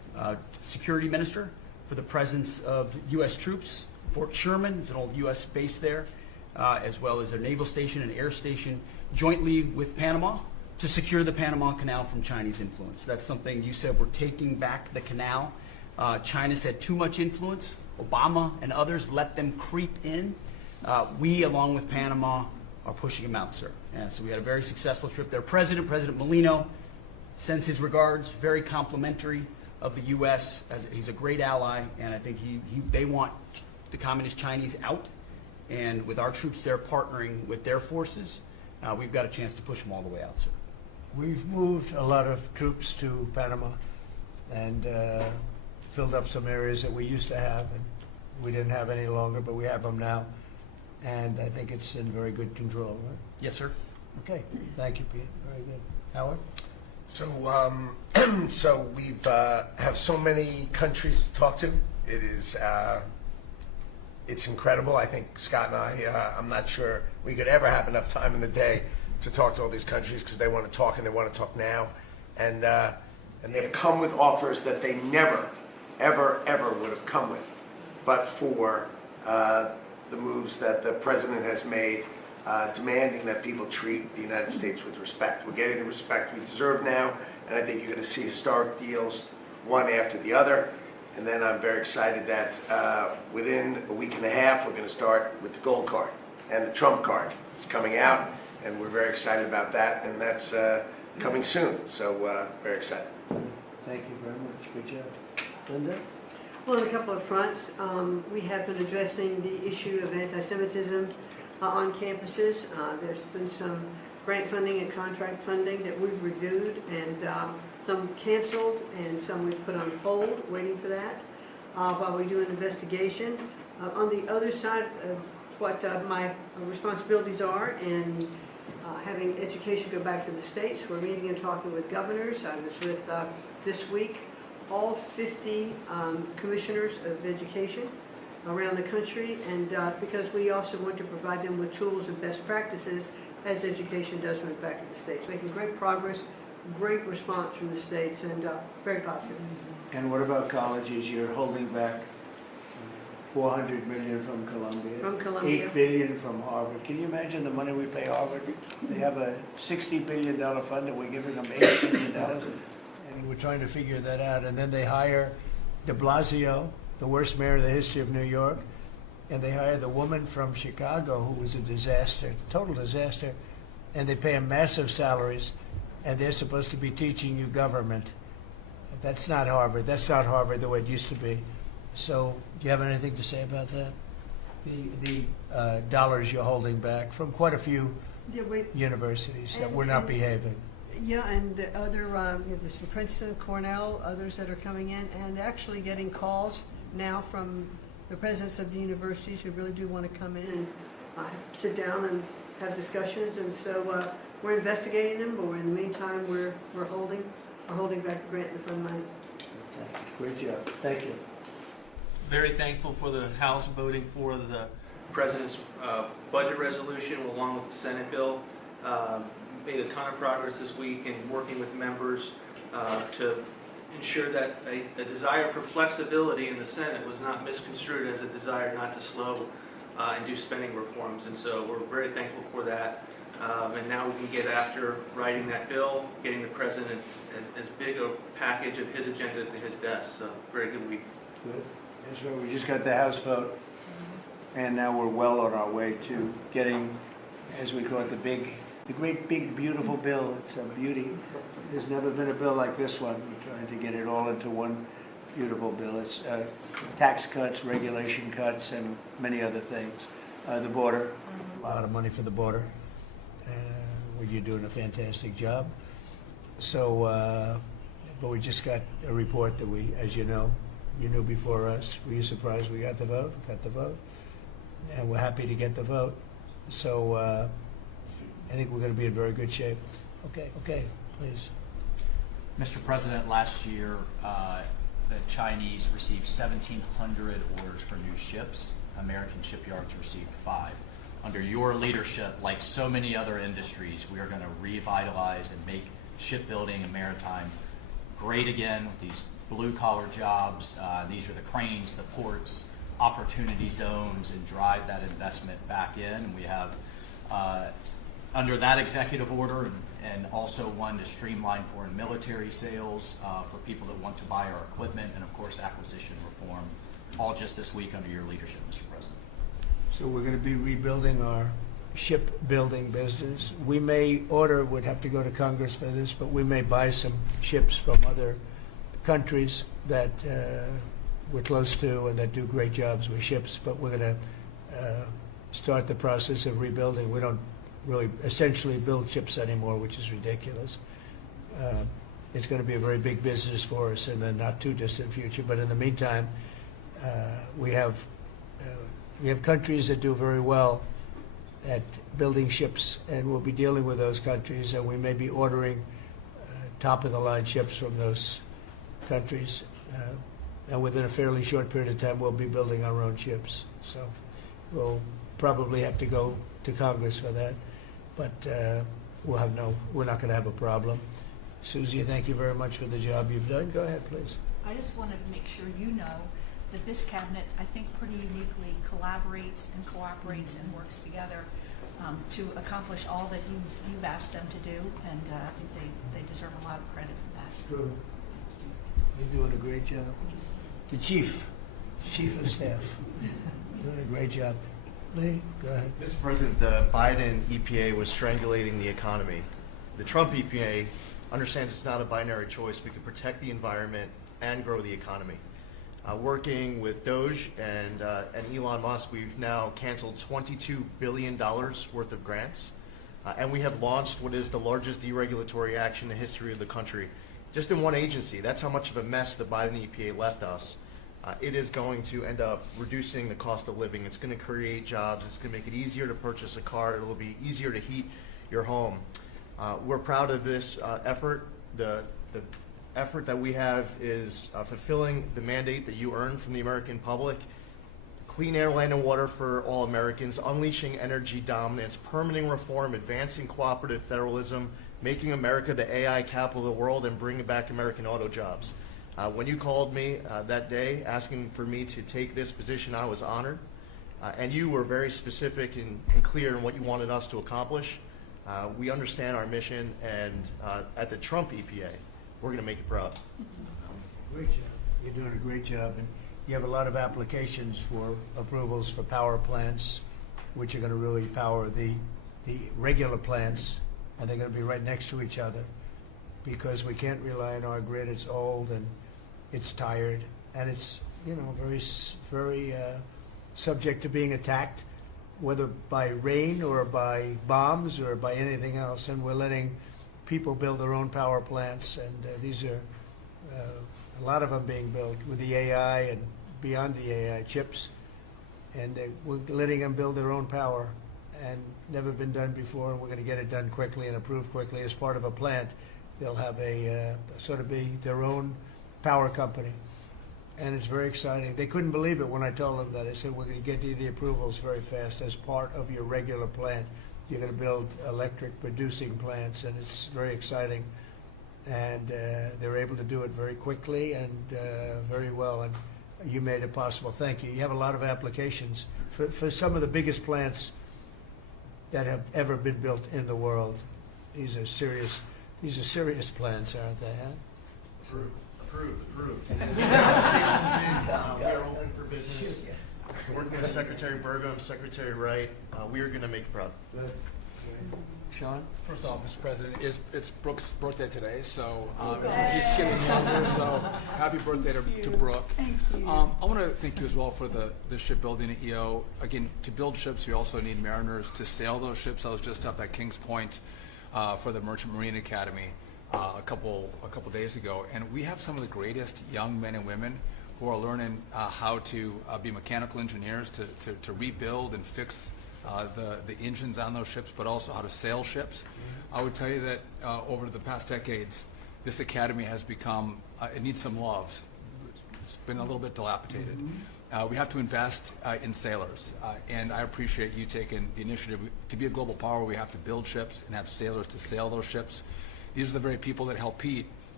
security minister for the presence of U.S. troops. Fort Sherman is an old U.S. base there, as well as a naval station and air station, jointly with Panama to secure the Panama Canal from Chinese influence. That's something you said, we're taking back the canal. China's had too much influence. Obama and others let them creep in. We, along with Panama, are pushing them out, sir. And so we had a very successful trip there. President Molino sends his regards, very complimentary of the U.S. As he's a great ally, and I think they want the Communist Chinese out. And with our troops there partnering with their forces, we've got a chance to push them all the way out, sir. We've moved a lot of troops to Panama and filled up some areas that we used to have, and we didn't have any longer, but we have them now. And I think it's in very good control, right? Yes, sir. Okay. Thank you, Pete. Very good. Howard? So, so we've have so many countries to talk to. It is, it's incredible. I think Scott and I'm not sure we could ever have enough time in the day to talk to all these countries because they want to talk and they want to talk now. And they've come with offers that they never, ever, ever would have come with, but for the moves that the president has made, demanding that people treat the United States with respect. We're getting the respect we deserve now, and I think you're going to see historic deals, one after the other. And then I'm very excited that within a week and a half, we're going to start with the gold card and the Trump card. It's coming out, and we're very excited about that, and that's coming soon. So very excited. Thank you very much. Good job. Linda? Well, on a couple of fronts, we have been addressing the issue of anti-Semitism on campuses. There's been some grant funding and contract funding that we've reviewed, and some canceled and some we've put on hold, waiting for that, while we do an investigation. On the other side of what my responsibilities are in having education go back to the states, we're meeting and talking with governors. I was with, this week, all 50 commissioners of education around the country, and because we also want to provide them with tools and best practices as education does move back to the states. Making great progress, great response from the states, and very positive. And what about colleges? You're holding back $400 million from Columbia. From Columbia. $8 billion from Harvard. Can you imagine the money we pay Harvard? They have a $60 billion fund and we're giving them $8 billion. And we're trying to figure that out. And then they hire de Blasio, the worst mayor in the history of New York, and they hire the woman from Chicago who was a disaster, total disaster, and they pay them massive salaries, and they're supposed to be teaching you government. That's not Harvard. That's not Harvard the way it used to be. So do you have anything to say about that? The dollars you're holding back from quite a few universities that were not behaving. Yeah, and the other, there's some Princeton, Cornell, others that are coming in, and actually getting calls now from the presidents of the universities who really do want to come in and sit down and have discussions. And so we're investigating them, but in the meantime, we're holding back the grant and the fund money. Great job. Thank you. Very thankful for the House voting for the President's budget resolution along with the Senate bill. Made a ton of progress this week in working with members to ensure that a desire for flexibility in the Senate was not misconstrued as a desire not to slow and do spending reforms. And so we're very thankful for that. And now we can get after writing that bill, getting the President as big a package of his agenda to his desk. So very good week. Good. That's right. We just got the House vote, and now we're well on our way to getting, as we call it, the great big beautiful bill. It's a beauty. There's never been a bill like this one. We're trying to get it all into one beautiful bill. It's tax cuts, regulation cuts, and many other things. The border, a lot of money for the border. Well, you're doing a fantastic job. So, but we just got a report that we, as you know, you knew before us. Were you surprised we got the vote? Got the vote. And we're happy to get the vote. So I think we're going to be in very good shape. Okay, please. Mr. President, last year the Chinese received 1,700 orders for new ships. American shipyards received 5. Under your leadership, like so many other industries, we are going to revitalize and make shipbuilding and maritime great again with these blue-collar jobs. These are the cranes, the ports, opportunity zones, and drive that investment back in. And we have, under that executive order, and also one to streamline foreign military sales for people that want to buy our equipment, and of course acquisition reform, all just this week under your leadership, Mr. President. So we're going to be rebuilding our shipbuilding business. We may order, would have to go to Congress for this, but we may buy some ships from other countries that we're close to and that do great jobs with ships, but we're going to start the process of rebuilding. We don't really essentially build ships anymore, which is ridiculous. It's going to be a very big business for us in the not too distant future, but in the meantime, we have countries that do very well at building ships, and we'll be dealing with those countries, and we may be ordering top-of-the-line ships from those countries. And within a fairly short period of time, we'll be building our own ships. So we'll probably have to go to Congress for that, but we're not going to have a problem. Susie, thank you very much for the job you've done. Go ahead, please. I just want to make sure you know that this cabinet, I think, pretty uniquely collaborates and cooperates and works together to accomplish all that you've asked them to do, and I think they deserve a lot of credit for that. True. You're doing a great job. The chief of staff, doing a great job. Lee, go ahead. Mr. President, the Biden EPA was strangulating the economy. The Trump EPA understands it's not a binary choice. We can protect the environment and grow the economy. Working with Doge and Elon Musk, we've now canceled $22 billion worth of grants, and we have launched what is the largest deregulatory action in the history of the country, just in one agency. That's how much of a mess the Biden EPA left us. It is going to end up reducing the cost of living. It's going to create jobs. It's going to make it easier to purchase a car. It will be easier to heat your home. We're proud of this effort. The effort that we have is fulfilling the mandate that you earned from the American public. Clean air, land, and water for all Americans, unleashing energy dominance, permitting reform, advancing cooperative federalism, making America the AI capital of the world, and bringing back American auto jobs. When you called me that day asking for me to take this position, I was honored. And you were very specific and clear in what you wanted us to accomplish. We understand our mission, and at the Trump EPA, we're going to make it proud. Great job. You're doing a great job. And you have a lot of applications for approvals for power plants, which are going to really power the regular plants, and they're going to be right next to each other because we can't rely on our grid. It's old and it's tired, and it's very subject to being attacked, whether by rain or by bombs or by anything else. And we're letting people build their own power plants, and these are a lot of them being built with the AI and beyond the AI chips, and we're letting them build their own power, and never been done before, and we're going to get it done quickly and approved quickly as part of a plant. They'll have a sort of be their own power company, and it's very exciting. They couldn't believe it when I told them that. I said, we're going to get you the approvals very fast as part of your regular plant. You're going to build electric producing plants, and it's very exciting. And they're able to do it very quickly and very well, and you made it possible. Thank you. You have a lot of applications for some of the biggest plants that have ever been built in the world. These are serious plants, aren't they? Huh? Approved. We are open for business. Working with Secretary Burgum, Secretary Wright, we are going to make it proud. Good. Sean? First off, Mr. President, it's Brooke's birthday today, so she's getting younger, so happy birthday to Brooke. Thank you. I want to thank you as well for the shipbuilding at EO. Again, to build ships, we also need mariners to sail those ships. I was just up at Kings Point for the Merchant Marine Academy a couple days ago, and we have some of the greatest young men and women who are learning how to be mechanical engineers, to rebuild and fix the engines on those ships, but also how to sail ships. I would tell you that over the past decades, this academy has become, it needs some love. It's been a little bit dilapidated. We have to invest in sailors, and I appreciate you taking the initiative. To be a global power, we have to build ships and have sailors to sail those ships. These are the very people that help Pete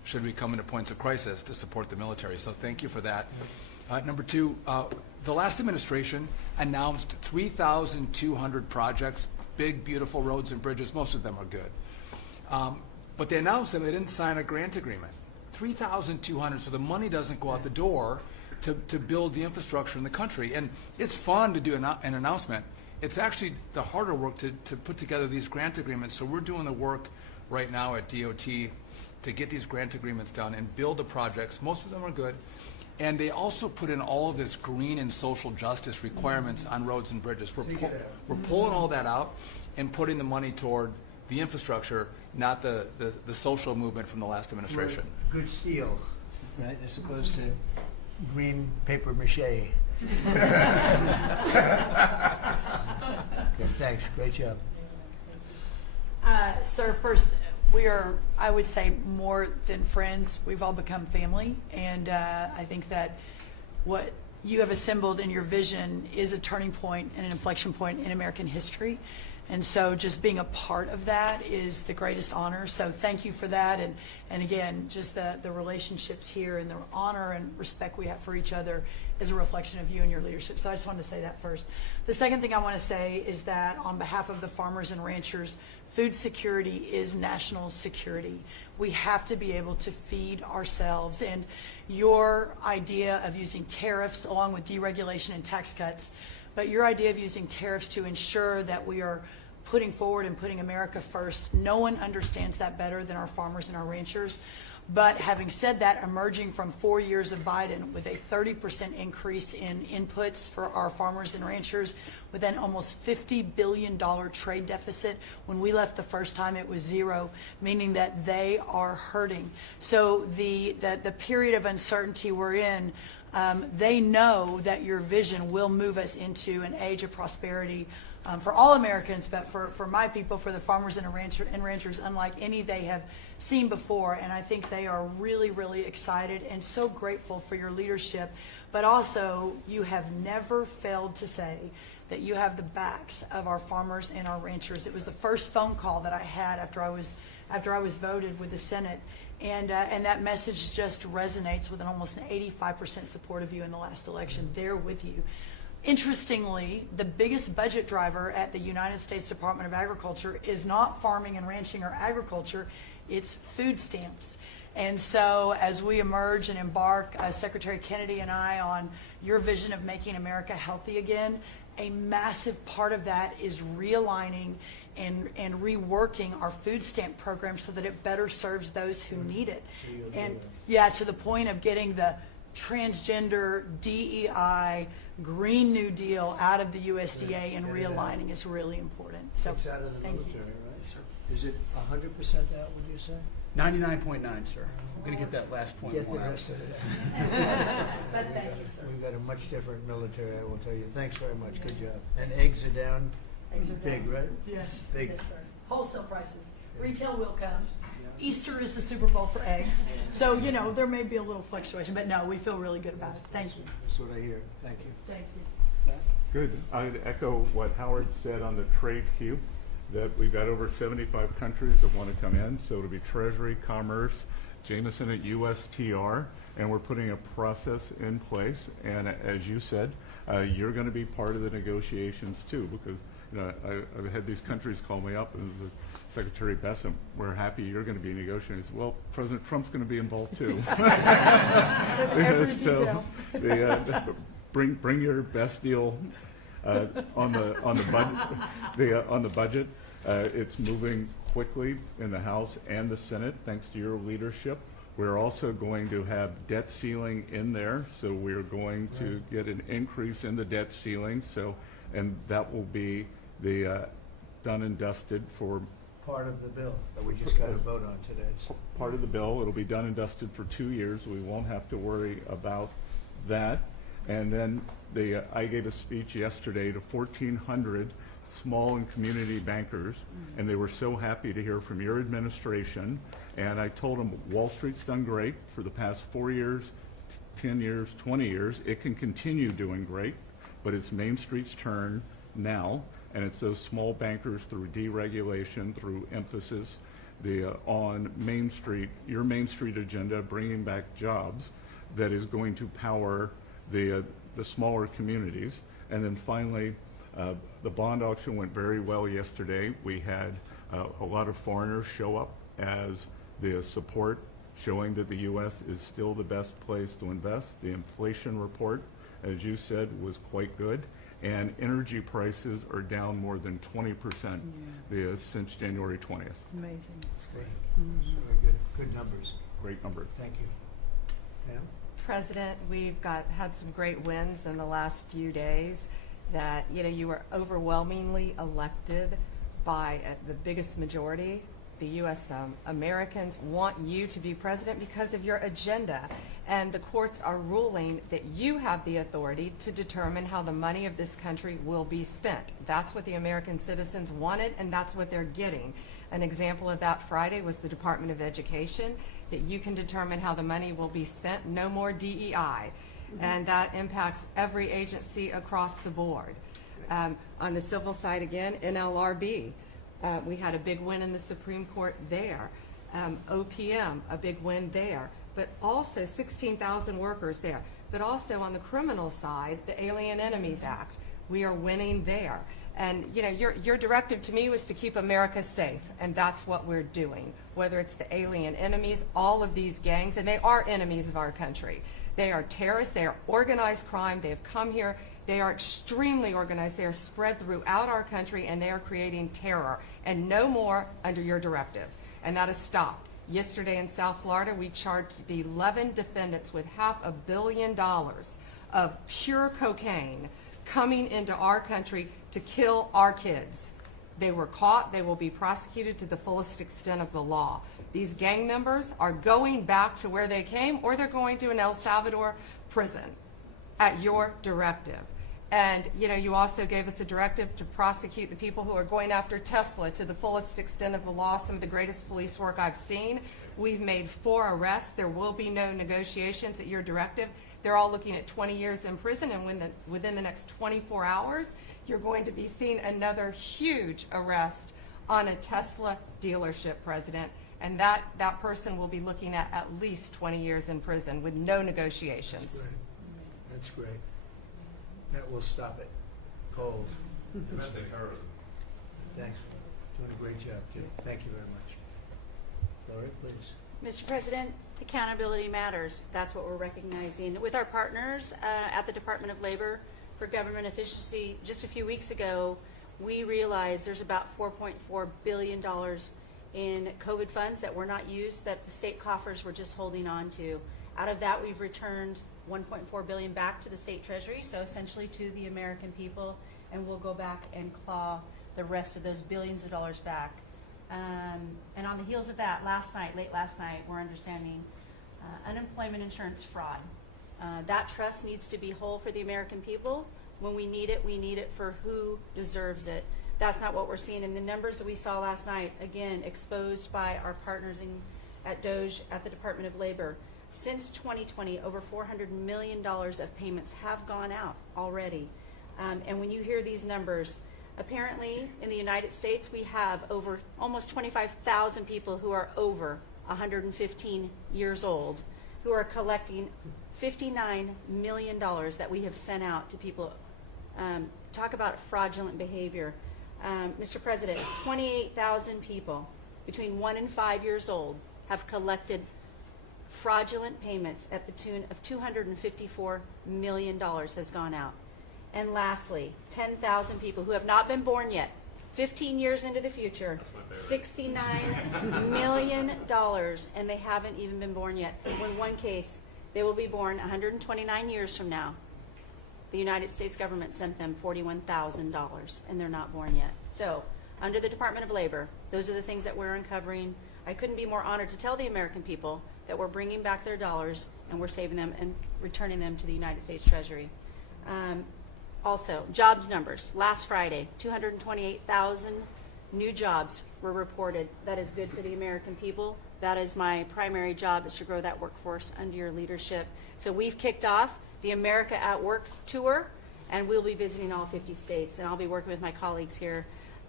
should we come into points of crisis to support the military. So thank you for that. Number two, the last administration announced 3,200 projects, big, beautiful roads and bridges. Most of them are good. But they announced them, they didn't sign a grant agreement. 3,200, so the money doesn't go out the door to build the infrastructure in the country. And it's fun to do an announcement. It's actually the harder work to put together these grant agreements. So we're doing the work right now at DOT to get these grant agreements done and build the projects. Most of them are good. And they also put in all of this green and social justice requirements on roads and bridges. We're pulling all that out and putting the money toward the infrastructure, not the social movement from the last administration. Good steel, right, as opposed to green paper mache. Okay, thanks. Great job. Sir, first, we are, I would say, more than friends. We've all become family, and I think that what you have assembled in your vision is a turning point and an inflection point in American history. And so just being a part of that is the greatest honor. So thank you for that. And again, just the relationships here and the honor and respect we have for each other is a reflection of you and your leadership. So I just wanted to say that first. The second thing I want to say is that on behalf of the farmers and ranchers, food security is national security. We have to be able to feed ourselves. And your idea of using tariffs along with deregulation and tax cuts, but your idea of using tariffs to ensure that we are putting forward and putting America first, no one understands that better than our farmers and our ranchers. But having said that, emerging from 4 years of Biden with a 30% increase in inputs for our farmers and ranchers, with an almost $50 billion trade deficit. When we left the first time, it was zero, meaning that they are hurting. So the period of uncertainty we're in, they know that your vision will move us into an age of prosperity for all Americans, but for my people, for the farmers and ranchers, unlike any they have seen before. And I think they are really, really excited and so grateful for your leadership. But also, you have never failed to say that you have the backs of our farmers and our ranchers. It was the first phone call that I had after I was voted with the Senate. And that message just resonates with an almost 85% support of you in the last election. They're with you. Interestingly, the biggest budget driver at the United States Department of Agriculture is not farming and ranching or agriculture, it's food stamps. And so as we emerge and embark, Secretary Kennedy and I, on your vision of making America healthy again, a massive part of that is realigning and reworking our food stamp program so that it better serves those who need it. And yeah, to the point of getting the transgender, DEI, Green New Deal out of the USDA and realigning is really important. So Takes out of the thank you. military, right? Sir. Is it 100% out, would you say? 99.9, sir. I'm going to get that last point. Get the more out. rest of it. But thank you, sir. We've got a much different military, I will tell you. Thanks very much. Good job. And eggs are down. Eggs are Big, down. right? Yes. Big. Yes, sir. Wholesale prices. Retail will come. Easter is the Super Bowl for eggs. So, you know, there may be a little fluctuation, but no, we feel really good about it. Thank you. That's what I hear. Thank you. Thank you. Good. I'd echo what Howard said on the trade queue, that we've got over 75 countries that want to come in. So it'll be Treasury, Commerce, Jameson at USTR, and we're putting a process in place. And as you said, you're going to be part of the negotiations too, because I've had these countries call me up and Secretary Bessem, we're happy you're going to be negotiating. Well, President Trump's going to be involved too. So bring your best deal on the budget. It's moving quickly in the House and the Senate thanks to your leadership. We're also going to have debt ceiling in there, so we're going to get an increase in the debt ceiling. So, and that will be the done and dusted for Part of the bill that we just got to vote on today. part of the bill. It'll be done and dusted for 2 years. We won't have to worry about that. And then I gave a speech yesterday to 1,400 small and community bankers, and they were so happy to hear from your administration. And I told them Wall Street's done great for the past 4 years, 10 years, 20 years. It can continue doing great, but it's Main Street's turn now, and it's those small bankers through deregulation, through emphasis on Main Street, your Main Street agenda, bringing back jobs, that is going to power the smaller communities. And then finally, the bond auction went very well yesterday. We had a lot of foreigners show up as the support, showing that the U.S. is still the best place to invest. The inflation report, as you said, was quite good. And energy prices are down more than 20% since January 20th. Amazing. Great. Very good numbers. Great number. Thank you. Pam? President, we've had some great wins in the last few days. That you were overwhelmingly elected by the biggest majority. The U.S. Americans want you to be president because of your agenda, and the courts are ruling that you have the authority to determine how the money of this country will be spent. That's what the American citizens wanted, and that's what they're getting. An example of that Friday was the Department of Education, that you can determine how the money will be spent. No more DEI. And that impacts every agency across the board. On the civil side, again, NLRB, we had a big win in the Supreme Court there. OPM, a big win there. But also 16,000 workers there. But also on the criminal side, the Alien Enemies Act, we are winning there. And your directive to me was to keep America safe, and that's what we're doing. Whether it's the alien enemies, all of these gangs, and they are enemies of our country. They are terrorists, they are organized crime, they have come here, they are extremely organized, they are spread throughout our country, and they are creating terror, and no more under your directive. And that is stopped. Yesterday in South Florida, we charged the 11 defendants with $500 million of pure cocaine coming into our country to kill our kids. They were caught, they will be prosecuted to the fullest extent of the law. These gang members are going back to where they came, or they're going to an El Salvador prison at your directive. And you also gave us a directive to prosecute the people who are going after Tesla to the fullest extent of the law, some of the greatest police work I've seen. We've made 4 arrests. There will be no negotiations at your directive. They're all looking at 20 years in prison, and within the next 24 hours, you're going to be seeing another huge arrest on a Tesla dealership, President. And that person will be looking at least 20 years in prison with no negotiations. That's great. That's great. That will stop it cold. Domestic terrorism. Thanks. Doing a great job, too. Thank you very much. Lori, please. Mr. President, accountability matters. That's what we're recognizing. With our partners at the Department of Labor for Government Efficiency, just a few weeks ago, we realized there's about $4.4 billion in COVID funds that were not used, that the state coffers were just holding on to. Out of that, we've returned $1.4 billion back to the state treasury, so essentially to the American people, and we'll go back and claw the rest of those billions of dollars back. And on the heels of that, late last night, we're understanding unemployment insurance fraud. That trust needs to be whole for the American people. When we need it for who deserves it. That's not what we're seeing in the numbers that we saw last night, again, exposed by our partners at DOJ at the Department of Labor. Since 2020, over $400 million of payments have gone out already. And when you hear these numbers, apparently in the United States, we have over almost 25,000 people who are over 115 years old who are collecting $59 million that we have sent out to people. Talk about fraudulent behavior. Mr. President, 28,000 people between 1 and 5 years old have collected fraudulent payments at the tune of $254 million has gone out. And lastly, 10,000 people who have not been born yet, 15 years into the future, $69 million, and they haven't even been born yet. In one case, they will be born 129 years from now. The United States government sent them $41,000, and they're not born yet. So, under the Department of Labor, those are the things that we're uncovering. I couldn't be more honored to tell the American people that we're bringing back their dollars and we're saving them and returning them to the United States Treasury. Also, jobs numbers. Last Friday, 228,000 new jobs were reported. That is good for the American people. That is my primary job, is to grow that workforce under your leadership. So we've kicked off the America at Work tour, and we'll be visiting all 50 states, and I'll be working with my colleagues here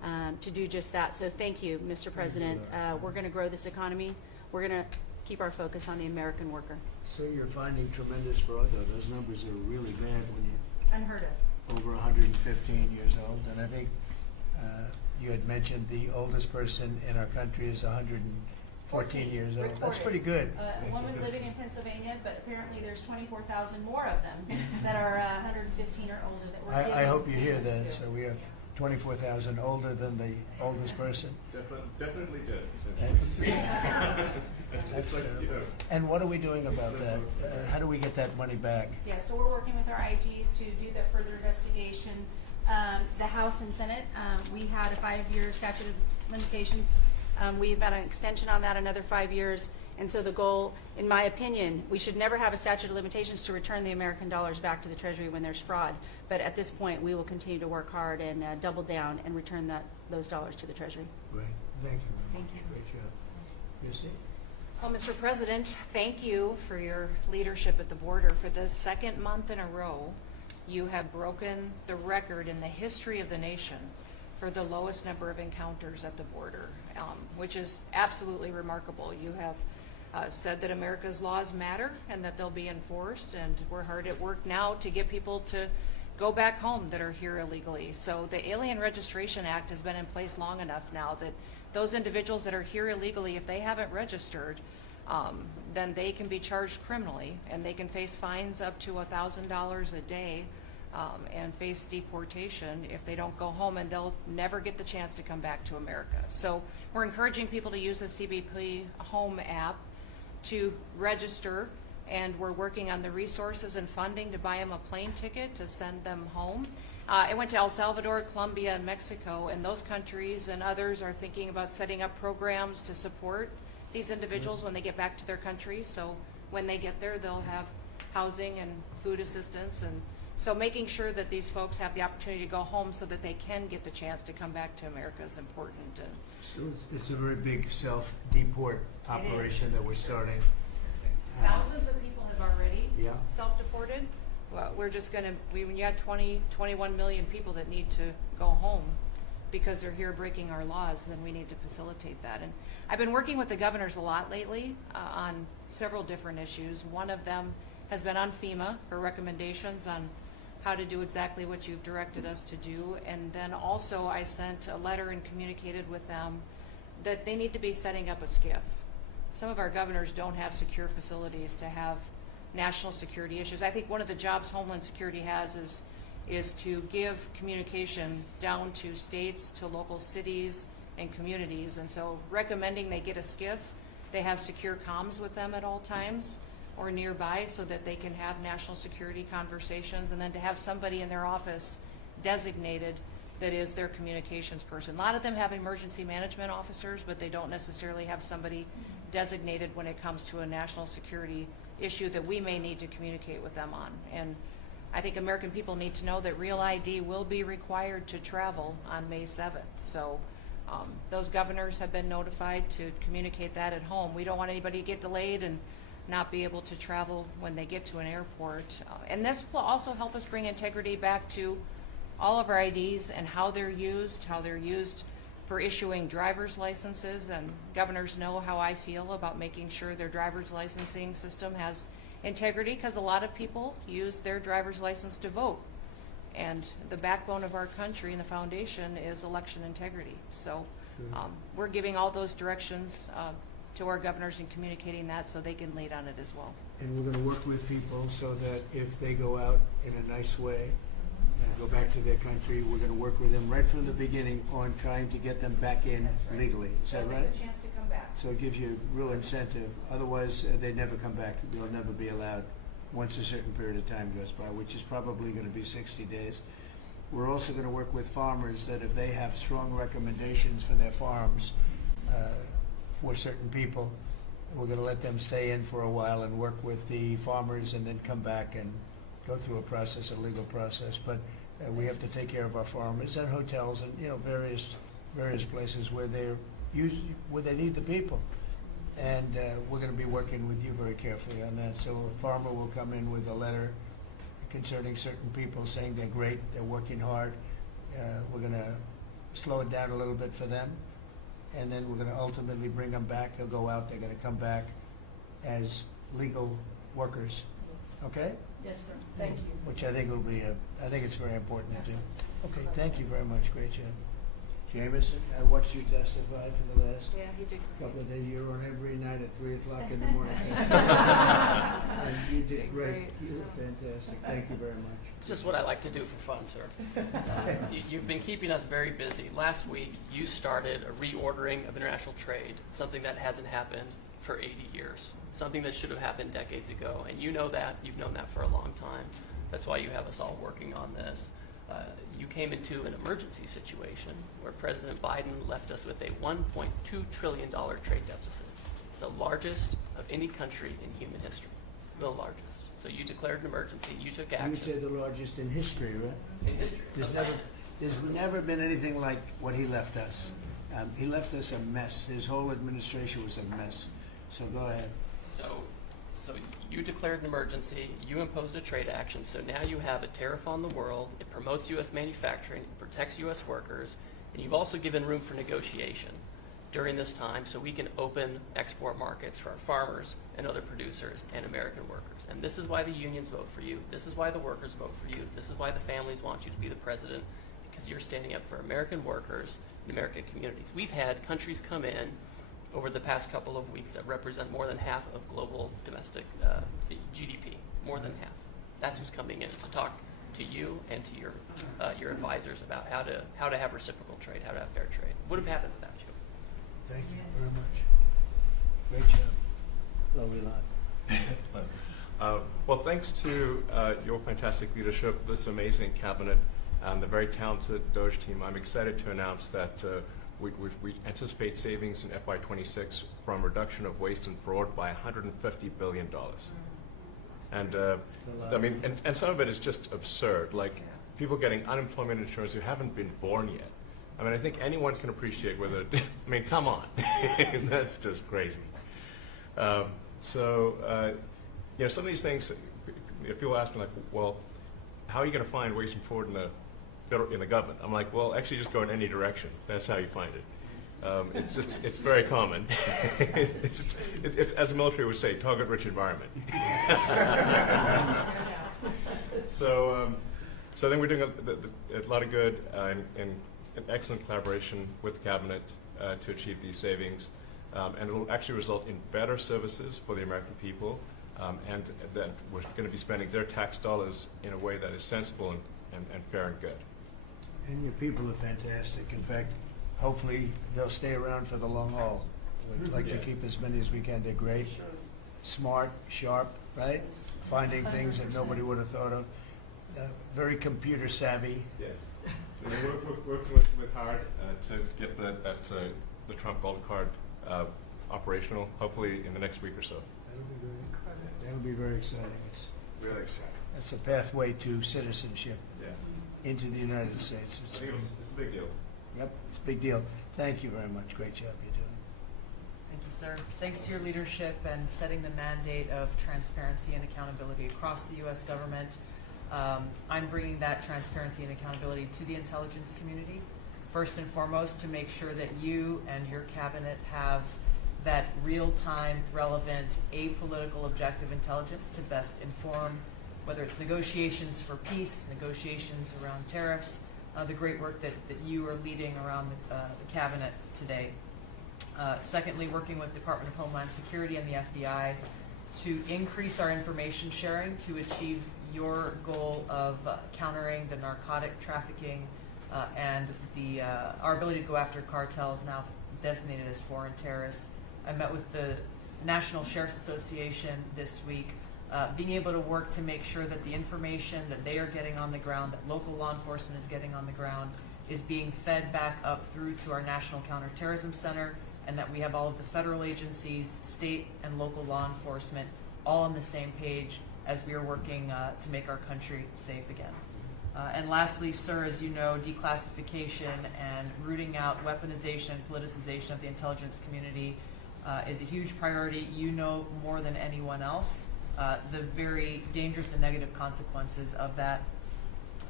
to do just that. So thank you, Mr. President. We're going to grow this economy. We're going to keep our focus on the American worker. So you're finding tremendous fraud, though. Those numbers are really bad when you Unheard of. over 115 years old. And I think you had mentioned the oldest person in our country is 114 years old. That's pretty good. A woman living in Pennsylvania, but apparently there's 24,000 more of them that are 115 or older that we're I giving hope you hear that. to. So we have 24,000 older than the oldest person. Definitely did. That's like, terrible. And what are we doing about that? How do we get that money back? Yeah, so we're working with our IGs to do the further investigation. The House and Senate, we had a 5-year statute of limitations. We've got an extension on that, another 5 years. And so the goal, in my opinion, we should never have a statute of limitations to return the American dollars back to the Treasury when there's fraud. But at this point, we will continue to work hard and double down and return those dollars to the Treasury. Great. Thank you. Thank you. Great job. Christy? Well, Mr. President, thank you for your leadership at the border. For the second month in a row, you have broken the record in the history of the nation for the lowest number of encounters at the border, which is absolutely remarkable. You have said that America's laws matter and that they'll be enforced, and we're hard at work now to get people to go back home that are here illegally. So the Alien Registration Act has been in place long enough now that those individuals that are here illegally, if they haven't registered, then they can be charged criminally, and they can face fines up to $1,000 a day and face deportation if they don't go home, and they'll never get the chance to come back to America. So we're encouraging people to use the CBP Home app to register, and we're working on the resources and funding to buy them a plane ticket to send them home. I went to El Salvador, Colombia, and Mexico, and those countries and others are thinking about setting up programs to support these individuals when they get back to their countries. So when they get there, they'll have housing and food assistance, and so making sure that these folks have the opportunity to go home so that they can get the chance to come back to America is important. And So it's a very big self-deport operation that we're starting. thousands of people have already Yeah. self-deported. Well, we're just going to, when you have 21 million people that need to go home because they're here breaking our laws, then we need to facilitate that. And I've been working with the governors a lot lately on several different issues. One of them has been on FEMA for recommendations on how to do exactly what you've directed us to do. And then also I sent a letter and communicated with them that they need to be setting up a SCIF. Some of our governors don't have secure facilities to have national security issues. I think one of the jobs Homeland Security has is to give communication down to states, to local cities and communities. And so recommending they get a SCIF, they have secure comms with them at all times or nearby so that they can have national security conversations, and then to have somebody in their office designated that is their communications person. A lot of them have emergency management officers, but they don't necessarily have somebody designated when it comes to a national security issue that we may need to communicate with them on. And I think American people need to know that Real ID will be required to travel on May 7th. So those governors have been notified to communicate that at home. We don't want anybody to get delayed and not be able to travel when they get to an airport. And this will also help us bring integrity back to all of our IDs and how they're used for issuing driver's licenses. And governors know how I feel about making sure their driver's licensing system has integrity, because a lot of people use their driver's license to vote. And the backbone of our country and the foundation is election integrity. So we're giving all those directions to our governors and communicating that so they can lead on it as well. And we're going to work with people so that if they go out in a nice way and go back to their country, we're going to work with them right from the beginning on trying to get them back in legally. Is that right? A chance to come back. So it gives you real incentive. Otherwise, they never come back. They'll never be allowed once a certain period of time goes by, which is probably going to be 60 days. We're also going to work with farmers that if they have strong recommendations for their farms for certain people, we're going to let them stay in for a while and work with the farmers and then come back and go through a process, a legal process. But we have to take care of our farmers and hotels and various places where where they need the people. And we're going to be working with you very carefully on that. So a farmer will come in with a letter concerning certain people saying they're great, they're working hard. We're going to slow it down a little bit for them, and then we're going to ultimately bring them back. They'll go out. They're going to come back as legal workers. Okay? Yes, sir. Thank you. Which I think will be I think it's very important to do. Okay, thank you very much. Great job. Jameson, I watched you testify for the last Yeah, he did great. couple of days. You were on every night at 3 o'clock in the morning. And you did great. You were fantastic. Thank you very much. It's just what I like to do for fun, sir. You've been keeping us very busy. Last week, you started a reordering of international trade, something that hasn't happened for 80 years, something that should have happened decades ago. And you know that. You've known that for a long time. That's why you have us all working on this. You came into an emergency situation where President Biden left us with a $1.2 trillion trade deficit. It's the largest of any country in human history, the largest. So you declared an emergency, you took action. You would say the largest in history, right? In history. There's never been anything like what he left us. He left us a mess. His whole administration was a mess. So go ahead. So you declared an emergency, you imposed a trade action, so now you have a tariff on the world, it promotes U.S. manufacturing, it protects U.S. workers, and you've also given room for negotiation during this time so we can open export markets for our farmers and other producers and American workers. And this is why the unions vote for you, this is why the workers vote for you, this is why the families want you to be the president, because you're standing up for American workers and American communities. We've had countries come in over the past couple of weeks that represent more than half of global domestic GDP, more than half. That's who's coming in to talk to you and to your advisors about how to have reciprocal trade, how to have fair trade. Would have happened without you. Thank you very much. Great job. Lovely lot. Well, thanks to your fantastic leadership, this amazing cabinet, and the very talented Doge team, I'm excited to announce that we anticipate savings in FY26 from reduction of waste and fraud by $150 billion. And I mean, and some of it is just absurd, like people getting unemployment insurance who haven't been born yet. I mean, I think anyone can appreciate whether, I mean, come on, that's just crazy. You know, some of these things, people ask me like, well, how are you going to find waste and fraud in the government? I'm like, well, actually just go in any direction. That's how you find it. It's very common. it's, as the military would say, target-rich environment. So I think we're doing a lot of good in excellent collaboration with the cabinet to achieve these savings. And it will actually result in better services for the American people, and that we're going to be spending their tax dollars in a way that is sensible and fair and good. And your people are fantastic. In fact, hopefully they'll stay around for the long haul. We'd like to keep as many as we can. They're great, smart, sharp, right? Finding things that nobody would have thought of. Very computer savvy. Yes. We're working with hard to get the Trump Gold Card operational, hopefully in the next week or so. That'll be very exciting. It's really exciting. It's a pathway to citizenship. Yeah. Into the United States. It's a big deal. Yep, it's a big deal. Thank you very much. Great job you're doing. Thank you, sir. Thanks to your leadership and setting the mandate of transparency and accountability across the U.S. government. I'm bringing that transparency and accountability to the intelligence community, first and foremost, to make sure that you and your cabinet have that real-time, relevant, apolitical, objective intelligence to best inform whether it's negotiations for peace, negotiations around tariffs, the great work that you are leading around the cabinet today. Secondly, working with Department of Homeland Security and the FBI to increase our information sharing to achieve your goal of countering the narcotic trafficking and our ability to go after cartels now designated as foreign terrorists. I met with the National Sheriff's Association this week, being able to work to make sure that the information that they are getting on the ground, that local law enforcement is getting on the ground, is being fed back up through to our National Counterterrorism Center, and that we have all of the federal agencies, state and local law enforcement all on the same page as we are working to make our country safe again. And lastly, sir, as you know, declassification and rooting out weaponization and politicization of the intelligence community is a huge priority. You know more than anyone else the very dangerous and negative consequences of that.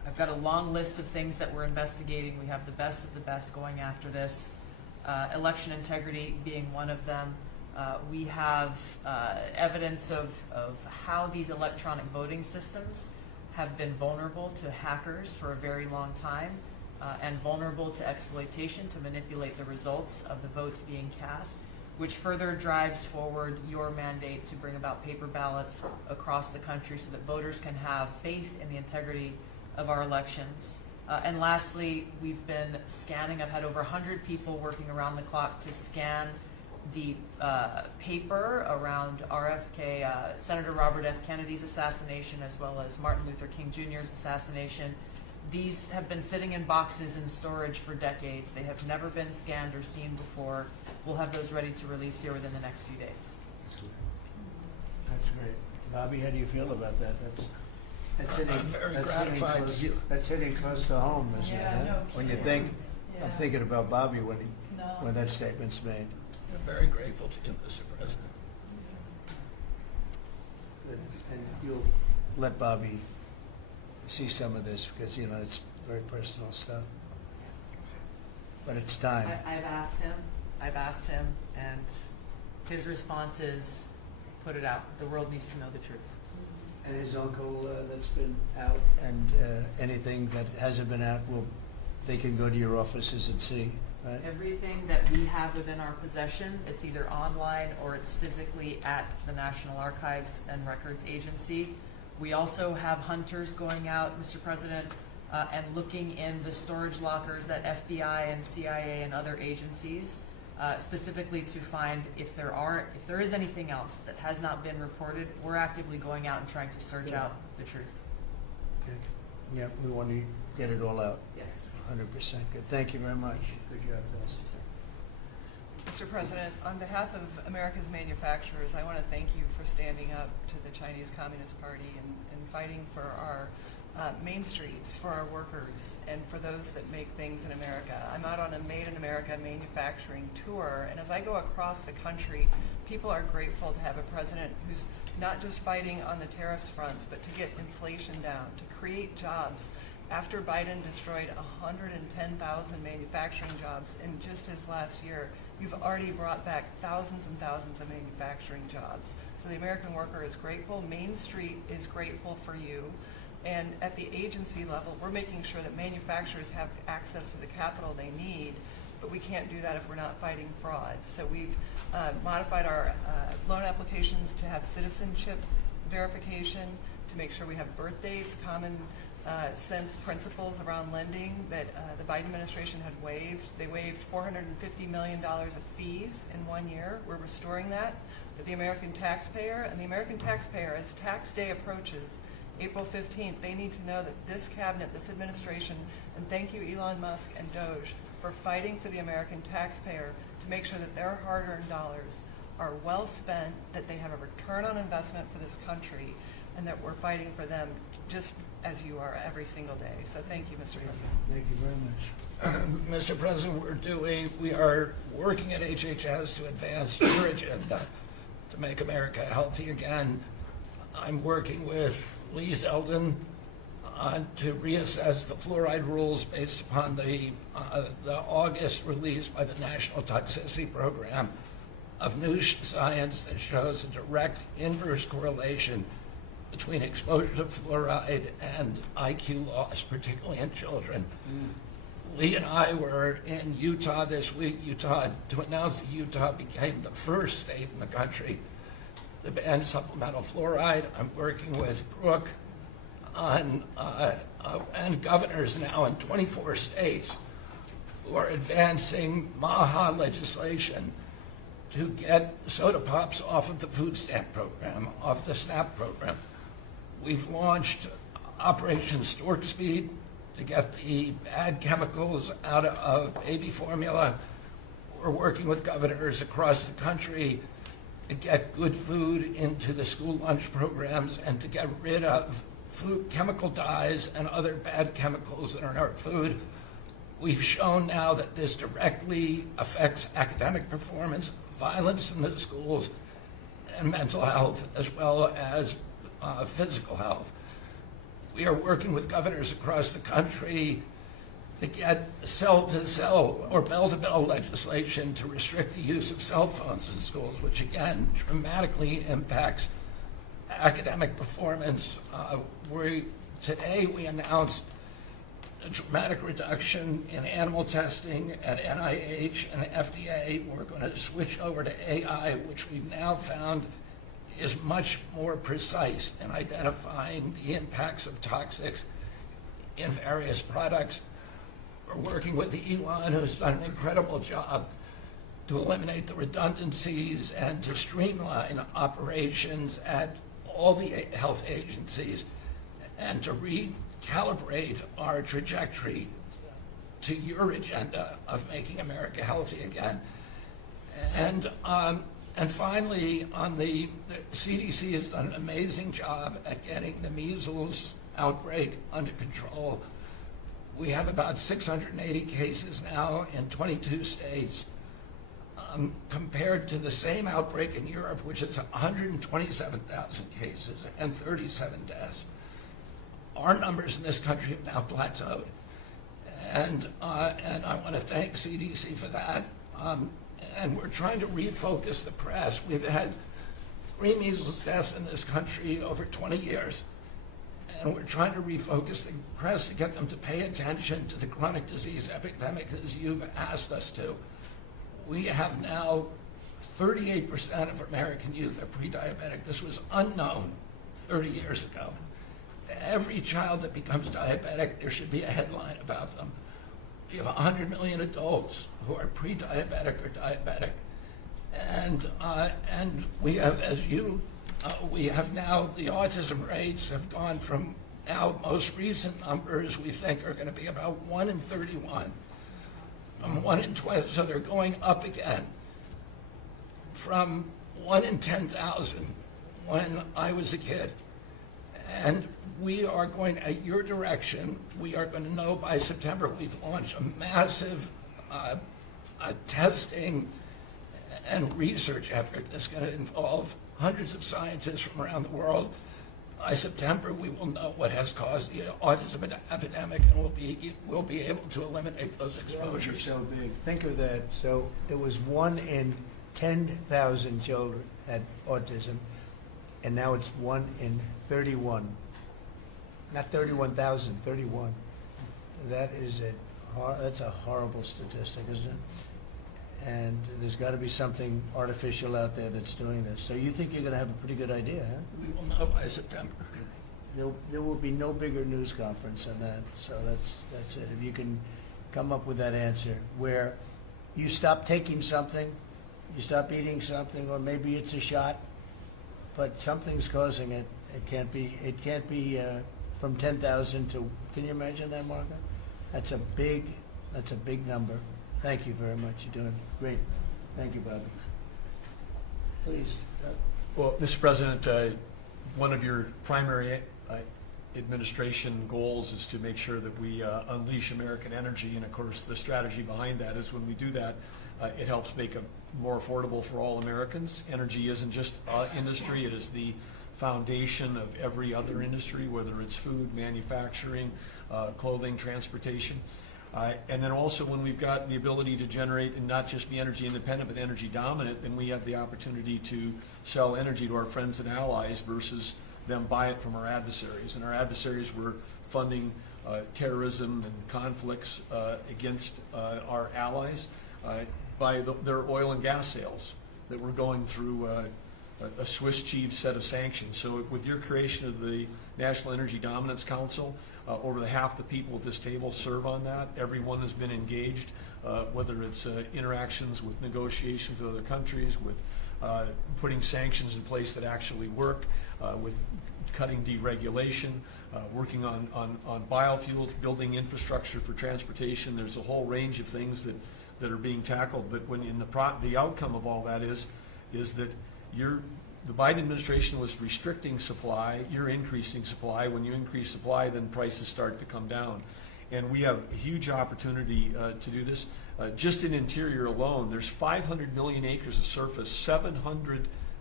I've got a long list of things that we're investigating. We have the best of the best going after this. Election integrity being one of them. We have evidence of how these electronic voting systems have been vulnerable to hackers for a very long time, and vulnerable to exploitation to manipulate the results of the votes being cast, which further drives forward your mandate to bring about paper ballots across the country so that voters can have faith in the integrity of our elections. And lastly, we've been scanning. I've had over 100 people working around the clock to scan the paper around RFK, Senator Robert F. Kennedy's assassination, as well as Martin Luther King Jr.'s assassination. These have been sitting in boxes in storage for decades. They have never been scanned or seen before. We'll have those ready to release here within the next few days. That's great. Bobby, how do you feel about that? That's hitting, I'm very that's gratified hitting to close, hear. that's hitting close to home, isn't Yeah, it? no When you kidding. think, Yeah. I'm thinking about Bobby when No. when that statement's made. I'm very grateful to you, Mr. President. And you'll let Bobby see some of this because, you know, it's very personal stuff. But it's time. I've asked him, and his response is, put it out. The world needs to know the truth. And his uncle that's been out, and anything that hasn't been out, they can go to your offices and see, right? Everything that we have within our possession, it's either online or it's physically at the National Archives and Records Agency. We also have hunters going out, Mr. President, and looking in the storage lockers at FBI and CIA and other agencies, specifically to find if there is anything else that has not been reported. We're actively going out and trying to search out the truth. Okay. Yeah, we want to get it all out. Yes. 100% good. Thank you very much. Good job, Dustin. Mr. President, on behalf of America's manufacturers, I want to thank you for standing up to the Chinese Communist Party and fighting for our main streets, for our workers, and for those that make things in America. I'm out on a Made in America manufacturing tour, and as I go across the country, people are grateful to have a president who's not just fighting on the tariffs fronts, but to get inflation down, to create jobs. After Biden destroyed 110,000 manufacturing jobs in just his last year, you've already brought back thousands and thousands of manufacturing jobs. So the American worker is grateful. Main Street is grateful for you. And at the agency level, we're making sure that manufacturers have access to the capital they need, but we can't do that if we're not fighting fraud. So we've modified our loan applications to have citizenship verification, to make sure we have birth dates, common sense principles around lending that the Biden administration had waived. They waived $450 million of fees in 1 year. We're restoring that for the American taxpayer. And the American taxpayer, as tax day approaches, April 15th, they need to know that this cabinet, this administration, and thank you Elon Musk and Doge for fighting for the American taxpayer to make sure that their hard-earned dollars are well spent, that they have a return on investment for this country, and that we're fighting for them just as you are every single day. So thank you, Mr. President. Thank you very much. Mr. President, we are working at HHS to advance your agenda to make America healthy again. I'm working with Lee Zeldin to reassess the fluoride rules based upon the August release by the National Toxicity Program of new science that shows a direct inverse correlation between exposure to fluoride and IQ loss, particularly in children. Lee and I were in Utah this week, to announce that Utah became the first state in the country to ban supplemental fluoride. I'm working with Brooke on, and governors now in 24 states who are advancing MAHA legislation to get soda pops off of the food stamp program, off the SNAP program. We've launched Operation Stork Speed to get the bad chemicals out of baby formula. We're working with governors across the country to get good food into the school lunch programs and to get rid of food chemical dyes and other bad chemicals that are in our food. We've shown now that this directly affects academic performance, violence in the schools, and mental health, as well as physical health. We are working with governors across the country to get cell-to-cell or bell-to-bell legislation to restrict the use of cell phones in schools, which again dramatically impacts academic performance. Today we announced a dramatic reduction in animal testing at NIH and FDA. We're going to switch over to AI, which we've now found is much more precise in identifying the impacts of toxics in various products. We're working with Elon, who's done an incredible job to eliminate the redundancies and to streamline operations at all the health agencies and to recalibrate our trajectory to your agenda of making America healthy again. And finally, the CDC has done an amazing job at getting the measles outbreak under control. We have about 680 cases now in 22 states, compared to the same outbreak in Europe, which is 127,000 cases and 37 deaths. Our numbers in this country have now plateaued. And I want to thank CDC for that. And we're trying to refocus the press. We've had 3 measles deaths in this country over 20 years. And we're trying to refocus the press to get them to pay attention to the chronic disease epidemic as you've asked us to. We have now 38% of American youth are pre-diabetic. This was unknown 30 years ago. Every child that becomes diabetic, there should be a headline about them. We have 100 million adults who are pre-diabetic or diabetic. And we have, we have now, the autism rates have gone from now most recent numbers we think are going to be about 1 in 31. 1 in 12, so they're going up again from 1 in 10,000 when I was a kid. And we are going, at your direction, we are going to know by September. We've launched a massive testing and research effort that's going to involve hundreds of scientists from around the world. By September, we will know what has caused the autism epidemic, and we'll be able to eliminate those exposures. So big. Think of that. So it was 1 in 10,000 children had autism, and now it's 1 in 31. Not 31,000, 31. That's a horrible statistic, isn't it? And there's got to be something artificial out there that's doing this. So you think you're going to have a pretty good idea, huh? We will know by September. There will be no bigger news conference than that. So that's it. If you can come up with that answer where you stop taking something, you stop eating something, or maybe it's a shot, but something's causing it. It can't be from 10,000 to. Can you imagine that, Marco? That's a big number. Thank you very much. You're doing great. Thank you, Bobby. Please. Well, Mr. President, one of your primary administration goals is to make sure that we unleash American energy, and of course the strategy behind that is when we do that, it helps make it more affordable for all Americans. Energy isn't just industry, it is the foundation of every other industry, whether it's food, manufacturing, clothing, transportation. And then also when we've got the ability to generate and not just be energy independent but energy dominant, then we have the opportunity to sell energy to our friends and allies versus them buy it from our adversaries. And our adversaries were funding terrorism and conflicts against our allies by their oil and gas sales that were going through a Swiss cheese set of sanctions. So with your creation of the National Energy Dominance Council, over half the people at this table serve on that. Everyone has been engaged, whether it's interactions with negotiations with other countries, with putting sanctions in place that actually work, with cutting deregulation, working on biofuels, building infrastructure for transportation. There's a whole range of things that are being tackled. But when the outcome of all that is that the Biden administration was restricting supply, you're increasing supply. When you increase supply, then prices start to come down. And we have a huge opportunity to do this. Just in Interior alone, there's 500 million acres of surface, 700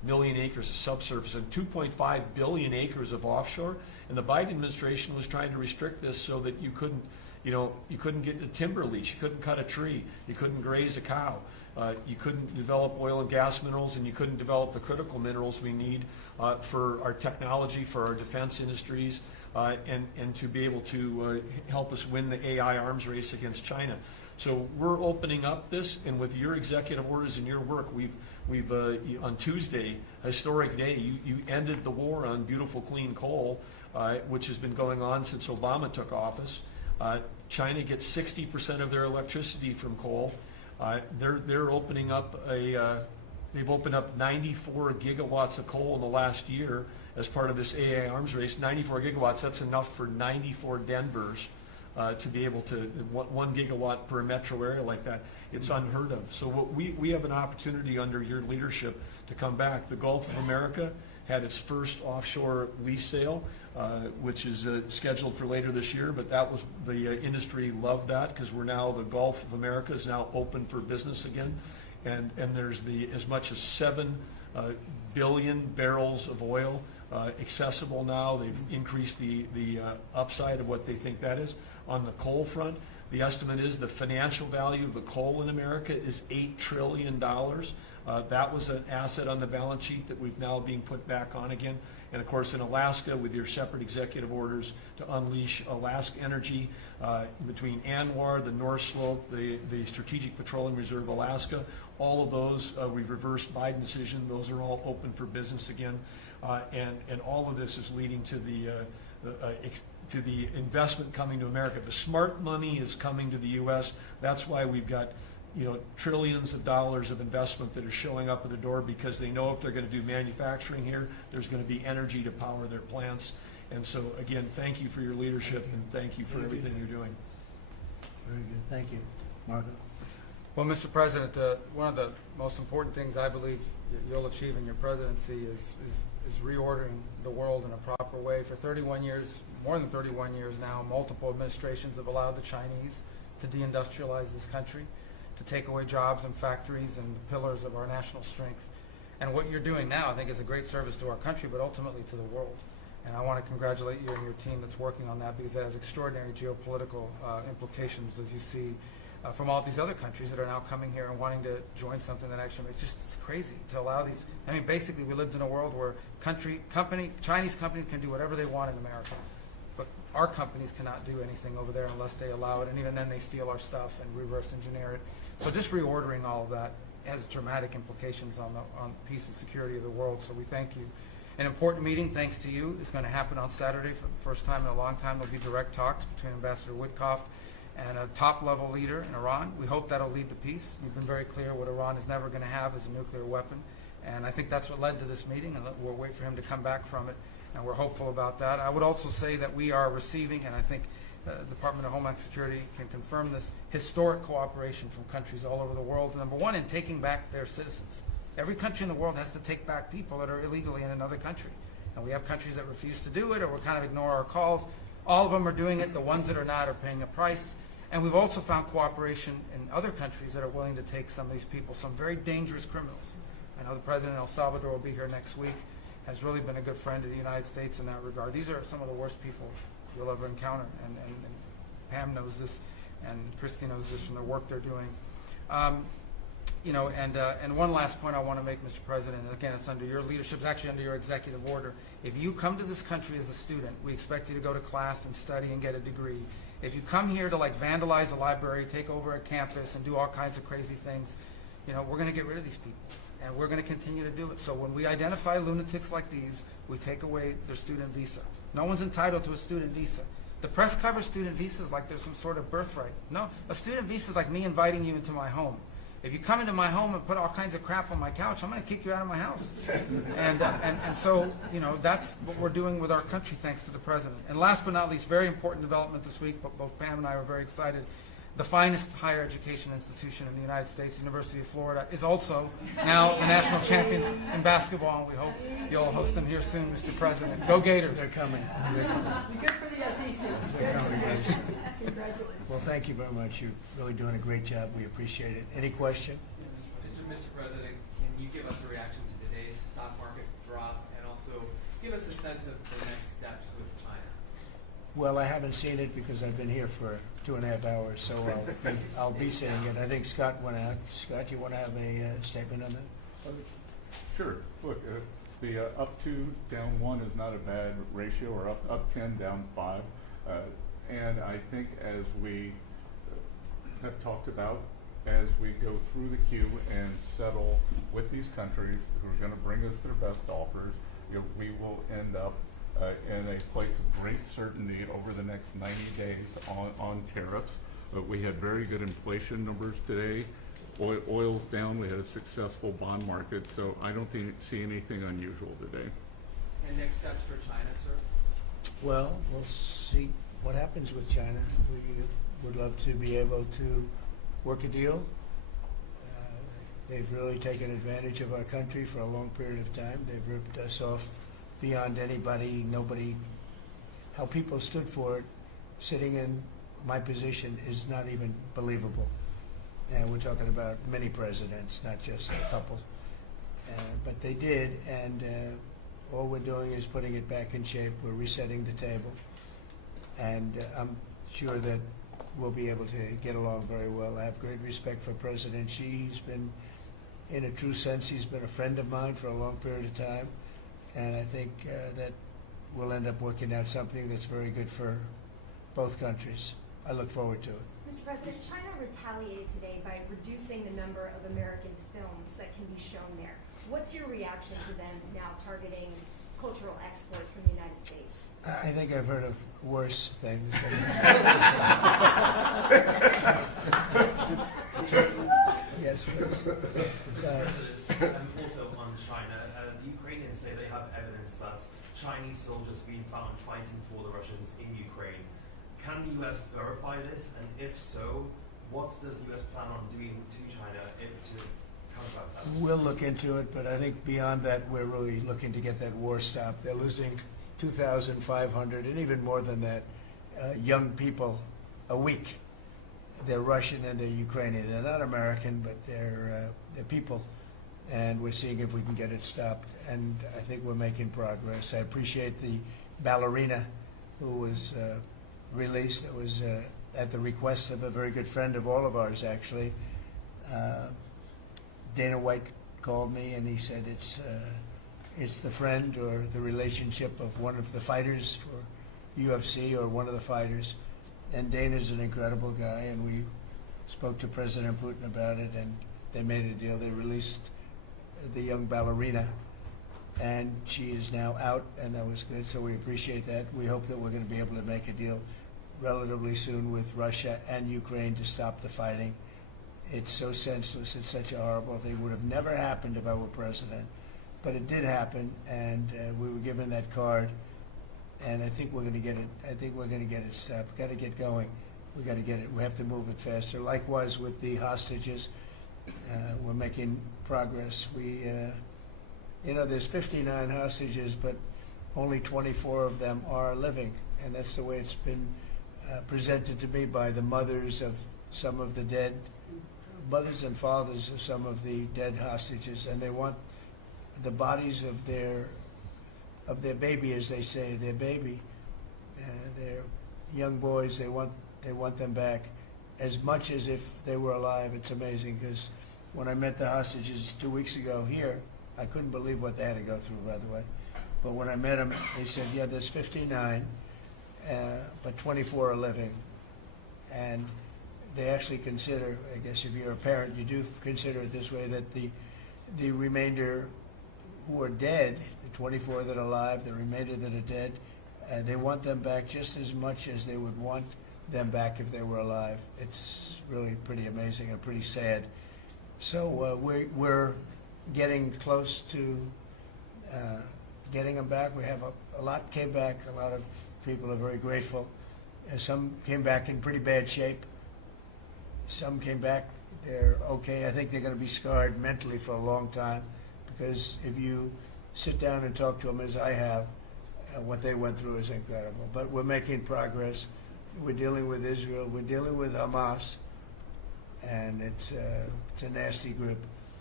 million acres of subsurface and 2.5 billion acres of offshore. And the Biden administration was trying to restrict this so that you couldn't get a timber lease, you couldn't cut a tree, you couldn't graze a cow, you couldn't develop oil and gas minerals, and you couldn't develop the critical minerals we need for our technology, for our defense industries, and to be able to help us win the AI arms race against China. So we're opening up this, and with your executive orders and your work, we've on Tuesday, historic day, you ended the war on beautiful clean coal, which has been going on since Obama took office. China gets 60% of their electricity from coal. They're opening up they've opened up 94 gigawatts of coal in the last year as part of this AI arms race. 94 gigawatts, that's enough for 94 Denvers to be able to, 1 gigawatt per metro area like that. It's unheard of. So we have an opportunity under your leadership to come back. The Gulf of America had its first offshore lease sale, which is scheduled for later this year, but that was, the industry loved that because we're now, the Gulf of America is now open for business again. And there's as much as 7 billion barrels of oil accessible now. They've increased the upside of what they think that is. On the coal front, the estimate is the financial value of the coal in America is $8 trillion. That was an asset on the balance sheet that we've now being put back on again. And of course in Alaska, with your separate executive orders to unleash Alaska energy between ANWR, the North Slope, the Strategic Petroleum Reserve Alaska, all of those, we've reversed Biden decision. Those are all open for business again. And all of this is leading to the investment coming to America. The smart money is coming to the U.S. That's why we've got trillions of dollars of investment that are showing up at the door, because they know if they're going to do manufacturing here, there's going to be energy to power their plants. And so again, thank you for your leadership and thank you for everything you're doing. Very good. Thank you. Marco? Well, Mr. President, one of the most important things I believe you'll achieve in your presidency is reordering the world in a proper way. For 31 years, more than 31 years now, multiple administrations have allowed the Chinese to deindustrialize this country, to take away jobs and factories and the pillars of our national strength. And what you're doing now, I think, is a great service to our country, but ultimately to the world. And I want to congratulate you and your team that's working on that, because it has extraordinary geopolitical implications, as you see, from all these other countries that are now coming here and wanting to join something that actually, it's crazy to allow these. I mean, basically, we lived in a world where Chinese companies can do whatever they want in America, but our companies cannot do anything over there unless they allow it, and even then they steal our stuff and reverse engineer it. So just reordering all of that has dramatic implications on peace and security of the world, so we thank you. An important meeting, thanks to you, is going to happen on Saturday for the first time in a long time. There'll be direct talks between Ambassador Witkoff and a top-level leader in Iran. We hope that'll lead to peace. You've been very clear what Iran is never going to have is a nuclear weapon, and I think that's what led to this meeting, and we'll wait for him to come back from it, and we're hopeful about that. I would also say that we are receiving, and I think the Department of Homeland Security can confirm this, historic cooperation from countries all over the world. Number one, in taking back their citizens. Every country in the world has to take back people that are illegally in another country, and we have countries that refuse to do it or will kind of ignore our calls. All of them are doing it. The ones that are not are paying a price. And we've also found cooperation in other countries that are willing to take some of these people, some very dangerous criminals. I know the president of El Salvador will be here next week, has really been a good friend of the United States in that regard. These are some of the worst people you'll ever encounter, and Pam knows this, and Christy knows this from the work they're doing. And one last point I want to make, Mr. President, and again, it's under your leadership, it's actually under your executive order. If you come to this country as a student, we expect you to go to class and study and get a degree. If you come here to vandalize a library, take over a campus, and do all kinds of crazy things, we're going to get rid of these people, and we're going to continue to do it. So when we identify lunatics like these, we take away their student visa. No one's entitled to a student visa. The press covers student visas like there's some sort of birthright. No, a student visa is like me inviting you into my home. If you come into my home and put all kinds of crap on my couch, I'm going to kick you out of my house. And so, that's what we're doing with our country, thanks to the president. And last but not least, very important development this week, but both Pam and I are very excited. The finest higher education institution in the United States, University of Florida, is also now the national champions in basketball, and we hope you'll host them here soon, Mr. President. Go Gators. They're coming. Good for the SEC. They're coming, guys. Congratulations. Well, thank you very much. You're really doing a great job. We appreciate it. Any question? Mr. President, can you give us a reaction to base stock market drop, and also give us a sense of the next steps with China. Well, I haven't seen it because I've been here for 2.5 hours, so I'll be seeing it. I think Scott went out. Scott, you want to have a statement on that? Sure. Look, the up 2, down 1 is not a bad ratio, or up 10, down 5. And I think as we have talked about, as we go through the queue and settle with these countries who are going to bring us their best offers, we will end up in a place of great certainty over the next 90 days on tariffs. But we had very good inflation numbers today. Oil's down. We had a successful bond market, so I don't see anything unusual today. And next steps for China, sir? Well, we'll see what happens with China. We would love to be able to work a deal. They've really taken advantage of our country for a long period of time. They've ripped us off beyond nobody. How people stood for it, sitting in my position, is not even believable. And we're talking about many presidents, not just a couple. But they did, and all we're doing is putting it back in shape. We're resetting the table. And I'm sure that we'll be able to get along very well. I have great respect for President Xi. He's been, in a true sense, he's been a friend of mine for a long period of time. And I think that we'll end up working out something that's very good for both countries. I look forward to it. Mr. President, China retaliated today by reducing the number of American films that can be shown there. What's your reaction to them now targeting cultural exports from the United States? I think I've heard of worse things. Yes, please. Also on China, the Ukrainians say they have evidence that Chinese soldiers have been found fighting for the Russians in Ukraine. Can the U.S. verify this? And if so, what does the U.S. plan on doing to China to counteract that? We'll look into it, but I think beyond that, we're really looking to get that war stopped. They're losing 2,500 and even more than that young people a week. They're Russian and they're Ukrainian. They're not American, but they're people. And we're seeing if we can get it stopped. And I think we're making progress. I appreciate the ballerina who was released. It was at the request of a very good friend of all of ours, actually. Dana White called me and he said it's the friend or the relationship of one of the fighters for UFC or one of the fighters. And Dana's an incredible guy, and we spoke to President Putin about it, and they made a deal. They released the young ballerina, and she is now out, and that was good, so we appreciate that. We hope that we're going to be able to make a deal relatively soon with Russia and Ukraine to stop the fighting. It's so senseless. It's such a horrible thing. It would have never happened if I were president, but it did happen, and we were given that card. And I think we're going to get it. I think we're going to get it stopped. We've got to get going. We got to get it. We have to move it faster. Likewise with the hostages, we're making progress. We, there's 59 hostages, but only 24 of them are living, and that's the way it's been presented to me by the mothers of some of the dead, mothers and fathers of some of the dead hostages, and they want the bodies of their baby, as they say, their baby, their young boys. They want them back as much as if they were alive. It's amazing, because when I met the hostages 2 weeks ago here, I couldn't believe what they had to go through, by the way. But when I met them, they said, yeah, there's 59, but 24 are living. And they actually consider, I guess if you're a parent, you do consider it this way, that the remainder who are dead, the 24 that are alive, the remainder that are dead, they want them back just as much as they would want them back if they were alive. It's really pretty amazing and pretty sad. So we're getting close to getting them back. We have a lot came back. A lot of people are very grateful. Some came back in pretty bad shape. Some came back, they're okay. I think they're going to be scarred mentally for a long time. Because if you sit down and talk to them, as I have, what they went through is incredible. But we're making progress. We're dealing with Israel. We're dealing with Hamas, and it's a nasty group.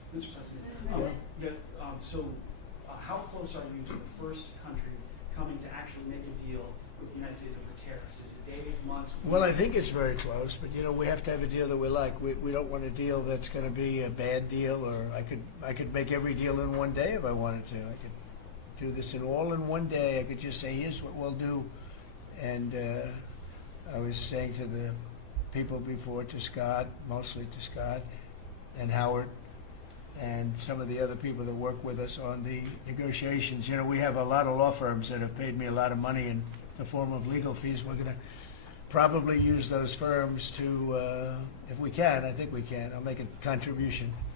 Mr. President, how close are you to the first country coming to actually make a deal with the United States over tariffs? Is it days, months? Well, I think it's very close, but we have to have a deal that we like. We don't want a deal that's going to be a bad deal, or I could make every deal in one day if I wanted to. I could do this all in one day. I could just say, here's what we'll do. And I was saying to the people before, to Scott, mostly to Scott and Howard, and some of the other people that work with us on the negotiations. We have a lot of law firms that have paid me a lot of money in the form of legal fees. We're going to probably use those firms to, if we can, I think we can, I'll make a contribution